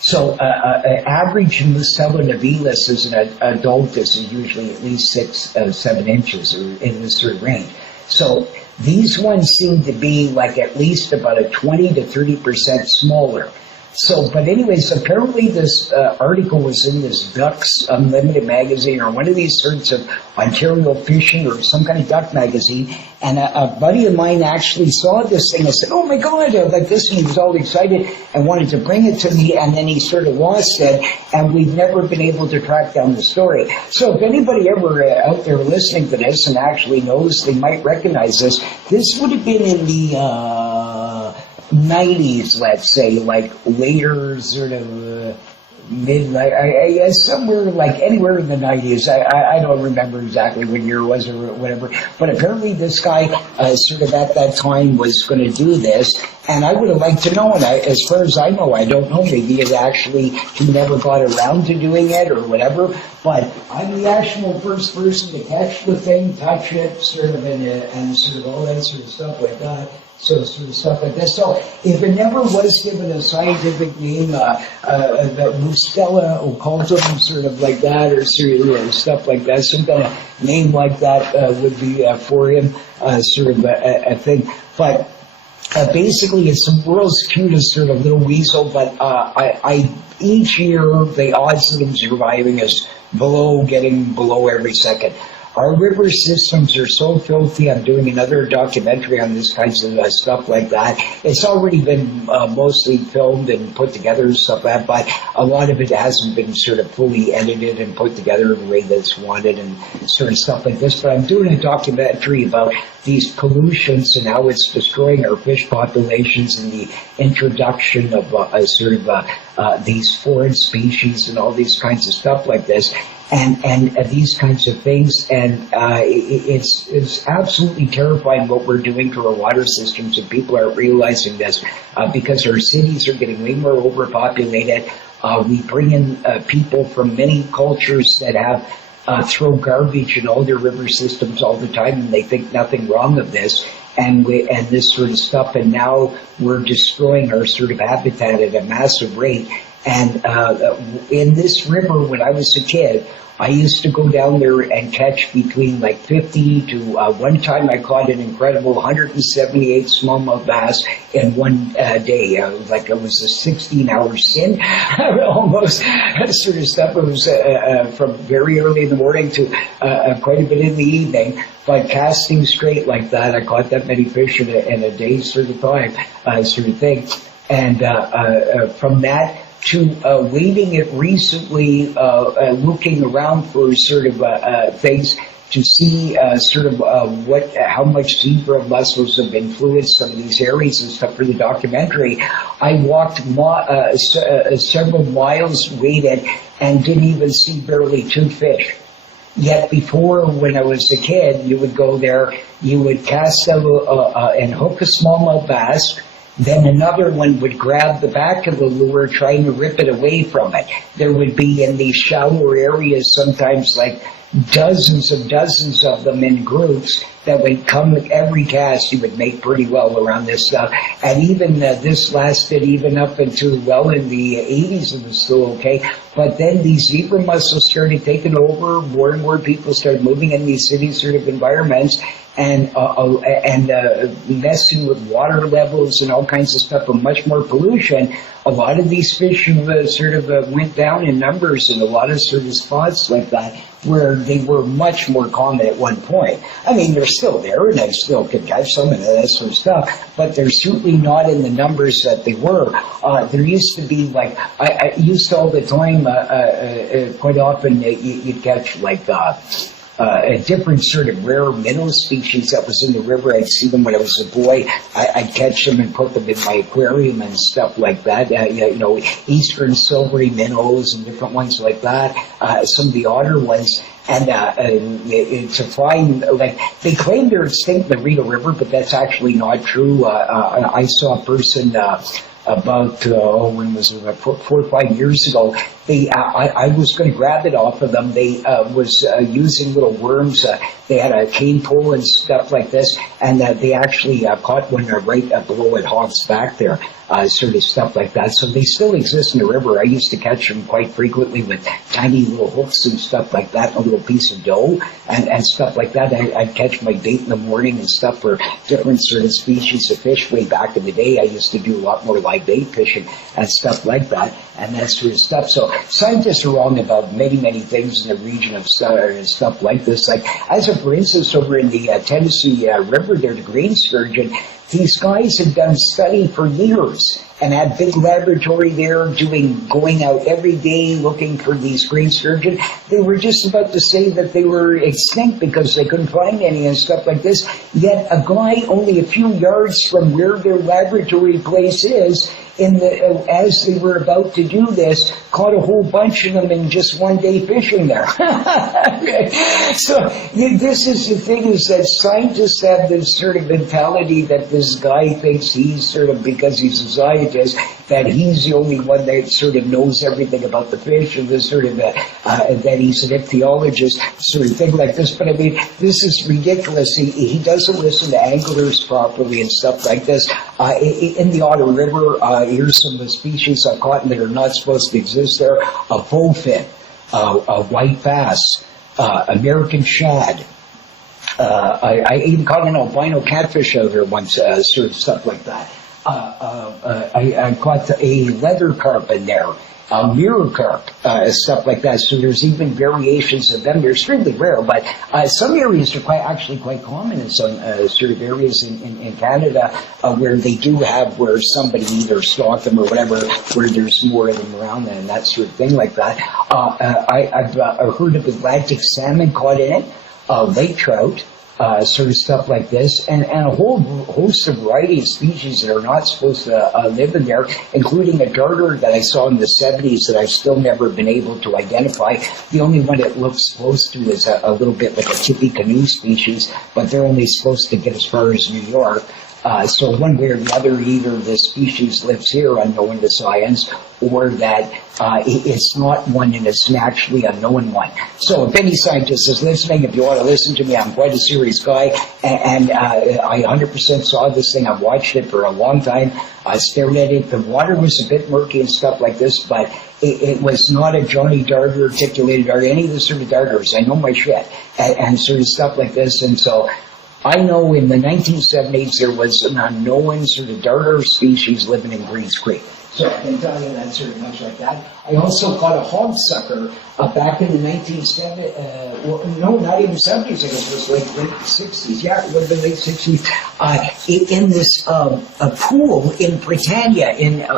So average Mustela nivalis as an adult is usually at least 6, 7 inches, or in this sort of range. So these ones seem to be like at least about a 20 to 30% smaller. So, but anyways, apparently this article was in this Ducks Unlimited magazine, or one of these sorts of Ontario fishing or some kind of duck magazine, and a buddy of mine actually saw this thing and said, oh my God, like this, and he was all excited and wanted to bring it to me, and then he sort of lost it, and we've never been able to track down the story. So if anybody ever out there listening to this and actually knows, they might recognize this. This would have been in the 90s, let's say, like later sort of midnight, somewhere like anywhere in the 90s. I don't remember exactly what year it was or whatever, but apparently this guy sort of at that time was going to do this, And I would have liked to know, and as far as I know, I don't know, maybe he never got around to doing it or whatever, but I'm the actual first person to catch the thing, touch it, sort of, and sort of all that sort of stuff like that. So sort of stuff like this. So if it never was given a scientific name, the Mustela occultum, sort of like that, or sort of stuff like that, some kind of name like that would be for him, sort of a thing. But basically, it's the world's cutest sort of little weasel, but each year the odds of them surviving is getting below every second. Our river systems are so filthy. I'm doing another documentary on this kinds of stuff like that. It's already been mostly filmed and put together and stuff like that, but a lot of it hasn't been sort of fully edited and put together in the way that's wanted and sort of stuff like this. But I'm doing a documentary about these pollutions and how it's destroying our fish populations and the introduction of these foreign species and all these kinds of stuff like this. And these kinds of things, and it's absolutely terrifying what we're doing to our water systems, and people aren't realizing this because our cities are getting way more overpopulated. We bring in people from many cultures that have throw garbage in all their river systems all the time, and they think nothing wrong of this. And this sort of stuff, and now we're destroying our sort of habitat at a massive rate. And in this river, when I was a kid, I used to go down there and catch between like 50 to, one time I caught an incredible 178 smallmouth bass in one day. Like it was a 16-hour stint, almost, sort of stuff. It was from very early in the morning to quite a bit in the evening. But casting straight like that, I caught that many fish in a day sort of time, sort of thing. And from that to waiting it recently, looking around for sort of things to see sort of how much zebra mussels have influenced some of these areas and stuff for the documentary. I walked several miles, waited, and didn't even see barely 2 fish. Yet before, when I was a kid, you would go there, you would cast and hook a smallmouth bass. Then another one would grab the back of the lure, trying to rip it away from it. There would be in these shallower areas sometimes like dozens of them in groups that would come with every cast. You would make pretty well around this stuff. And even this lasted even up into well in the 80s, it was still okay. But then these zebra mussels started taking over. More and more people started moving in these city sort of environments and messing with water levels and all kinds of stuff, and much more pollution. A lot of these fish went down in numbers in a lot of sort of spots like that, where they were much more common at one point. I mean, they're still there, and I still could catch some of that sort of stuff, but they're certainly not in the numbers that they were. There used to be, like, I used to all the time, quite often, you'd catch, like, a different sort of rare minnow species that was in the river. I'd see them when I was a boy. I'd catch them and put them in my aquarium and stuff like that. Eastern silvery minnows and different ones like that. Some of the otter ones. And to find, like, they claim they're extinct in the Riga River, but that's actually not true. I saw a person about, when was it, 4 or 5 years ago. I was going to grab it off of them. They was using little worms. They had a cane pole and stuff like this, and they actually caught one right below at Hobbs back there, sort of stuff like that. So they still exist in the river. I used to catch them quite frequently with tiny little hooks and stuff like that, a little piece of dough and stuff like that. I'd catch my bait in the morning and stuff for different sort of species of fish. Way back in the day, I used to do a lot more live bait fishing and stuff like that, and that sort of stuff. So scientists are wrong about many, many things in the region of stuff like this. Like, as a for instance, over in the Tennessee River there, the green sturgeon, these guys have done study for years and had big laboratory there going out every day looking for these green sturgeon. They were just about to say that they were extinct because they couldn't find any and stuff like this. Yet a guy only a few yards from where their laboratory place is as they were about to do this, caught a whole bunch of them in just one day fishing there. So this is the thing, is that scientists have this sort of mentality that this guy thinks he's sort of, because he's a scientist, that he's the only one that sort of knows everything about the fish, and this sort of that he's an ichthyologist, sort of thing like this. But I mean, this is ridiculous. He doesn't listen to anglers properly and stuff like this. In the Otter River, here's some of the species I've caught that are not supposed to exist there: a bowfin, a white bass, American shad. I even caught an albino catfish out there once, sort of stuff like that. I caught a leather carp in there, a mirror carp, stuff like that. So there's even variations of them. They're extremely rare, but some areas are actually quite common in some sort of areas in Canada where they do have, where somebody either stalked them or whatever, where there's more of them around and that sort of thing like that. I've heard of Atlantic salmon caught in it, lake trout, sort of stuff like this, and a whole host of variety of species that are not supposed to live in there, including a darter that I saw in the 70s that I've still never been able to identify. The only one it looks supposed to is a little bit like a tippy canoe species, but they're only supposed to get as far as New York. So one way or the other, either the species lives here unknown to science, or that it's not one and it's an actually unknown one. So if any scientist is listening, if you want to listen to me, I'm quite a serious guy, and I 100% saw this thing. I've watched it for a long time. I stared at it. The water was a bit murky and stuff like this, but it was not a Johnny Darter, articulated darter, any of the sort of darters. I know my shit, and sort of stuff like this. And so I know in the 1970s there was an unknown sort of darter species living in Greens Creek. So I can tell you that sort of much like that. I also caught a hog sucker back in the 1970s, no, not even 70s, I guess it was like late 60s. Yeah, it would have been late 60s. In this a pool in Britannia,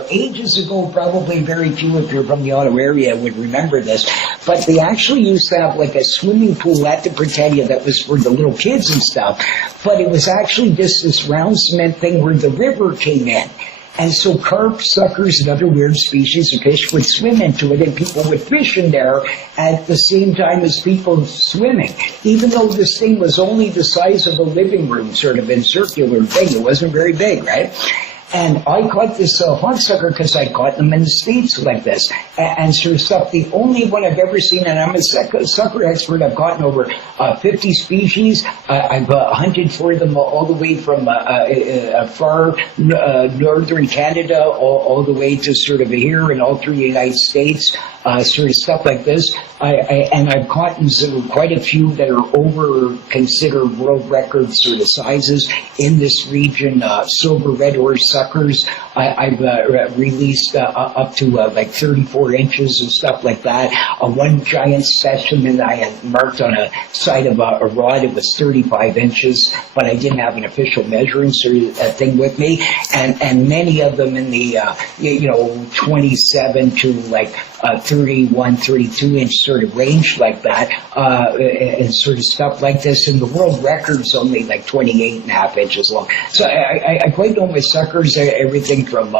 ages ago, probably very few if you're from the Ottawa area would remember this, but they actually used to have like a swimming pool at the Britannia that was for the little kids and stuff, but it was actually just this round cement thing where the river came in. And so carp, suckers, and other weird species of fish would swim into it, and people would fish in there at the same time as people swimming. Even though this thing was only the size of a living room, sort of in circular thing, it wasn't very big, right? And I caught this hog sucker because I caught them in the States like this, and sort of stuff. The only one I've ever seen, and I'm a sucker expert, I've caught over 50 species. I've hunted for them all the way from far northern Canada all the way to sort of here and all through the United States, sort of stuff like this. And I've caught quite a few that are over considered world record sort of sizes in this region. Silver red horse suckers, I've released up to like 34 inches and stuff like that. One giant specimen I had marked on a side of a rod, it was 35 inches, but I didn't have an official measuring sort of thing with me. And many of them in the 27 to like 31, 32 inch sort of range like that, and sort of stuff like this. And the world record's only like 28 and a half inches long. So I quite know my suckers, everything from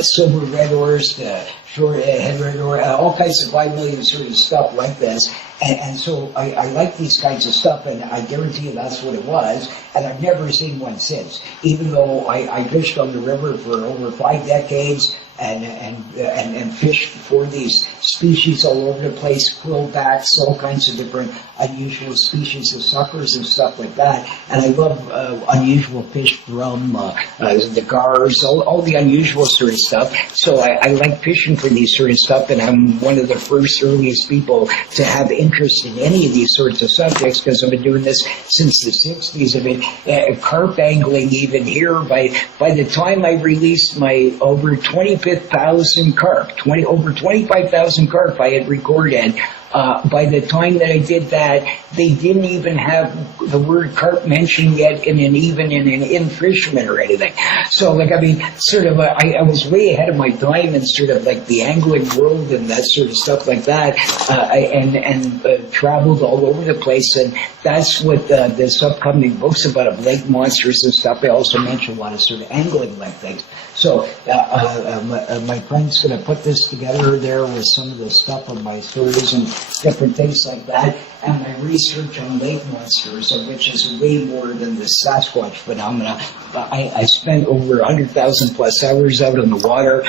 silver red oars to short head red oar, all kinds of 5 million sort of stuff like this. And so I like these kinds of stuff, and I guarantee you that's what it was, and I've never seen one since. Even though I fished on the river for over 5 decades, and fished for these species all over the place, quillbacks, all kinds of different unusual species of suckers and stuff like that. And I love unusual fish from the gars, all the unusual sort of stuff. So I like fishing for these sort of stuff, and I'm one of the first earliest people to have interest in any of these sorts of subjects, because I've been doing this since the 60s. I've been carp angling even here. By the time I released my over 25,000 carp, over 25,000 carp I had recorded, By the time that I did that, they didn't even have the word carp mentioned yet in an infringement or anything. So, like, I mean, sort of, I was way ahead of my time in sort of like the angling world and that sort of stuff like that, and traveled all over the place, and that's what this upcoming book's about, of lake monsters and stuff. I also mentioned a lot of sort of angling like things. So my friend's going to put this together there with some of the stuff of my stories and different things like that, and my research on lake monsters, which is way more than the Sasquatch phenomena. I spent over 100,000 plus hours out on the water,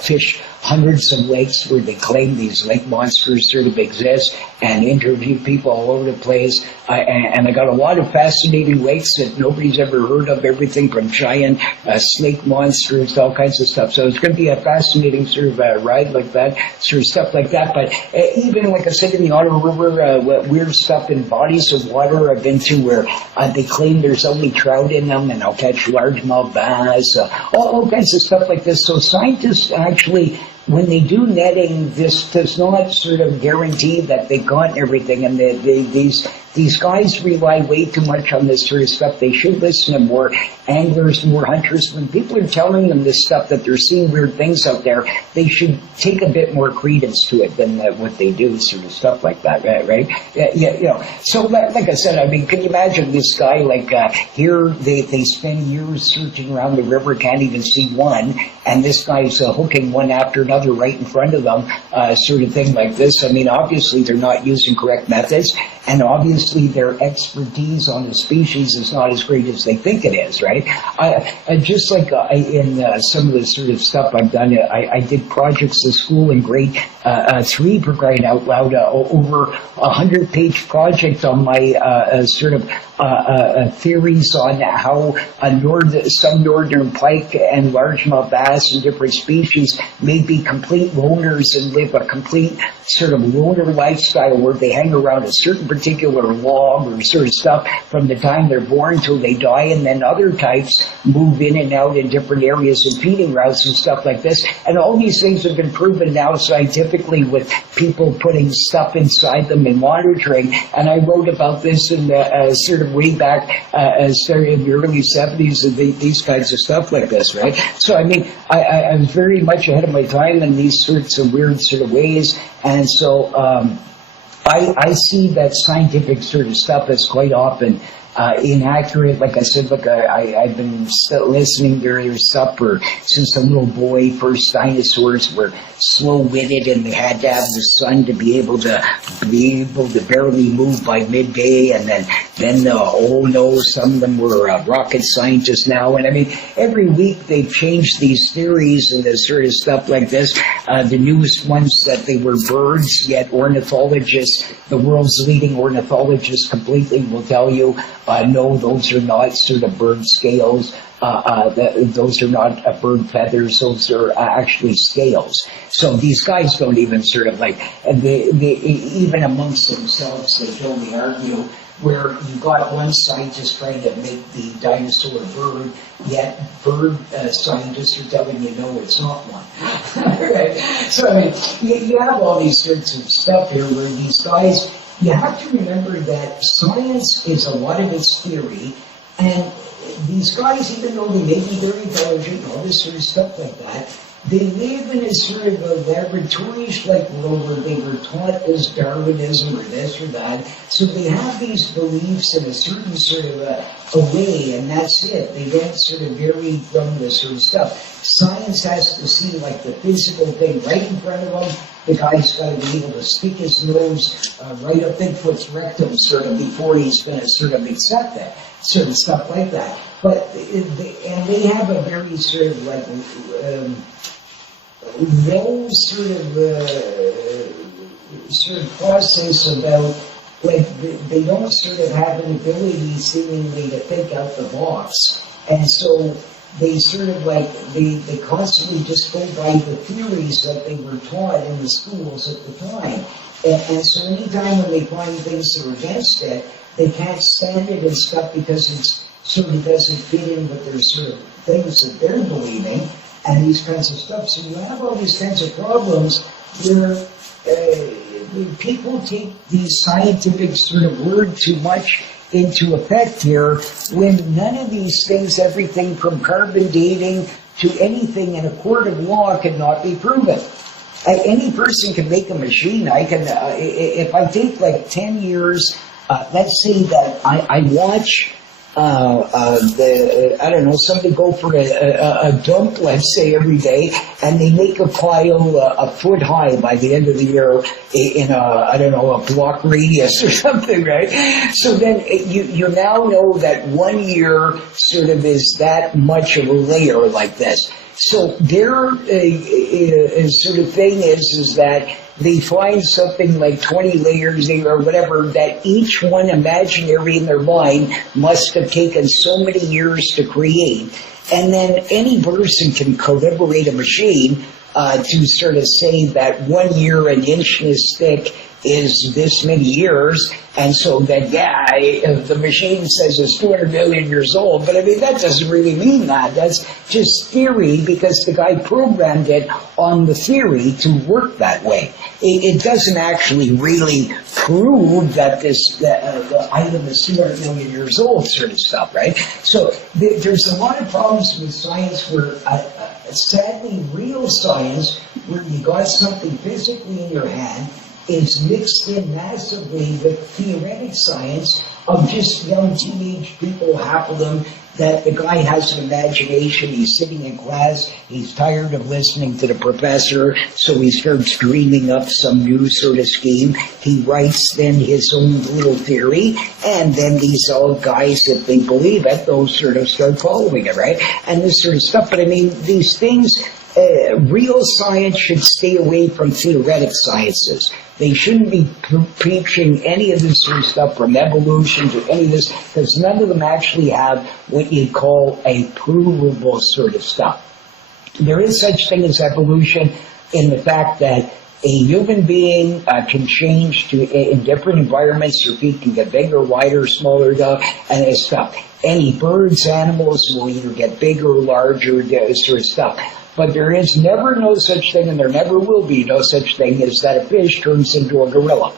fished hundreds of lakes where they claim these lake monsters sort of exist, and interviewed people all over the place. And I got a lot of fascinating lakes that nobody's ever heard of, everything from giant snake monsters to all kinds of stuff. So it's going to be a fascinating sort of ride like that, sort of stuff like that. But even, like I said, in the Ottawa River, weird stuff in bodies of water I've been to where they claim there's only trout in them, and I'll catch largemouth bass, all kinds of stuff like this. So scientists actually, when they do netting, this does not sort of guarantee that they've got everything, and these guys rely way too much on this sort of stuff. They should listen to more anglers, more hunters. When people are telling them this stuff, that they're seeing weird things out there, they should take a bit more credence to it than what they do, sort of stuff like that, right? Yeah, you know. So, like I said, I mean, can you imagine this guy, like, here they spend years searching around the river, can't even see one, and this guy's hooking one after another right in front of them, sort of thing like this. I mean, obviously they're not using correct methods, and obviously their expertise on the species is not as great as they think it is, right? Just like in some of the sort of stuff I've done, I did projects at school in grade 3, for crying out loud, over 100-page project on my sort of theories on how some northern pike and largemouth bass and different species may be complete loners and live a complete sort of loner lifestyle where they hang around a certain particular log or sort of stuff from the time they're born till they die, and then other types move in and out in different areas and feeding routes and stuff like this. And all these things have been proven now scientifically with people putting stuff inside them and monitoring. And I wrote about this in sort of way back starting in the early 70s, and these kinds of stuff like this, right? So, I mean, I was very much ahead of my time in these sorts of weird sort of ways. And so I see that scientific sort of stuff is quite often inaccurate. Like I said, look, I've been listening to their stuff since a little boy. First dinosaurs were slow-witted, and they had to have the sun to be able to barely move by midday. And then oh no, some of them were rocket scientists now. And I mean, every week they've changed these theories and this sort of stuff like this. The newest ones that they were birds, yet ornithologists, the world's leading ornithologists completely will tell you, no, those are not sort of bird scales. Those are not bird feathers. Those are actually scales. So these guys don't even sort of like, even amongst themselves, they totally argue, where you got one scientist trying to make the dinosaur bird, yet bird scientists are telling you, no, it's not one. Right? So, I mean, you have all these sorts of stuff here where these guys, you have to remember that science is a lot of its theory, and these guys, even though they may be very intelligent and all this sort of stuff like that, they live in a sort of a laboratories-like world where they were taught as Darwinism or this or that. So they have these beliefs in a certain sort of a way, and that's it. They don't sort of vary from this sort of stuff. Science has to see like the physical thing right in front of them. The guy's got to be able to stick his nose right up Bigfoot's rectum sort of before he's going to sort of accept that, sort of stuff like that. But, and they have a very sort of like, no sort of process about, like, they don't sort of have an ability seemingly to think out the box. And so they sort of like, they constantly just go by the theories that they were taught in the schools at the time. And so anytime when they find things that are against it, they can't stand it and stuff because it's sort of doesn't fit in with their sort of things that they're believing and these kinds of stuff. So you have all these kinds of problems where people take these scientific sort of word too much into effect here when none of these things, everything from carbon dating to anything in a court of law, cannot be proven. Any person can make a machine. I can, if I take like 10 years, let's say that I watch I don't know, somebody go for a dump, let's say, every day, and they make a pile a foot high by the end of the year in I don't know, a block radius or something, right? So then you now know that 1 year sort of is that much of a layer like this. So their sort of thing is that they find something like 20 layers or whatever that each one imaginary in their mind must have taken so many years to create. And then any person can calibrate a machine to sort of say that 1 year an inch is thick is this many years, and so that, the machine says it's 200 million years old, but I mean, that doesn't really mean that. That's just theory, because the guy programmed it on the theory to work that way. It doesn't actually really prove that the item is 200 million years old, sort of stuff, right? So there's a lot of problems with science where, sadly, real science, where you got something physically in your hand, is mixed in massively with theoretic science of just young teenage people, half of them, that the guy has an imagination, he's sitting in class, he's tired of listening to the professor, so he starts dreaming up some new sort of scheme. He writes then his own little theory, and then these old guys, if they believe it, those sort of start following it, right? And this sort of stuff. But I mean, these things, real science should stay away from theoretic sciences. They shouldn't be preaching any of this sort of stuff, from evolution to any of this, because none of them actually have what you'd call a provable sort of stuff. There is such thing as evolution in the fact that a human being can change in different environments. Your feet can get bigger, wider, smaller, and stuff. Any birds, animals will either get bigger or larger, sort of stuff. But there is never no such thing, and there never will be no such thing as that a fish turns into a gorilla,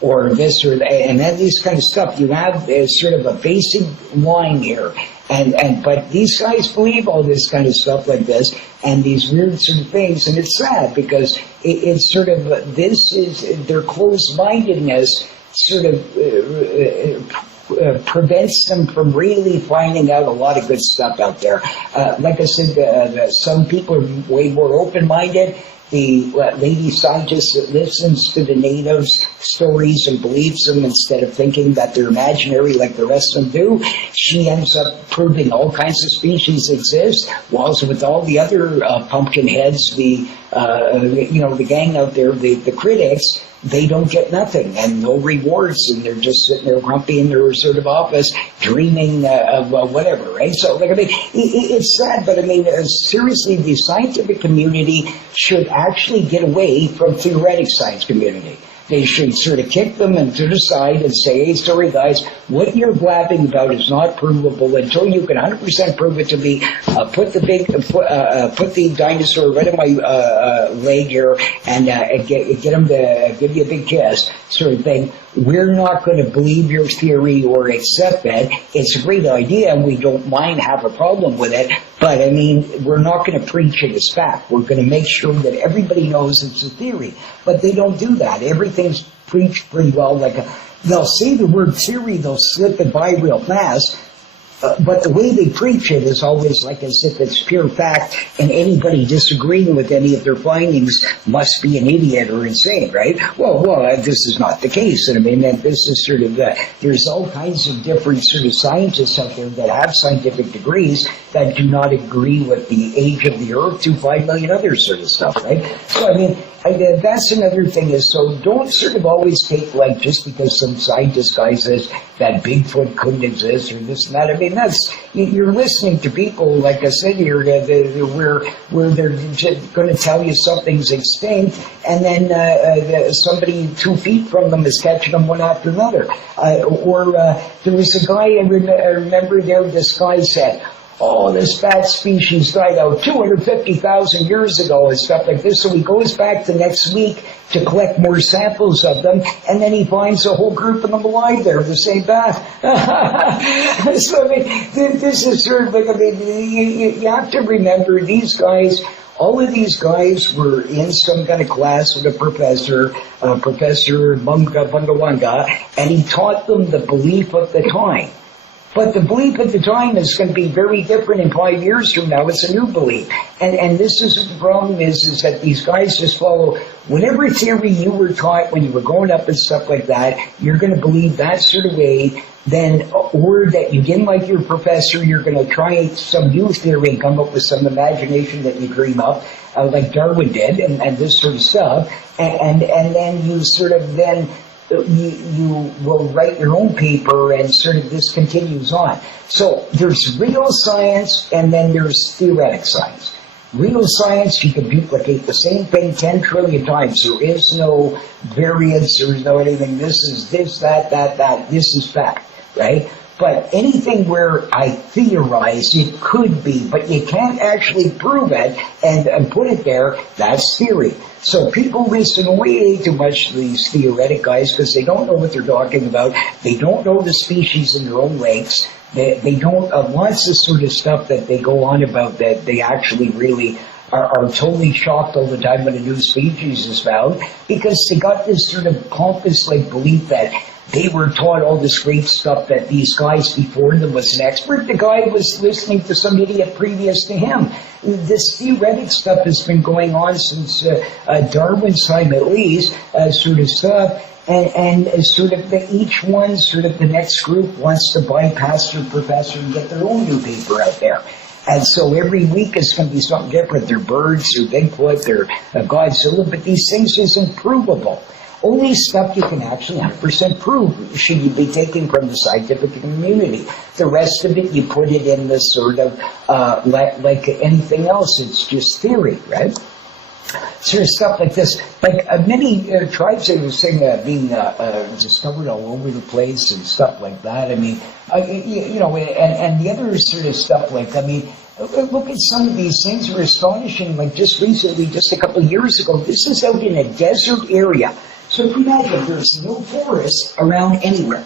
or this or that, and then these kind of stuff. You have sort of a basic line here, but these guys believe all this kind of stuff like this, and these weird sort of things, and it's sad because it's sort of, this is, their closed-mindedness sort of prevents them from really finding out a lot of good stuff out there. Like I said, some people are way more open-minded. The lady scientist that listens to the natives' stories and believes them instead of thinking that they're imaginary like the rest of them do, she ends up proving all kinds of species exist, whilst with all the other pumpkin heads, the gang out there, the critics, they don't get nothing and no rewards, and they're just sitting there grumpy in their sort of office dreaming of whatever, right? So, like, I mean, it's sad, but I mean, seriously, the scientific community should actually get away from theoretic science community. They should sort of kick them to the side and say, hey, sorry guys, what you're blabbing about is not provable until you can 100% prove it to me. Put the dinosaur right on my leg here and get him to give you a big kiss, sort of thing. We're not going to believe your theory or accept it. It's a great idea, and we don't mind, have a problem with it. But, I mean, we're not going to preach it as fact. We're going to make sure that everybody knows it's a theory. But they don't do that. Everything's preached pretty well. They'll say the word theory, they'll slip it by real fast. But the way they preach it is always like as if it's pure fact, and anybody disagreeing with any of their findings must be an idiot or insane, right? Well, this is not the case. And I mean, this is sort of, there's all kinds of different sort of scientists out there that have scientific degrees that do not agree with the age of the earth to 5 million other sort of stuff, right? So, I mean, that's another thing is, so don't sort of always take, like, just because some scientist guy says that Bigfoot couldn't exist or this and that. I mean, you're listening to people, like I said here, where they're just going to tell you something's extinct, and then somebody 2 feet from them is catching them one after another. There was a guy, I remember there, this guy said, oh, this bat species died out 250,000 years ago and stuff like this. So he goes back the next week to collect more samples of them, and then he finds a whole group of them alive there, the same bat. So I mean, this is sort of like, I mean, you have to remember these guys. All of these guys were in some kind of class with a professor, Professor Bungawanga, and he taught them the belief of the time. But the belief at the time is going to be very different in 5 years from now. It's a new belief. And this is what the problem is that these guys just follow whatever theory you were taught when you were growing up and stuff like that. You're going to believe that sort of way. Then, or that you didn't like your professor, you're going to try some new theory and come up with some imagination that you dream up, like Darwin did, and this sort of stuff. And then you sort of then... You will write your own paper, and sort of this continues on. So there's real science, and then there's theoretic science. Real science, you can duplicate the same thing 10 trillion times. There is no variance, there is no anything. This is this, that, this is fact, right? But anything where I theorize, it could be, but you can't actually prove it and put it there, that's theory. So people listen way too much to these theoretic guys because they don't know what they're talking about. They don't know the species in their own lakes. They don't, lots of sort of stuff that they go on about that they actually really are totally shocked all the time when a new species is found, because they got this sort of pompous-like belief that they were taught all this great stuff that these guys before them was an expert. The guy was listening to some idiot previous to him. This theoretic stuff has been going on since Darwin's time at least, sort of stuff. And sort of each one, sort of the next group wants to bypass their professor and get their own new paper out there. And so every week is going to be something different. They're birds, they're Bigfoot, they're Godzilla, but these things isn't provable. Only stuff you can actually 100% prove should you be taking from the scientific community. The rest of it, you put it in the sort of, like anything else, it's just theory, right? Sort of stuff like this. Like many tribes, they were saying, being discovered all over the place and stuff like that. I mean, you know, and the other sort of stuff, like, I mean, look at some of these things are astonishing. Like just recently, just a couple of years ago, this is out in a desert area. So if you imagine, there's no forest around anywhere.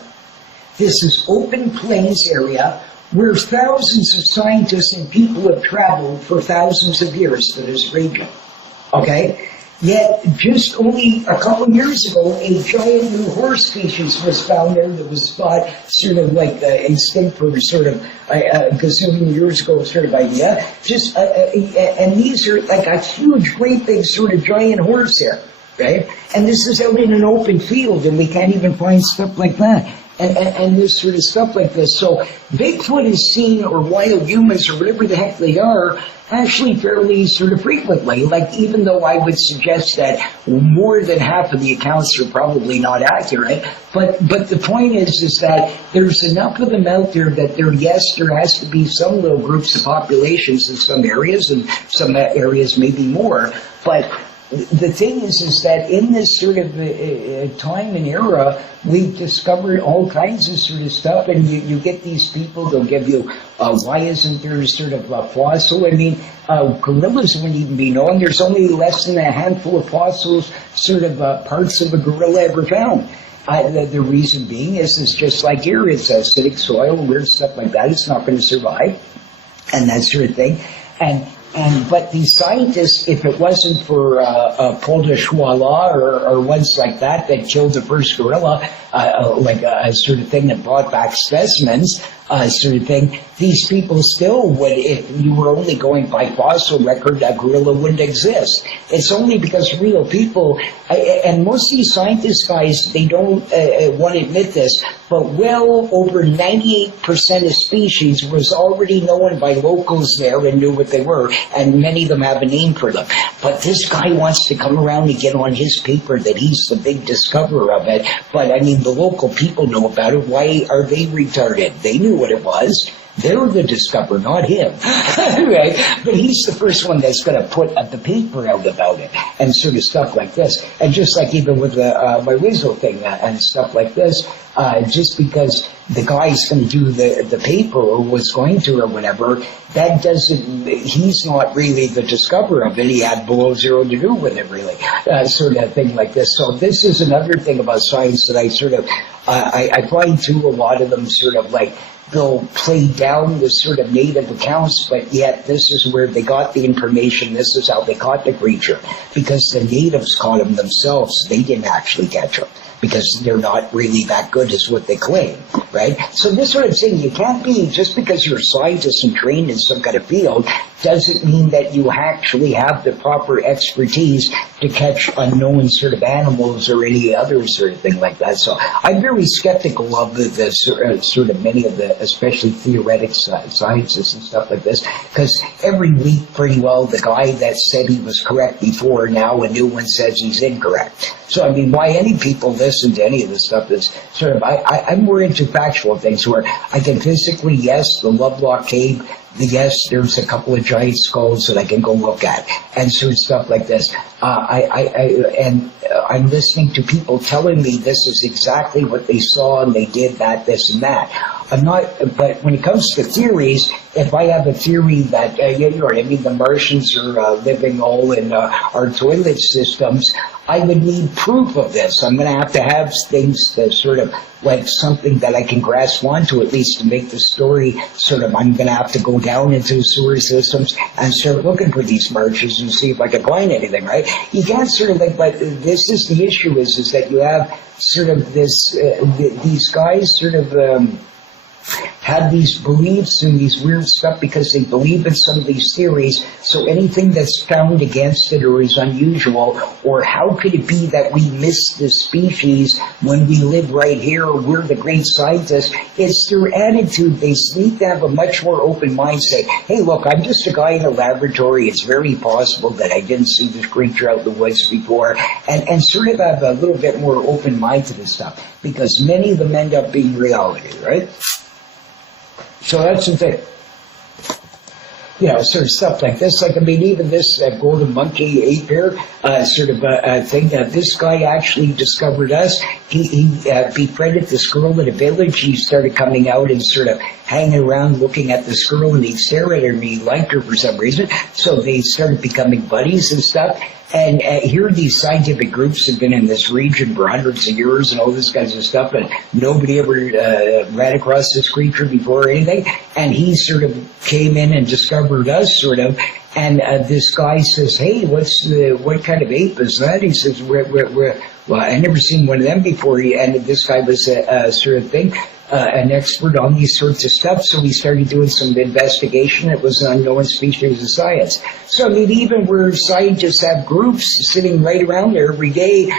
This is open plains area where thousands of scientists and people have traveled for thousands of years to this region. Okay? Yet, just only a couple of years ago, a giant new horse species was found there that was thought sort of like extinct for sort of a gazillion years ago sort of idea. Just, and these are like a huge, great big sort of giant horse here. Right? And this is out in an open field, and we can't even find stuff like that. And this sort of stuff like this. So Bigfoot is seen, or wild humans, or whatever the heck they are, actually fairly sort of frequently. Like, even though I would suggest that more than half of the accounts are probably not accurate, but the point is that there's enough of them out there that yes, there has to be some little groups of populations in some areas, and some areas maybe more, but the thing is that in this sort of time and era, we've discovered all kinds of sort of stuff, and you get these people, they'll give you, why isn't there sort of a fossil? I mean, gorillas wouldn't even be known. There's only less than a handful of fossils, sort of parts of a gorilla ever found. The reason being is it's just like here, it's acidic soil, weird stuff like that. It's not going to survive, and that sort of thing. But these scientists, if it wasn't for Paul de Choiseul or ones like that killed the first gorilla, like a sort of thing that brought back specimens, sort of thing, these people still would, if you were only going by fossil record, a gorilla wouldn't exist. It's only because real people, and most of these scientist guys, they don't want to admit this, but well over 98% of species was already known by locals there and knew what they were, and many of them have a name for them. But this guy wants to come around and get on his paper that he's the big discoverer of it. But I mean, the local people know about it. Why are they retarded? They knew what it was. They're the discoverer, not him. Right? But he's the first one that's going to put the paper out about it and sort of stuff like this. And just like even with my Weasel thing and stuff like this, just because the guy's going to do the paper or was going to or whatever, that doesn't, he's not really the discoverer of it. He had below zero to do with it, really, sort of thing like this. So this is another thing about science that I sort of, I find too, a lot of them sort of like, they'll play down the sort of native accounts, but yet this is where they got the information, this is how they caught the creature. Because the natives caught him themselves, they didn't actually catch him. Because they're not really that good as what they claim, right? So this is what I'm saying, you can't be, just because you're a scientist and trained in some kind of field, doesn't mean that you actually have the proper expertise to catch unknown sort of animals or any other sort of thing like that. So I'm very skeptical of the sort of many of the, especially theoretic sciences and stuff like this, because every week pretty well the guy that said he was correct before, now a new one says he's incorrect. So I mean, why any people listen to any of this stuff is sort of, I'm more into factual things where I can physically, yes, the Lovelock Cave, yes, there's a couple of giant skulls that I can go look at, and sort of stuff like this. I'm listening to people telling me this is exactly what they saw and they did that, this and that. But when it comes to theories, if I have a theory that, the Martians are living all in our toilet systems, I would need proof of this. I'm going to have things that sort of like something that I can grasp onto, at least to make the story sort of, I'm going to have to go down into the sewer systems and start looking for these Martians and see if I can find anything, right? You can't sort of like, but this is the issue is that you have sort of this, these guys sort of, have these beliefs and these weird stuff because they believe in some of these theories. So anything that's found against it or is unusual, or how could it be that we miss the species when we live right here, or we're the great scientists? It's their attitude. They need to have a much more open mind, say, hey, look, I'm just a guy in a laboratory. It's very possible that I didn't see this creature out in the woods before, and sort of have a little bit more open mind to this stuff, because many of them end up being reality, right? So that's the thing. Sort of stuff like this. Like, I mean, even this golden monkey ape here, sort of thing. This guy actually discovered us. He befriended this girl in a village. He started coming out and sort of hanging around looking at this girl, and he'd stare at her, and he liked her for some reason. So they started becoming buddies and stuff. And here these scientific groups have been in this region for hundreds of years and all this kinds of stuff, and nobody ever ran across this creature before or anything. And he sort of came in and discovered us, sort of. And this guy says, hey, what kind of ape is that? He says, well, I never seen one of them before. And this guy was sort of thing. An expert on these sorts of stuff, so we started doing some investigation. It was an unknown species of science. So, I mean, even where scientists have groups sitting right around there every day,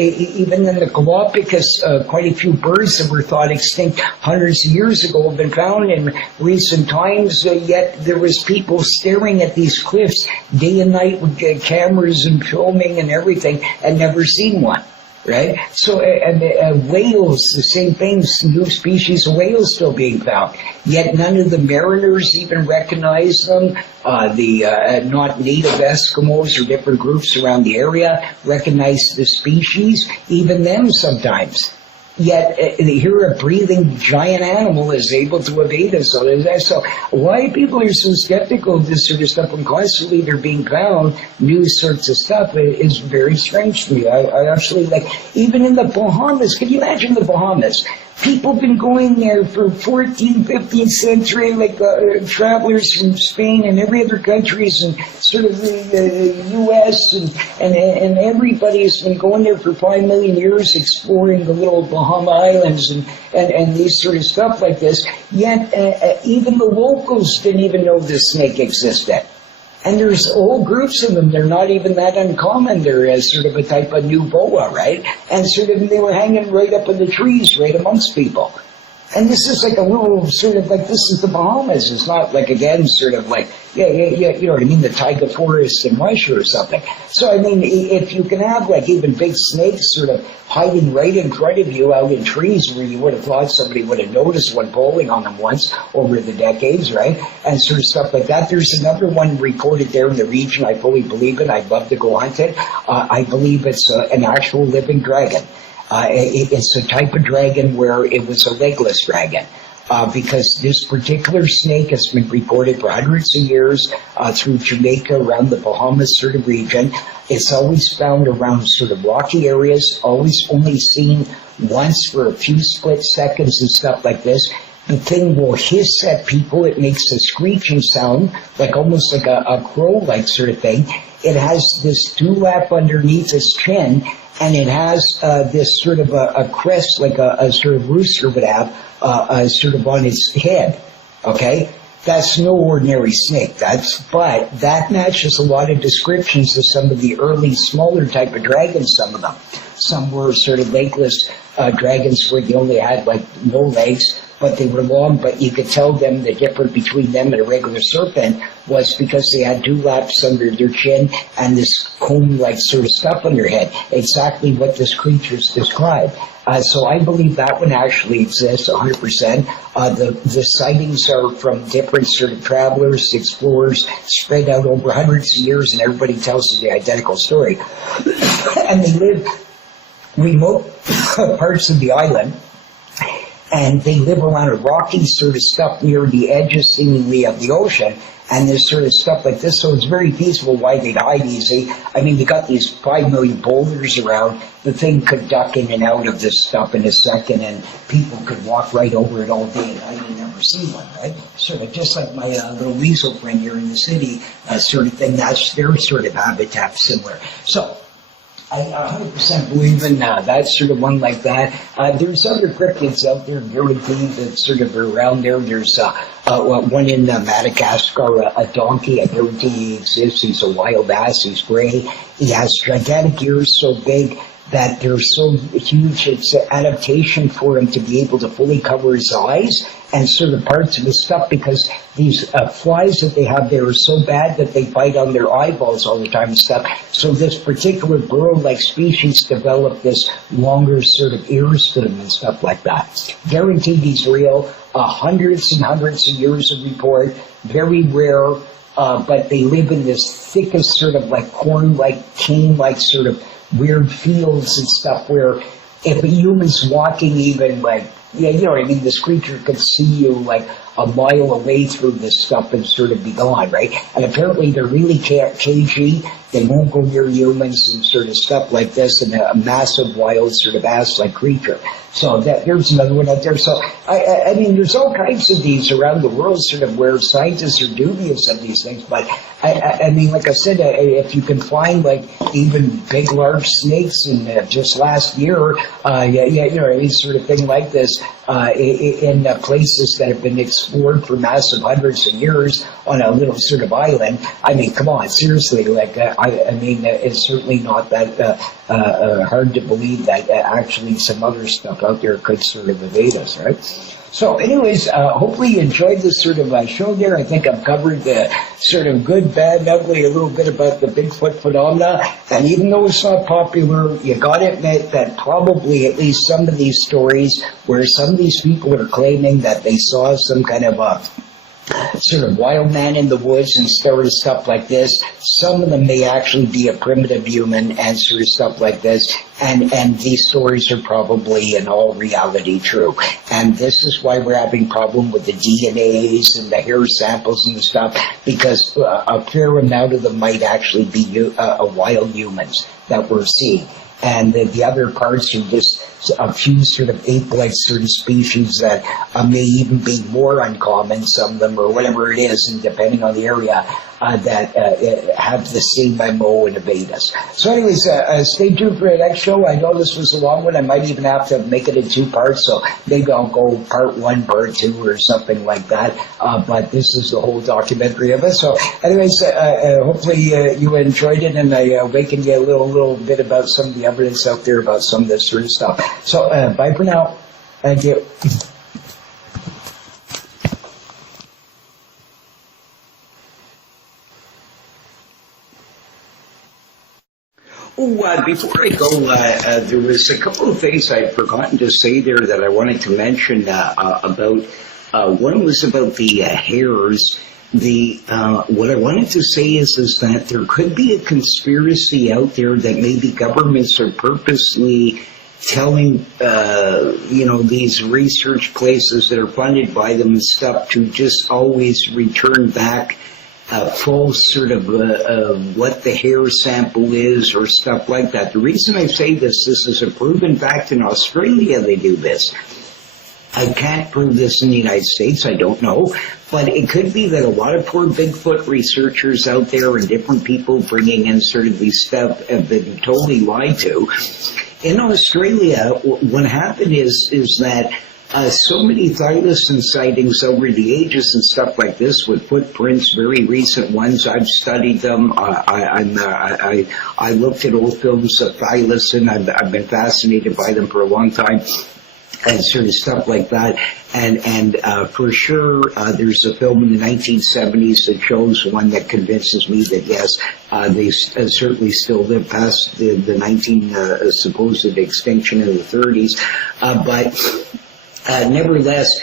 even in the Galapagos, quite a few birds that were thought extinct hundreds of years ago have been found in recent times, yet there was people staring at these cliffs day and night with cameras and filming and everything and never seen one. Right? So, and whales, the same thing, new species of whales still being found. Yet none of the mariners even recognize them. Not native Eskimos or different groups around the area recognize the species, even them sometimes. Yet here a breathing giant animal is able to evade us. So why people are so skeptical of this sort of stuff when constantly they're being found new sorts of stuff is very strange to me. I actually like, even in the Bahamas, can you imagine the Bahamas? People have been going there for 14th, 15th century, like travelers from Spain and every other countries and sort of the U.S. and everybody's been going there for 5 million years exploring the little Bahama Islands and these sort of stuff like this. Yet even the locals didn't even know this snake existed. And there's whole groups of them. They're not even that uncommon. They're sort of a type of new boa, right? And sort of they were hanging right up in the trees, right amongst people. And this is like a little sort of like, this is the Bahamas. It's not like, again, sort of like, yeah, you know what I mean, the taiga forest in Russia or something. So, I mean, if you can have like even big snakes sort of hiding right in front of you out in trees where you would have thought somebody would have noticed one bowling on them once over the decades, right? And sort of stuff like that. There's another one recorded there in the region. I fully believe it. I'd love to go hunt it. I believe it's an actual living dragon. It's a type of dragon where it was a legless dragon. Because this particular snake has been reported for hundreds of years through Jamaica, around the Bahamas sort of region. It's always found around sort of rocky areas, always only seen once for a few split seconds and stuff like this. The thing will hiss at people. It makes a screeching sound, like almost like a crow-like sort of thing. It has this dewlap underneath its chin, and it has this sort of a crest, like a sort of rooster would have, sort of on its head. Okay? That's no ordinary snake. But that matches a lot of descriptions of some of the early smaller type of dragons, some of them. Some were sort of legless dragons where they only had like no legs, but they were long, but you could tell them the difference between them and a regular serpent was because they had dewlaps under their chin and this comb-like sort of stuff on their head. Exactly what this creature's described. So I believe that one actually exists 100%. The sightings are from different sort of travelers, explorers, spread out over hundreds of years, and everybody tells us the identical story. And they live remote parts of the island, and they live around a rocky sort of stuff near the edges, seemingly, of the ocean, and this sort of stuff like this. So it's very feasible why they'd hide easy. I mean, they got these 5 million boulders around. The thing could duck in and out of this stuff in a second, and people could walk right over it all day, and I didn't ever see one, right? Sort of just like my little weasel friend here in the city, sort of thing. That's their sort of habitat, similar. So I 100% believe in that sort of one like that. There's other cryptids out there, guaranteed, that sort of are around there. There's one in Madagascar, a donkey. I guarantee he exists. He's a wild ass. He's gray. He has gigantic ears so big that they're so huge, it's an adaptation for him to be able to fully cover his eyes and sort of parts of his stuff, because these flies that they have there are so bad that they bite on their eyeballs all the time and stuff. So this particular burrow-like species developed this longer sort of ears to them and stuff like that. Guaranteed he's real. Hundreds and hundreds of years of report. Very rare, but they live in this thickest sort of like corn-like, cane-like sort of weird fields and stuff where if a human's walking even like, yeah, you know what I mean, this creature could see you like a mile away through this stuff and sort of be gone, right? And apparently they're really cagey. They won't go near humans and sort of stuff like this, and a massive wild sort of ass-like creature. So there's another one out there. So, I mean, there's all kinds of these around the world sort of where scientists are dubious of these things. But, I mean, like I said, if you can find, like, even big, large snakes in just last year, you know, any sort of thing like this, in places that have been explored for massive hundreds of years on a little sort of island, I mean, come on, seriously, like, I mean, it's certainly not that hard to believe that actually some other stuff out there could sort of evade us, right? So anyways, hopefully you enjoyed this sort of show there. I think I've covered the sort of good, bad, ugly, a little bit about the Bigfoot phenomena. And even though it's not popular, you gotta admit that probably at least some of these stories where some of these people are claiming that they saw some kind of sort of wild man in the woods and sort of stuff like this. Some of them may actually be a primitive human and sort of stuff like this. And these stories are probably in all reality true. And this is why we're having problem with the DNAs and the hair samples and stuff, because a fair amount of them might actually be wild humans that we're seeing. And the other parts are just a few sort of ape-like sort of species that may even be more uncommon, some of them, or whatever it is, and depending on the area, that have the same MO and evade us. So anyways, stay tuned for the next show. I know this was a long one. I might even have to make it in 2 parts, so maybe I'll go part 1, part 2, or something like that. But this is the whole documentary of it. So anyways, hopefully you enjoyed it, and I awakened you a little bit about some of the evidence out there about some of this sort of stuff. So bye for now. Thank you. Before I go, there was a couple of things I'd forgotten to say there that I wanted to mention about. One was about the hairs. What I wanted to say is that there could be a conspiracy out there that maybe governments are purposely telling, these research places that are funded by them and stuff to just always return back false sort of what the hair sample is or stuff like that. The reason I say this is a proven fact. In Australia they do this. I can't prove this in the United States, I don't know, but it could be that a lot of poor Bigfoot researchers out there and different people bringing in sort of these stuff have been totally lied to. In Australia, what happened is that so many thylacine sightings over the ages and stuff like this with footprints, very recent ones. I've studied them. I looked at old films of thylacine. I've been fascinated by them for a long time, and sort of stuff like that. And for sure, there's a film in the 1970s that shows one that convinces me that yes, they certainly still live past the supposed extinction in the 30s, but. Nevertheless,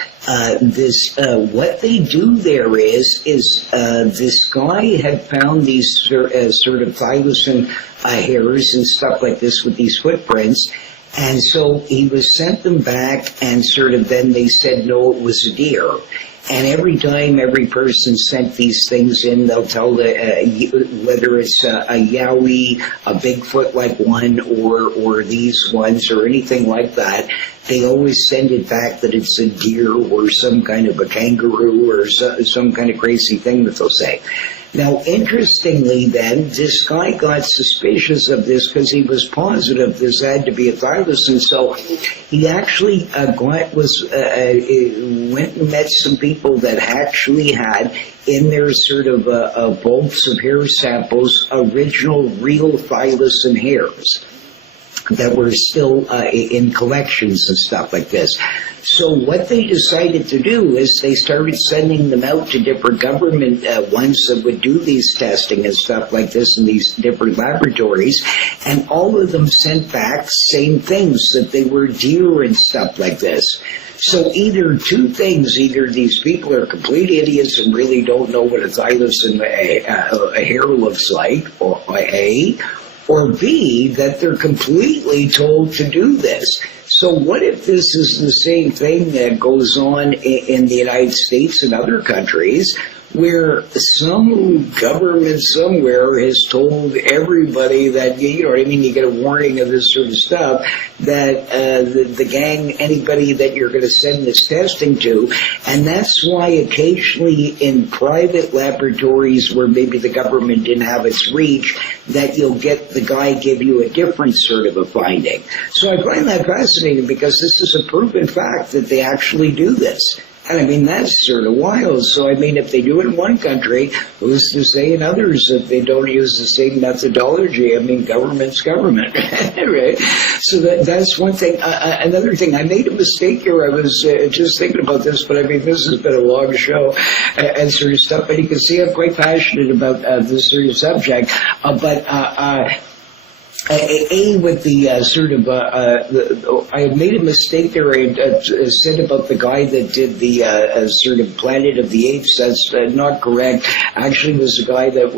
what they do there is this guy had found these sort of thylacine hairs and stuff like this with these footprints, and so he was sent them back, and sort of then they said no, it was a deer. And every time every person sent these things in, they'll tell whether it's a yowie, a Bigfoot-like one, or these ones, or anything like that. They always send it back that it's a deer or some kind of a kangaroo or some kind of crazy thing that they'll say. Now, interestingly then, this guy got suspicious of this because he was positive this had to be a thylacine, so he actually went and met some people that actually had in their sort of bolts of hair samples original real thylacine hairs that were still in collections and stuff like this. So what they decided to do is they started sending them out to different government ones that would do these testing and stuff like this in these different laboratories, and all of them sent back same things, that they were deer and stuff like this. So either two things, either these people are complete idiots and really don't know what a thylacine a hair looks like, or B, that they're completely told to do this. So what if this is the same thing that goes on in the United States and other countries, where some government somewhere has told everybody that, you know what I mean, you get a warning of this sort of stuff, that the gang, anybody that you're going to send this testing to, and that's why occasionally in private laboratories where maybe the government didn't have its reach, that you'll get the guy give you a different sort of a finding. So I find that fascinating because this is a proven fact that they actually do this. And I mean, that's sort of wild. So I mean, if they do it in one country, who's to say in others that they don't use the same methodology? I mean, government's government, right? So that's one thing. Another thing, I made a mistake here. I was just thinking about this, but I mean, this has been a long show and sort of stuff. But you can see I'm quite passionate about this sort of subject. With the sort of, I had made a mistake there. I had said about the guy that did the sort of Planet of the Apes. That's not correct. Actually, it was a guy that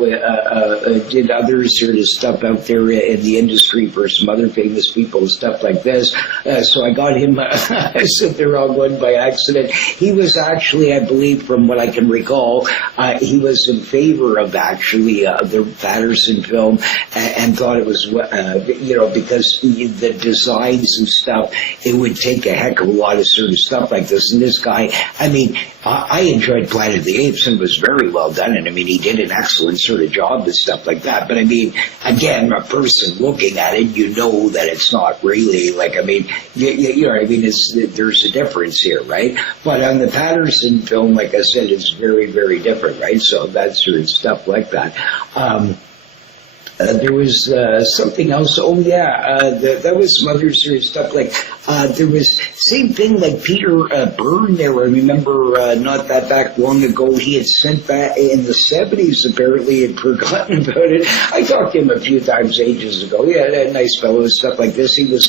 did other sort of stuff out there in the industry for some other famous people and stuff like this. So I got him, I said the wrong one by accident. He was actually, I believe, from what I can recall, he was in favor of actually the Patterson film and thought it was because the designs and stuff, it would take a heck of a lot of sort of stuff like this. And this guy, I mean, I enjoyed Planet of the Apes and it was very well done. And I mean, he did an excellent sort of job and stuff like that. But I mean, again, a person looking at it, you know that it's not really like, I mean, you know what I mean? There's a difference here, right? But on the Patterson film, like I said, it's very, very different, right? So that sort of stuff like that. There was something else. Oh yeah, that was some other serious stuff. Like There was same thing like Peter Byrne there. I remember not that back long ago, he had sent back in the 70s, apparently had forgotten about it. I talked to him a few times ages ago. Yeah, a nice fellow and stuff like this. He was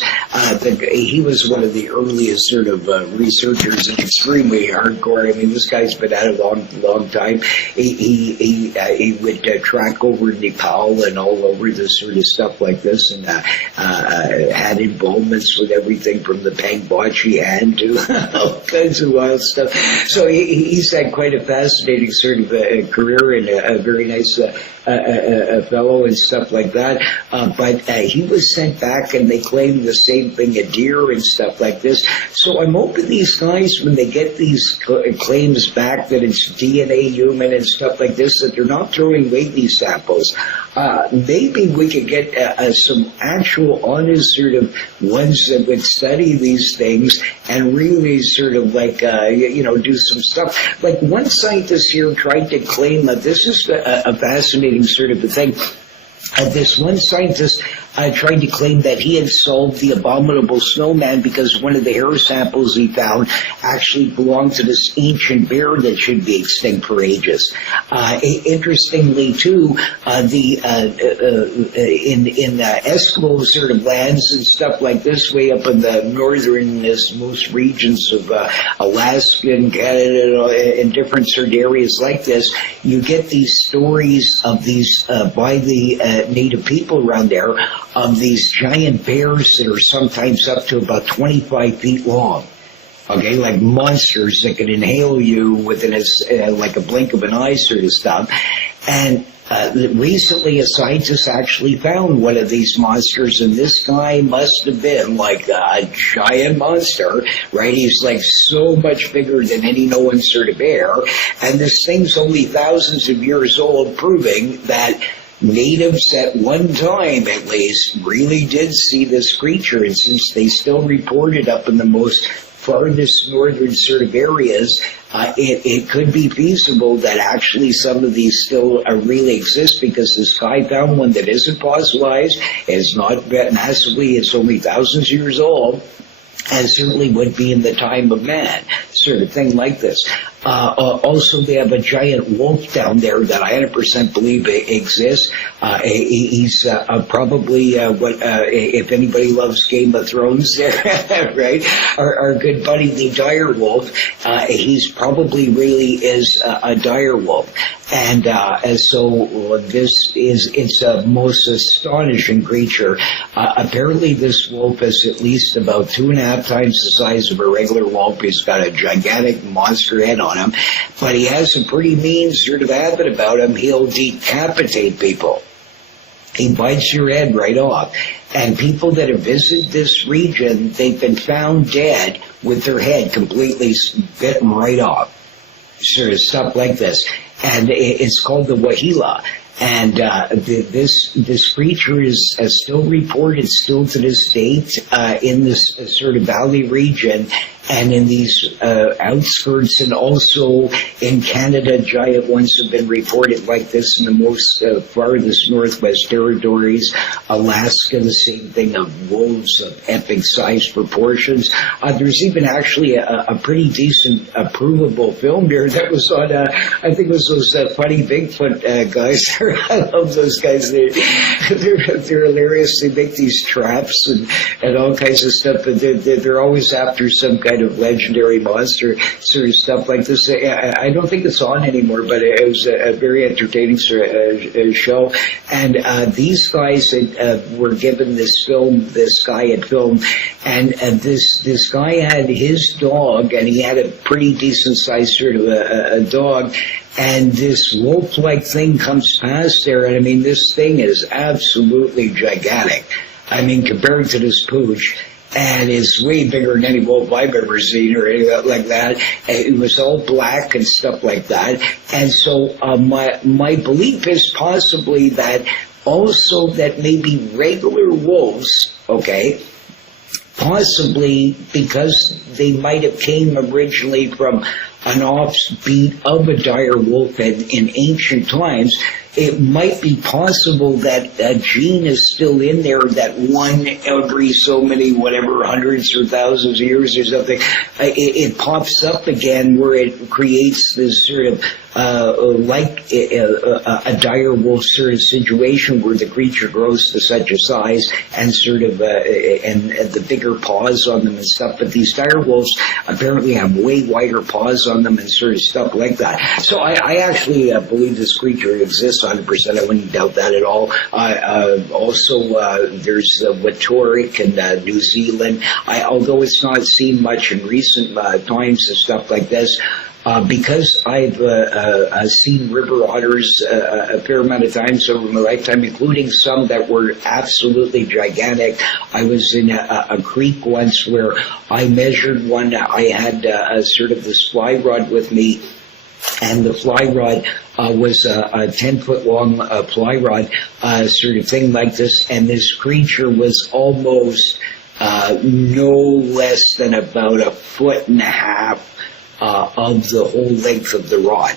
one of the earliest sort of researchers, and extremely hardcore. I mean, this guy's been at it a long time. He would track over Nepal and all over this sort of stuff like this, and had involvements with everything from the Pangbachi hand to all kinds of wild stuff. So he's had quite a fascinating sort of career, and a very nice fellow and stuff like that. But he was sent back, and they claimed the same thing, a deer and stuff like this. So I'm hoping these guys, when they get these claims back that it's DNA human and stuff like this, that they're not throwing away these samples. Maybe we could get some actual honest sort of ones that would study these things and really sort of like, do some stuff. Like one scientist here tried to claim that this is a fascinating sort of a thing. This one scientist tried to claim that he had solved the abominable snowman because one of the hair samples he found actually belonged to this ancient bear that should be extinct for ages. Interestingly, too, in Eskimo sort of lands and stuff like this, way up in the northernmost regions of Alaska and Canada and different sort of areas like this, you get these stories of these by the native people around there, of these giant bears that are sometimes up to about 25 feet long. Okay, like monsters that can inhale you within like a blink of an eye sort of stuff. And recently a scientist actually found one of these monsters, and this guy must have been like a giant monster, right? He's like so much bigger than any known sort of bear. And this thing's only thousands of years old, proving that natives at one time, at least, really did see this creature, and since they still report it up in the most farthest northern sort of areas, it could be feasible that actually some of these still really exist, because this guy found one that isn't fossilized, it's not massively, it's only thousands of years old, and certainly would be in the time of man, sort of thing like this. Also, they have a giant wolf down there that I 100% believe exists. He's probably if anybody loves Game of Thrones there, right? Our good buddy, the dire wolf, he's probably really is a dire wolf. And so it's a most astonishing creature. Apparently this wolf is at least about 2.5 times the size of a regular wolf. He's got a gigantic monster head on him, but he has a pretty mean sort of habit about him. He'll decapitate people. He bites your head right off. And people that have visited this region, they've been found dead with their head completely bitten right off. Sort of stuff like this. And it's called the Wahila. And this creature is still reported still to this date in this sort of valley region, and in these outskirts, and also in Canada, giant ones have been reported like this in the most farthest northwest territories. Alaska, the same thing, of wolves of epic size proportions. There's even actually a pretty decent, provable film here that was on, I think it was those funny Bigfoot guys. I love those guys. They're hilarious. They make these traps and all kinds of stuff, but they're always after some kind of legendary monster sort of stuff like this. I don't think it's on anymore, but it was a very entertaining sort of show. And these guys were given this film, this guy had filmed, and this guy had his dog, and he had a pretty decent sized sort of a dog, and this wolf-like thing comes past there, and I mean, this thing is absolutely gigantic. I mean, compared to this pooch, and it's way bigger than any wolf I've ever seen or anything like that. It was all black and stuff like that. And so my belief is possibly that also that maybe regular wolves, okay, possibly because they might have came originally from an offbeat of a dire wolf in ancient times, it might be possible that a gene is still in there, that one every so many, whatever, hundreds or thousands of years or something, it pops up again where it creates this sort of like a dire wolf sort of situation where the creature grows to such a size and sort of and the bigger paws on them and stuff. But these dire wolves apparently have way wider paws on them and sort of stuff like that. So I actually believe this creature exists 100%. I wouldn't doubt that at all. Also, there's Watorik in New Zealand. Although it's not seen much in recent times and stuff like this, because I've seen river otters a fair amount of times over my lifetime, including some that were absolutely gigantic. I was in a creek once where I measured one. I had sort of this fly rod with me, and the fly rod was a 10-foot long fly rod, sort of thing like this, and this creature was almost no less than about 1.5 feet of the whole length of the rod.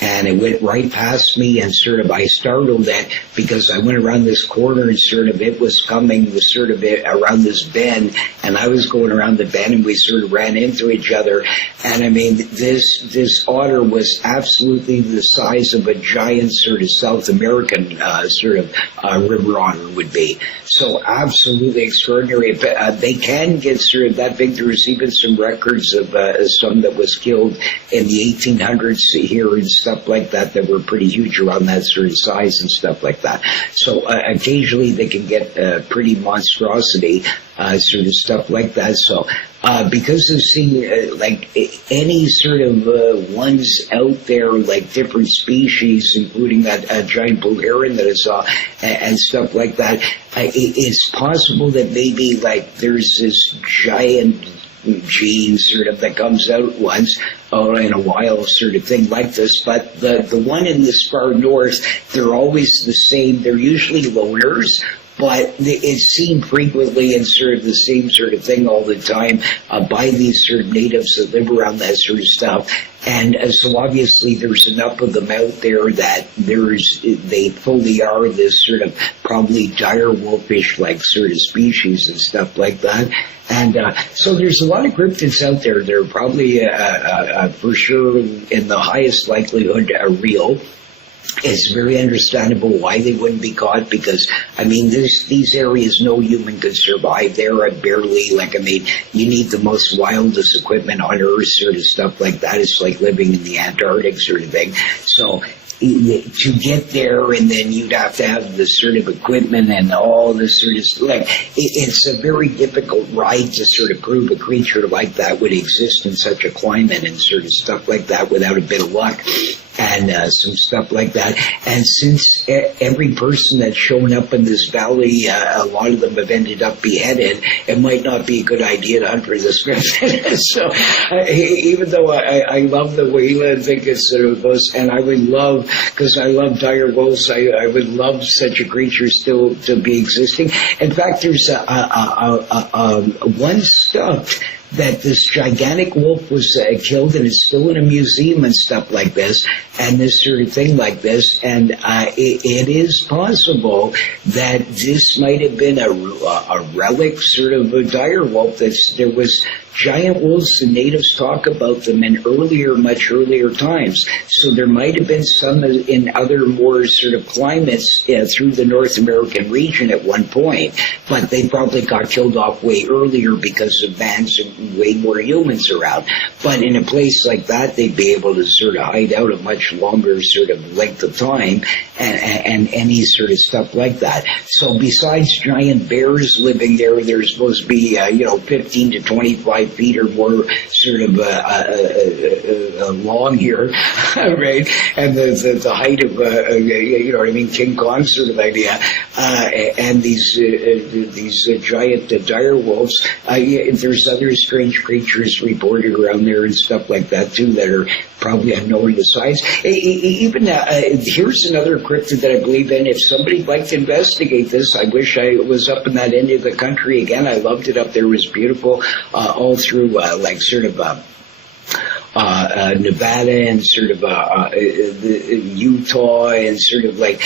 And it went right past me, and sort of I startled that because I went around this corner and sort of it was coming, was sort of around this bend, and I was going around the bend, and we sort of ran into each other. And I mean, this otter was absolutely the size of a giant sort of South American sort of river otter would be. So absolutely extraordinary. They can get sort of that big. There's even some records of some that was killed in the 1800s here and stuff like that were pretty huge, around that sort of size and stuff like that. So occasionally they can get pretty monstrosity, sort of stuff like that. So because of seeing like any sort of ones out there, like different species, including that giant blue heron that I saw and stuff like that, it's possible that maybe like there's this giant gene sort of that comes out once or in a while sort of thing like this. But the one in this far north, they're always the same. They're usually loners, but it's seen frequently and sort of the same sort of thing all the time by these sort of natives that live around that sort of stuff. And so obviously there's enough of them out there that they fully are this sort of probably dire wolfish like sort of species and stuff like that. And so there's a lot of cryptids out there. They're probably for sure in the highest likelihood real. It's very understandable why they wouldn't be caught, because, I mean, these areas no human could survive there. Barely, like, I mean, you need the most wildest equipment on Earth, sort of stuff like that. It's like living in the Antarctic sort of thing. So to get there, and then you'd have to have this sort of equipment and all this sort of, like, it's a very difficult ride to sort of prove a creature like that would exist in such a climate and sort of stuff like that without a bit of luck. And some stuff like that. And since every person that's shown up in this valley, a lot of them have ended up beheaded, it might not be a good idea to hunt for this person. So even though I love the Whale and think it's sort of us, and I would love, because I love dire wolves, I would love such a creature still to be existing. In fact, there's one stuffed that this gigantic wolf was killed, and it's still in a museum and stuff like this, and this sort of thing like this. And it is possible that this might have been a relic, sort of a dire wolf. There was giant wolves, the natives talk about them in much earlier times. So there might have been some in other more sort of climates through the North American region at one point, but they probably got killed off way earlier because of bands and way more humans around. But in a place like that, they'd be able to sort of hide out a much longer sort of length of time and any sort of stuff like that. So besides giant bears living there, there's supposed to be 15 to 25 feet or more sort of long here, right? And the height of King Kong sort of idea, and these giant dire wolves. There's other strange creatures reported around there and stuff like that too that are probably unknown to science. Even here's another cryptid that I believe in. If somebody'd like to investigate this, I wish I was up in that end of the country again. I loved it up there. It was beautiful all through Nevada and sort of Utah and sort of like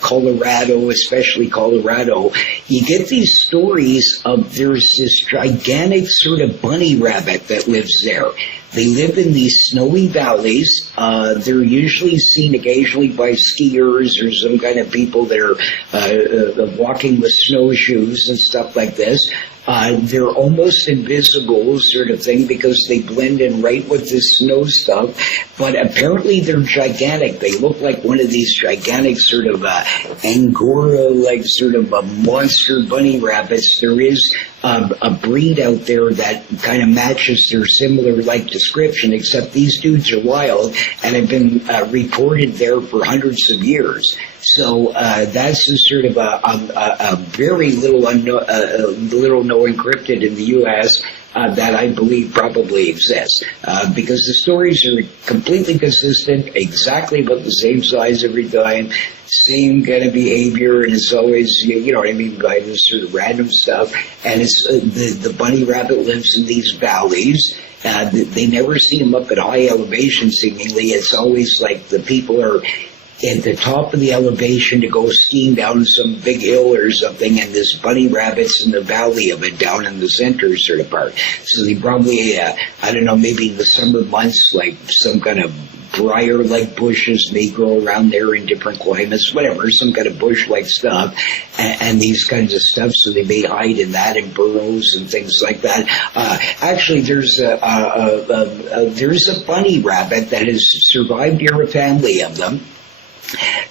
Colorado, especially Colorado, you get these stories of there's this gigantic sort of bunny rabbit that lives there. They live in these snowy valleys. They're usually seen occasionally by skiers or some kind of people that are walking with snowshoes and stuff like this. They're almost invisible sort of thing because they blend in right with the snow stuff. But apparently they're gigantic. They look like one of these gigantic sort of Angora, like sort of a monster bunny rabbits. There is a breed out there that kind of matches their similar like description, except these dudes are wild and have been reported there for hundreds of years. So that's a sort of a very little known cryptid in the U.S. That I believe probably exists, because the stories are completely consistent, exactly about the same size every time, same kind of behavior, and it's always, you know what I mean by this sort of random stuff. And it's the bunny rabbit lives in these valleys. They never see them up at high elevation, seemingly. It's always like the people are at the top of the elevation to go skiing down some big hill or something, and this bunny rabbit's in the valley of it down in the center sort of part. So they probably, I don't know, maybe in the summer months, like some kind of briar-like bushes may grow around there in different climates, whatever, some kind of bush-like stuff, and these kinds of stuff, so they may hide in that in burrows and things like that. Actually, there's a bunny rabbit that has survived near a family of them,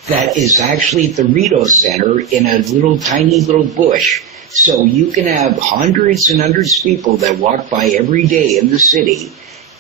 that is actually at the Rito Center in a tiny little bush. So you can have hundreds and hundreds of people that walk by every day in the city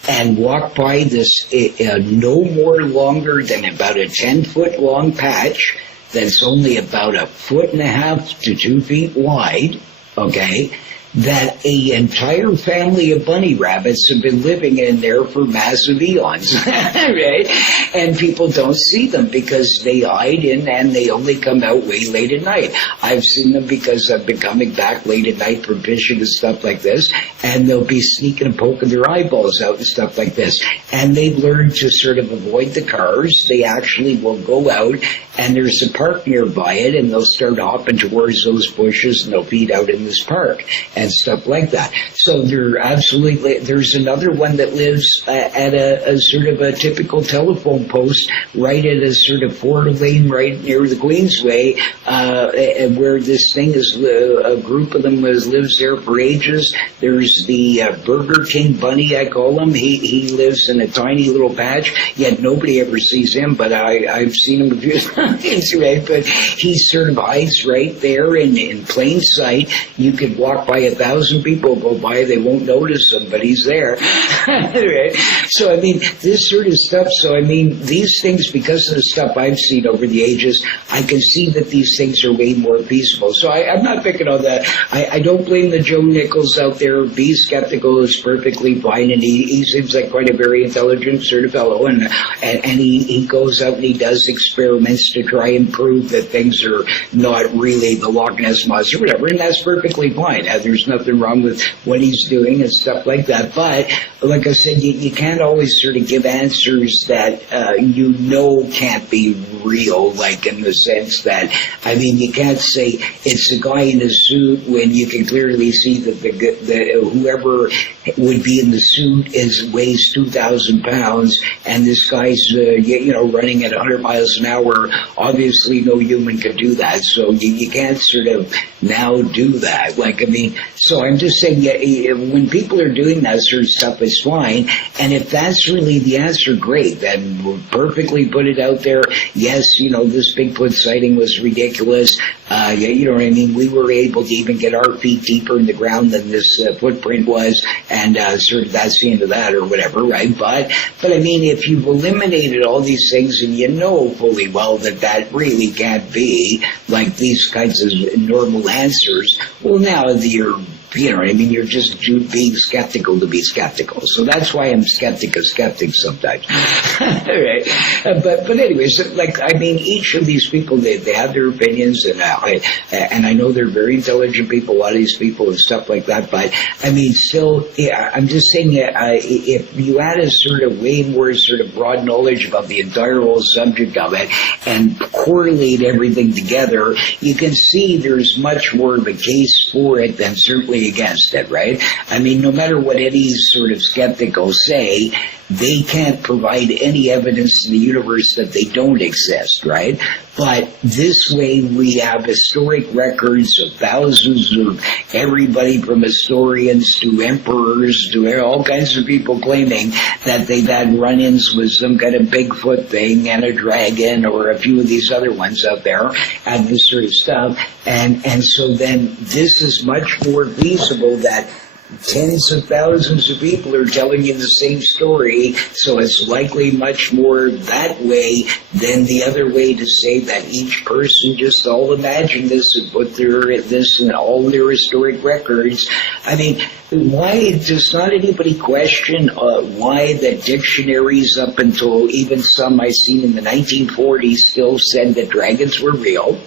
and walk by this no more longer than about a 10-foot long patch that's only about 1.5 to 2 feet wide, okay? That an entire family of bunny rabbits have been living in there for massive eons, right? And people don't see them because they hide in and they only come out way late at night. I've seen them because I've been coming back late at night from fishing and stuff like this, and they'll be sneaking and poking their eyeballs out and stuff like this. And they've learned to sort of avoid the cars. They actually will go out, and there's a park nearby it, and they'll start hopping towards those bushes, and they'll feed out in this park and stuff like that. So there's another one that lives at a sort of a typical telephone post right at a sort of 4-lane right near the Queensway, where this thing is, a group of them lives there for ages. There's the Burger King bunny, I call him. He lives in a tiny little patch, yet nobody ever sees him, but I've seen him a few times, right? But he sort of hides right there in plain sight. You could walk by 1,000 people go by, they won't notice him, but he's there. Right? So, I mean, this sort of stuff, so, I mean, these things, because of the stuff I've seen over the ages, I can see that these things are way more peaceful. So I'm not picking on that. I don't blame the Joe Nichols out there. Be skeptical is perfectly fine, and he seems like quite a very intelligent sort of fellow, and he goes out and he does experiments to try and prove that things are not really the Loch Ness Monster, whatever, and that's perfectly fine. There's nothing wrong with what he's doing and stuff like that. But like I said, you can't always sort of give answers that can't be real, like in the sense that, I mean, you can't say it's a guy in a suit when you can clearly see that whoever would be in the suit weighs 2,000 pounds, and this guy's running at 100 miles an hour. Obviously, no human could do that, so you can't sort of now do that. Like, I mean, so I'm just saying, when people are doing that sort of stuff, it's fine. And if that's really the answer, great. Then we'll perfectly put it out there. Yes, this Bigfoot sighting was ridiculous. You know what I mean? We were able to even get our feet deeper in the ground than this footprint was, and sort of that's the end of that or whatever, right? But I mean, if you've eliminated all these things and you know fully well that really can't be like these kinds of normal answers, well, now you're you know what I mean? You're just being skeptical to be skeptical. So that's why I'm skeptic of skeptics sometimes. Right? But anyways, like, I mean, each of these people, they have their opinions, and I know they're very intelligent people, a lot of these people and stuff like that, but I mean, still, yeah, I'm just saying if you had a sort of way more sort of broad knowledge about the entire whole subject of it and correlate everything together, you can see there's much more of a case for it than certainly against it, right? I mean, no matter what any sort of skeptic will say, they can't provide any evidence in the universe that they don't exist, right? But this way we have historic records of thousands of everybody from historians to emperors to all kinds of people claiming that they've had run-ins with some kind of Bigfoot thing and a dragon or a few of these other ones out there and this sort of stuff. And so then this is much more feasible that tens of thousands of people are telling you the same story, so it's likely much more that way than the other way to say that each person just all imagined this and put this in all their historic records. I mean, why does not anybody question why the dictionaries up until even some I seen in the 1940s still said that dragons were real?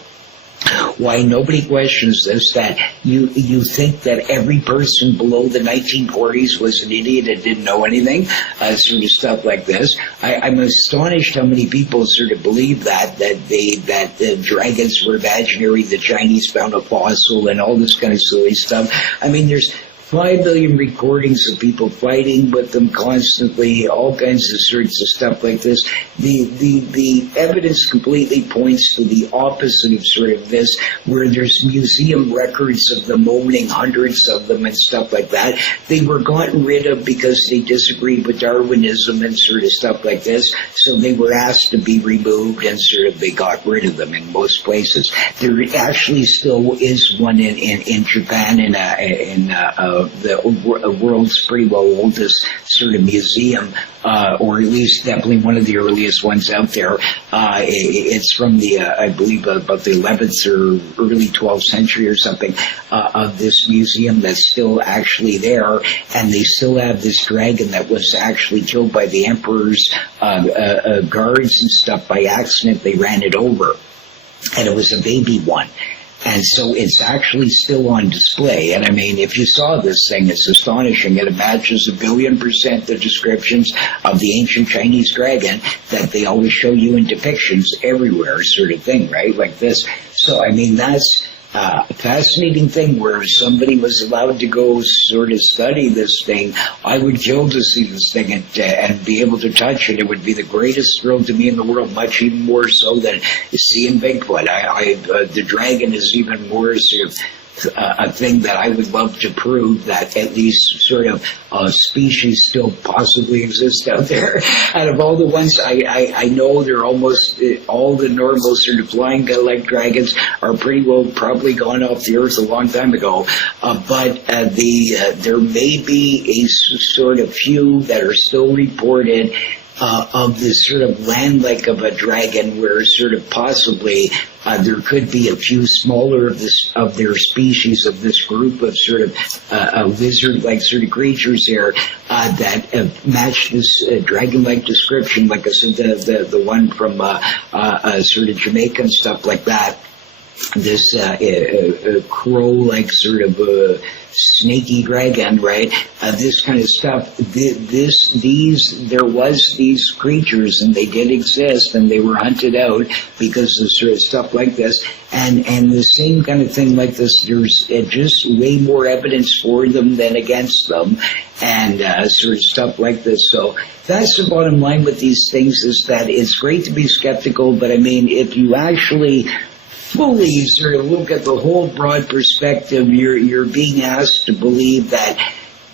Why nobody questions this, that you think that every person below the 1940s was an idiot and didn't know anything, sort of stuff like this. I'm astonished how many people sort of believe that the dragons were imaginary, the Chinese found a fossil and all this kind of silly stuff. I mean, there's 5 million recordings of people fighting with them constantly, all kinds of sorts of stuff like this. The evidence completely points to the opposite of sort of this, where there's museum records of them owning hundreds of them and stuff like that. They were gotten rid of because they disagreed with Darwinism and sort of stuff like this, so they were asked to be removed and sort of they got rid of them in most places. There actually still is one in Japan in the world's pretty well oldest sort of museum, or at least definitely one of the earliest ones out there. It's from the, I believe, about the 11th or early 12th century or something, of this museum that's still actually there, and they still have this dragon that was actually killed by the emperor's guards and stuff by accident. They ran it over, and it was a baby one. And so it's actually still on display. And I mean, if you saw this thing, it's astonishing. It matches 1,000,000% the descriptions of the ancient Chinese dragon that they always show you in depictions everywhere, sort of thing, right? Like this. So, I mean, that's a fascinating thing where somebody was allowed to go sort of study this thing. I would kill to see this thing and be able to touch it. It would be the greatest thrill to me in the world, much even more so than seeing Bigfoot. The dragon is even more sort of a thing that I would love to prove that at least sort of species still possibly exist out there. Out of all the ones I know, they're almost all the normal sort of flying like dragons are pretty well probably gone off the earth a long time ago. But there may be a sort of few that are still reported of this sort of land-like of a dragon, where sort of possibly there could be a few smaller of their species of this group of sort of lizard-like sort of creatures here that match this dragon-like description. Like I said, the one from sort of Jamaica and stuff like that. This crow-like sort of snaky dragon, right? This kind of stuff. There was these creatures, and they did exist, and they were hunted out because of sort of stuff like this. And the same kind of thing like this. There's just way more evidence for them than against them, and sort of stuff like this. So that's the bottom line with these things: is that it's great to be skeptical, but I mean, if you actually fully sort of look at the whole broad perspective, you're being asked to believe that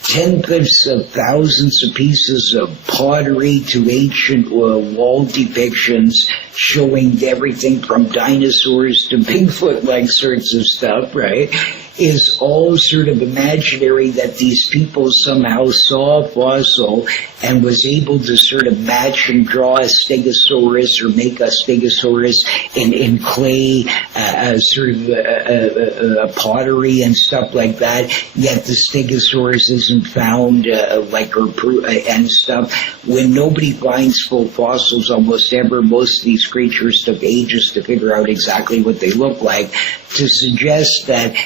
tens of thousands of pieces of pottery to ancient wall depictions showing everything from dinosaurs to Bigfoot-like sorts of stuff, right? is all sort of imaginary, that these people somehow saw a fossil and was able to sort of match and draw a stegosaurus or make a stegosaurus in clay, sort of a pottery and stuff like that, yet the stegosaurus isn't found, and stuff. When nobody finds full fossils almost ever, most of these creatures took ages to figure out exactly what they look like. To suggest that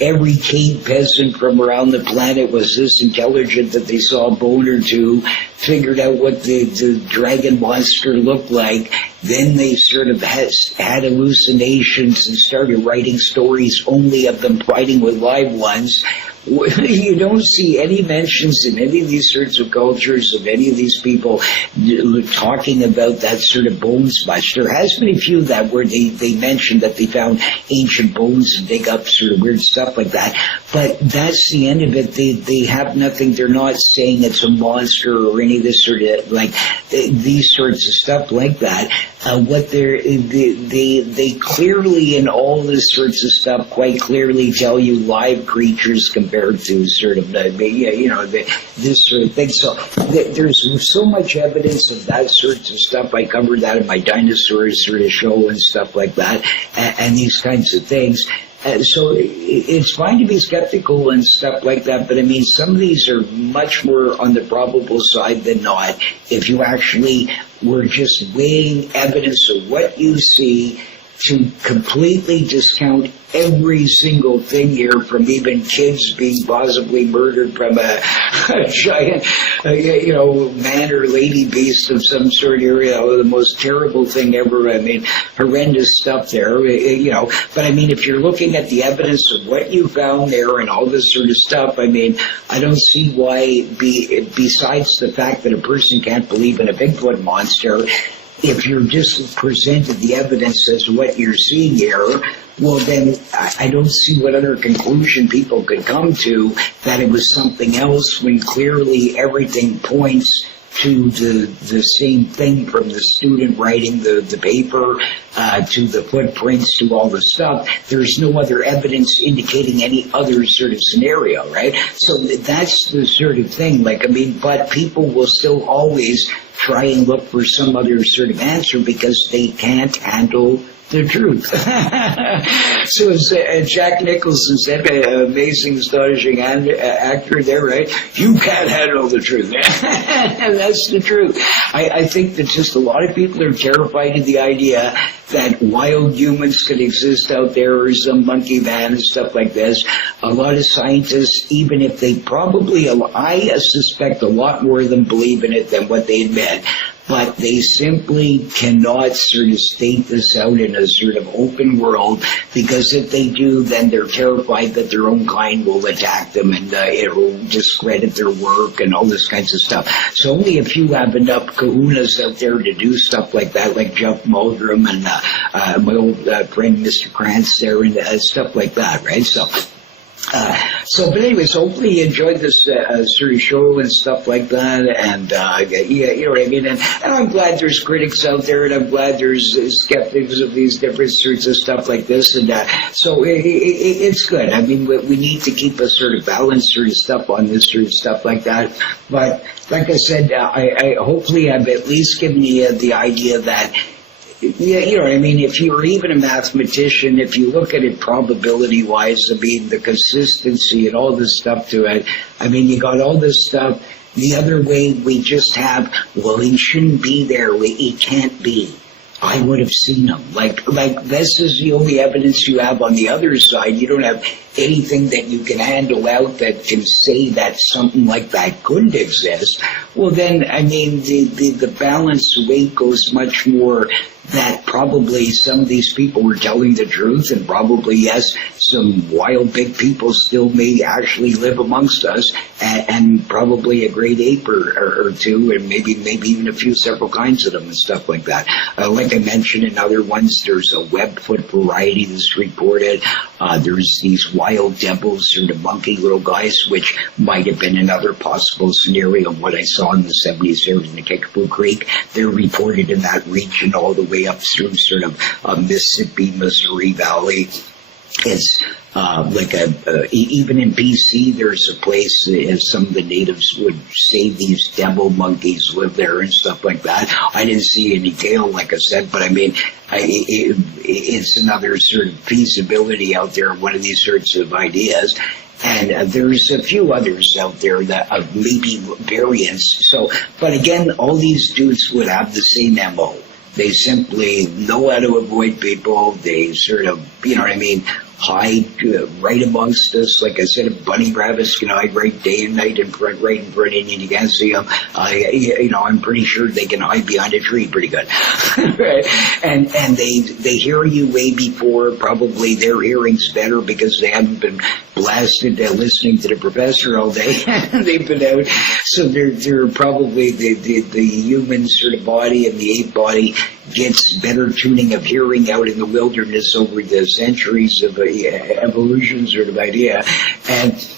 every cave peasant from around the planet was this intelligent that they saw a bone or two, figured out what the dragon monster looked like, then they sort of had hallucinations and started writing stories only of them fighting with live ones. You don't see any mentions in any of these sorts of cultures of any of these people talking about that sort of bones much. There has been a few that where they mentioned that they found ancient bones and dig up sort of weird stuff like that. But that's the end of it. They have nothing. They're not saying it's a monster or any of this sort of these sorts of stuff like that. What they clearly in all this sorts of stuff quite clearly tell you live creatures compared to sort of this sort of thing. So there's so much evidence of that sorts of stuff. I covered that in my dinosaurs sort of show and stuff like that, and these kinds of things. So it's fine to be skeptical and stuff like that, but I mean, some of these are much more on the probable side than not. If you actually were just weighing evidence of what you see to completely discount every single thing here, from even kids being possibly murdered from a giant, man or lady beast of some sort here, the most terrible thing ever. I mean, horrendous stuff there, But I mean, if you're looking at the evidence of what you found there and all this sort of stuff, I mean, I don't see why, besides the fact that a person can't believe in a Bigfoot monster, if you're just presented the evidence as what you're seeing here, well then I don't see what other conclusion people could come to that it was something else, when clearly everything points to the same thing, from the student writing the paper to the footprints to all the stuff. There's no other evidence indicating any other sort of scenario, right? So that's the sort of thing, but people will still always try and look for some other sort of answer because they can't handle the truth. So as Jack Nicholson said, amazing, astonishing actor there, right? You can't handle the truth. And that's the truth. I think that just a lot of people are terrified of the idea that wild humans could exist out there, or some monkey man and stuff like this. A lot of scientists, even if they probably, I suspect a lot more of them believe in it than what they admit, but they simply cannot sort of state this out in a sort of open world, because if they do, then they're terrified that their own kind will attack them and it will discredit their work and all this kinds of stuff. So only a few have enough kahunas out there to do stuff like that, like Jeff Muldrum and my old friend Mr. Krantz there and stuff like that, right? But anyways, hopefully you enjoyed this sort of show and stuff like that, and you know what I mean. And I'm glad there's critics out there, and I'm glad there's skeptics of these different sorts of stuff like this, and so it's good. I mean, we need to keep a sort of balanced sort of stuff on this sort of stuff like that. But like I said, I hopefully I've at least given you the idea that. Yeah, you know what I mean? If you're even a mathematician, if you look at it probability-wise, I mean, the consistency and all this stuff to it, I mean, you got all this stuff. The other way, we just have, well, he shouldn't be there. He can't be. I would have seen him. Like this is the only evidence you have on the other side. You don't have anything that you can handle out that can say that something like that couldn't exist. Well, then, I mean, the balance weight goes much more that probably some of these people were telling the truth, and probably, yes, some wild big people still may actually live amongst us, and probably a great ape or two, and maybe even a few several kinds of them and stuff like that. Like I mentioned in other ones, there's a webfoot variety that's reported. There's these wild devils, sort of monkey little guys, which might have been another possible scenario of what I saw in the 70s here in the Kickapoo Creek. They're reported in that region all the way up through sort of Mississippi, Missouri Valley. It's even in BC, there's a place, some of the natives would say these devil monkeys live there and stuff like that. I didn't see any tail, like I said, but I mean, it's another sort of feasibility out there, one of these sorts of ideas. And there's a few others out there that maybe variants. So, but again, all these dudes would have the same MO. They simply know how to avoid people. They sort of, you know what I mean, hide right amongst us. Like I said, if bunny rabbits can hide right day and night right in front of you and you can't see them, I'm pretty sure they can hide behind a tree pretty good. Right? And they hear you way before probably their hearing's better because they haven't been blasted listening to the professor all day. They've been out. So they're probably the human sort of body and the ape body gets better tuning of hearing out in the wilderness over the centuries of evolution sort of idea, and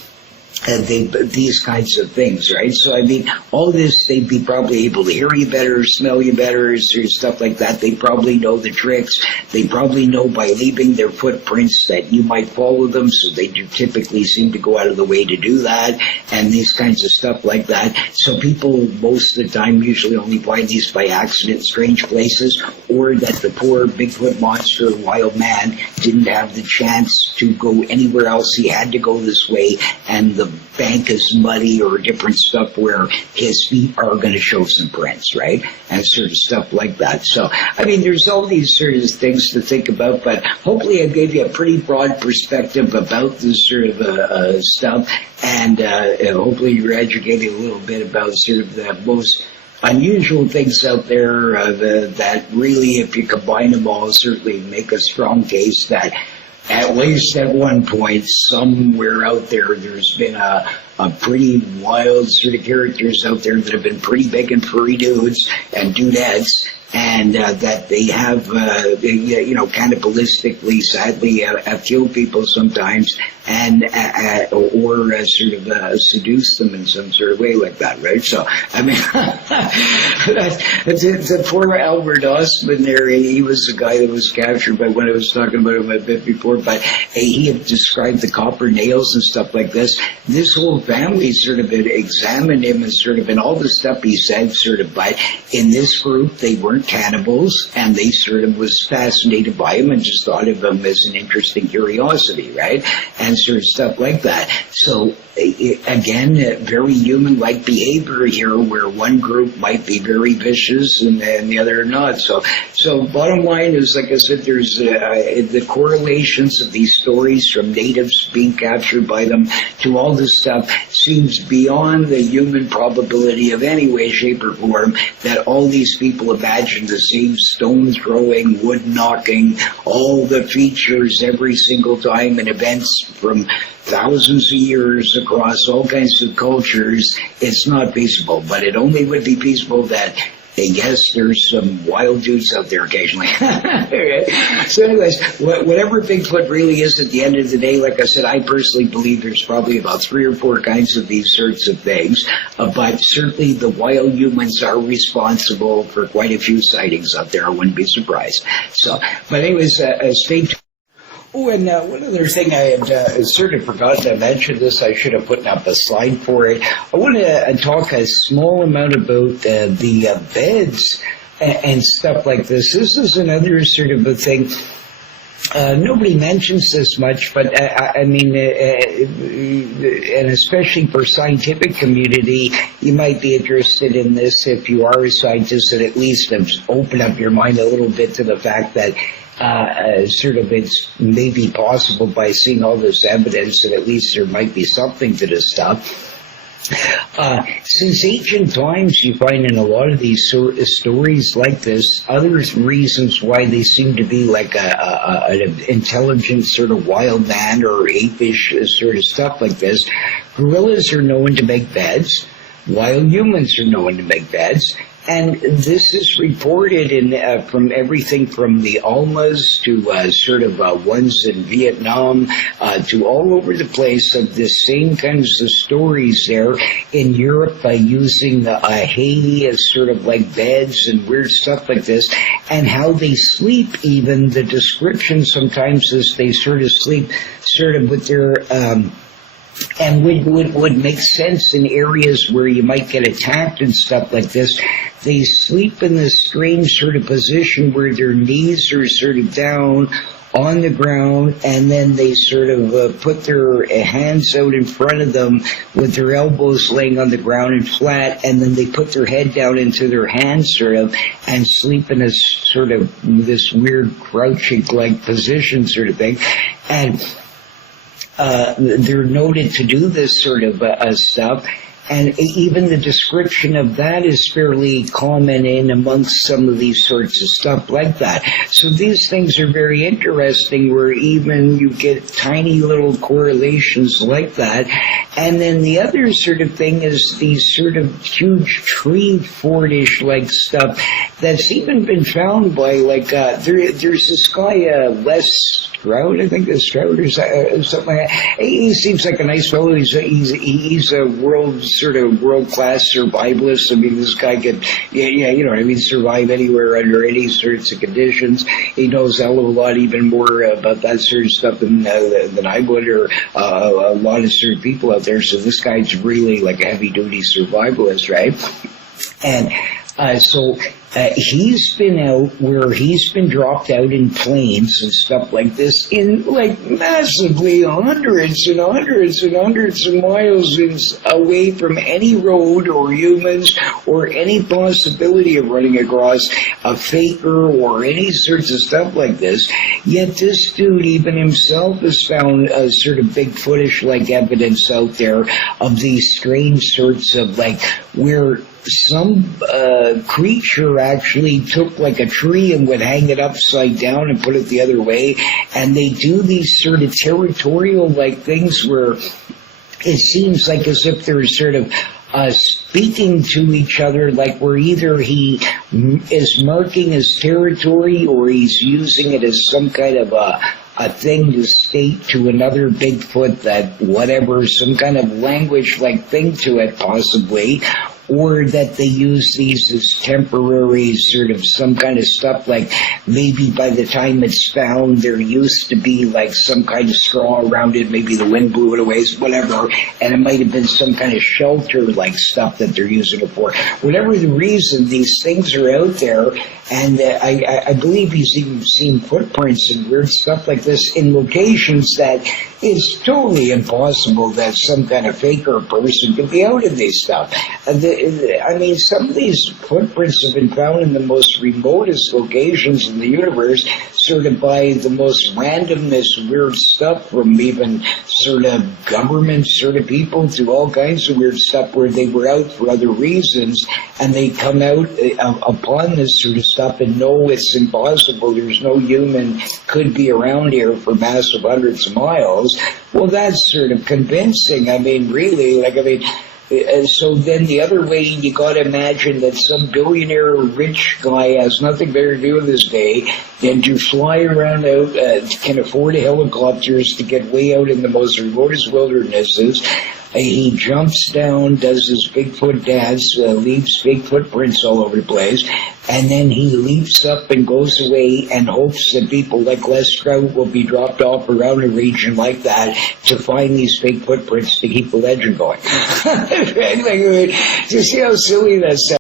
these kinds of things, right? So, I mean, all this, they'd be probably able to hear you better, smell you better, sort of stuff like that. They probably know the tricks. They probably know by leaving their footprints that you might follow them, so they do typically seem to go out of the way to do that, and these kinds of stuff like that. So people, most of the time, usually only find these by accident in strange places, or that the poor Bigfoot monster, wild man, didn't have the chance to go anywhere else. He had to go this way, and the bank is muddy or different stuff where his feet are going to show some prints, right? And sort of stuff like that. So, I mean, there's all these sort of things to think about, but hopefully I gave you a pretty broad perspective about this sort of stuff, and hopefully you're educated a little bit about sort of the most unusual things out there that really, if you combine them all, certainly make a strong case that at least at one point, somewhere out there, there's been a pretty wild sort of characters out there that have been pretty big and furry dudes and dudettes, and that they have, cannibalistically, sadly, killed people sometimes, and or sort of seduce them in some sort of way like that, right? So, I mean, the poor Albert Ostman there, he was the guy that was captured by when I was talking about him a bit before, but he had described the copper nails and stuff like this. This whole family sort of examined him and sort of, and all the stuff he said sort of, but in this group, they weren't cannibals, and they sort of was fascinated by him and just thought of him as an interesting curiosity, right? And sort of stuff like that. So, again, very human-like behavior here, where one group might be very vicious and the other not. So bottom line is, like I said, there's the correlations of these stories from natives being captured by them to all this stuff seems beyond the human probability of any way, shape, or form that all these people imagine the same stone throwing, wood knocking, all the features every single time and events from thousands of years across all kinds of cultures. It's not feasible, but it only would be feasible that, yes, there's some wild dudes out there occasionally. So anyways, whatever Bigfoot really is at the end of the day, like I said, I personally believe there's probably about 3 or 4 kinds of these sorts of things, but certainly the wild humans are responsible for quite a few sightings out there. I wouldn't be surprised. So, but anyways, stay tuned. Oh, and one other thing I had sort of forgotten to mention this. I should have put up a slide for it. I want to talk a small amount about the beds and stuff like this. This is another sort of a thing. Nobody mentions this much, but I mean, and especially for scientific community, you might be interested in this if you are a scientist, and at least open up your mind a little bit to the fact that sort of it's maybe possible by seeing all this evidence that at least there might be something to this stuff. Since ancient times, you find in a lot of these stories like this, other reasons why they seem to be like an intelligent sort of wild man or apish sort of stuff like this. Gorillas are known to make beds. Wild humans are known to make beds. And this is reported in from everything from the Almas to sort of ones in Vietnam to all over the place of the same kinds of stories there in Europe by using hay as sort of like beds and weird stuff like this, and how they sleep. Even the description sometimes is they sort of sleep sort of with their and would make sense in areas where you might get attacked and stuff like this. They sleep in this strange sort of position where their knees are sort of down on the ground, and then they sort of put their hands out in front of them with their elbows laying on the ground and flat, and then they put their head down into their hands sort of and sleep in a sort of this weird crouching like position sort of thing. And they're noted to do this sort of stuff, and even the description of that is fairly common in amongst some of these sorts of stuff like that. So these things are very interesting, where even you get tiny little correlations like that. And then the other sort of thing is these sort of huge tree fortish like stuff that's even been found by like there's this guy Les Stroud, I think, Stroud or something like that. He seems like a nice fellow. He's a world-class survivalist. I mean, this guy could, you know what I mean, survive anywhere under any sorts of conditions. He knows a hell of a lot, even more about that sort of stuff than I would, or a lot of sort of people out there. So this guy's really like a heavy-duty survivalist, right? And so he's been out where he's been dropped out in planes and stuff like this in like massively hundreds and hundreds and hundreds of miles away from any road or humans or any possibility of running across a faker or any sorts of stuff like this. Yet this dude, even himself, has found sort of Bigfootish like evidence out there of these strange sorts of like where some creature actually took like a tree and would hang it upside down and put it the other way, and they do these sort of territorial like things where it seems like as if they're sort of speaking to each other, like where either he is marking his territory or he's using it as some kind of a thing to state to another Bigfoot that whatever, some kind of language like thing to it possibly, or that they use these as temporary sort of some kind of stuff, like maybe by the time it's found there used to be like some kind of straw around it, maybe the wind blew it away, whatever, and it might have been some kind of shelter like stuff that they're using it for. Whatever the reason, these things are out there, and I believe he's even seen footprints and weird stuff like this in locations that it's totally impossible that some kind of faker person could be out of these stuff. I mean, some of these footprints have been found in the most remotest locations in the universe, sort of by the most randomness, weird stuff, from even sort of government sort of people to all kinds of weird stuff where they were out for other reasons, and they come out upon this sort of stuff and know it's impossible, there's no human could be around here for massive hundreds of miles. Well, that's sort of convincing. I mean, really, like, I mean, so then the other way, you got to imagine that some billionaire rich guy has nothing better to do with his day than to fly around out, can afford helicopters to get way out in the most remotest wildernesses. He jumps down, does his Bigfoot dance, leaves big footprints all over the place, and then he leaps up and goes away and hopes that people like Les Stroud will be dropped off around a region like that to find these big footprints to keep the legend going. Do you see how silly that sounds?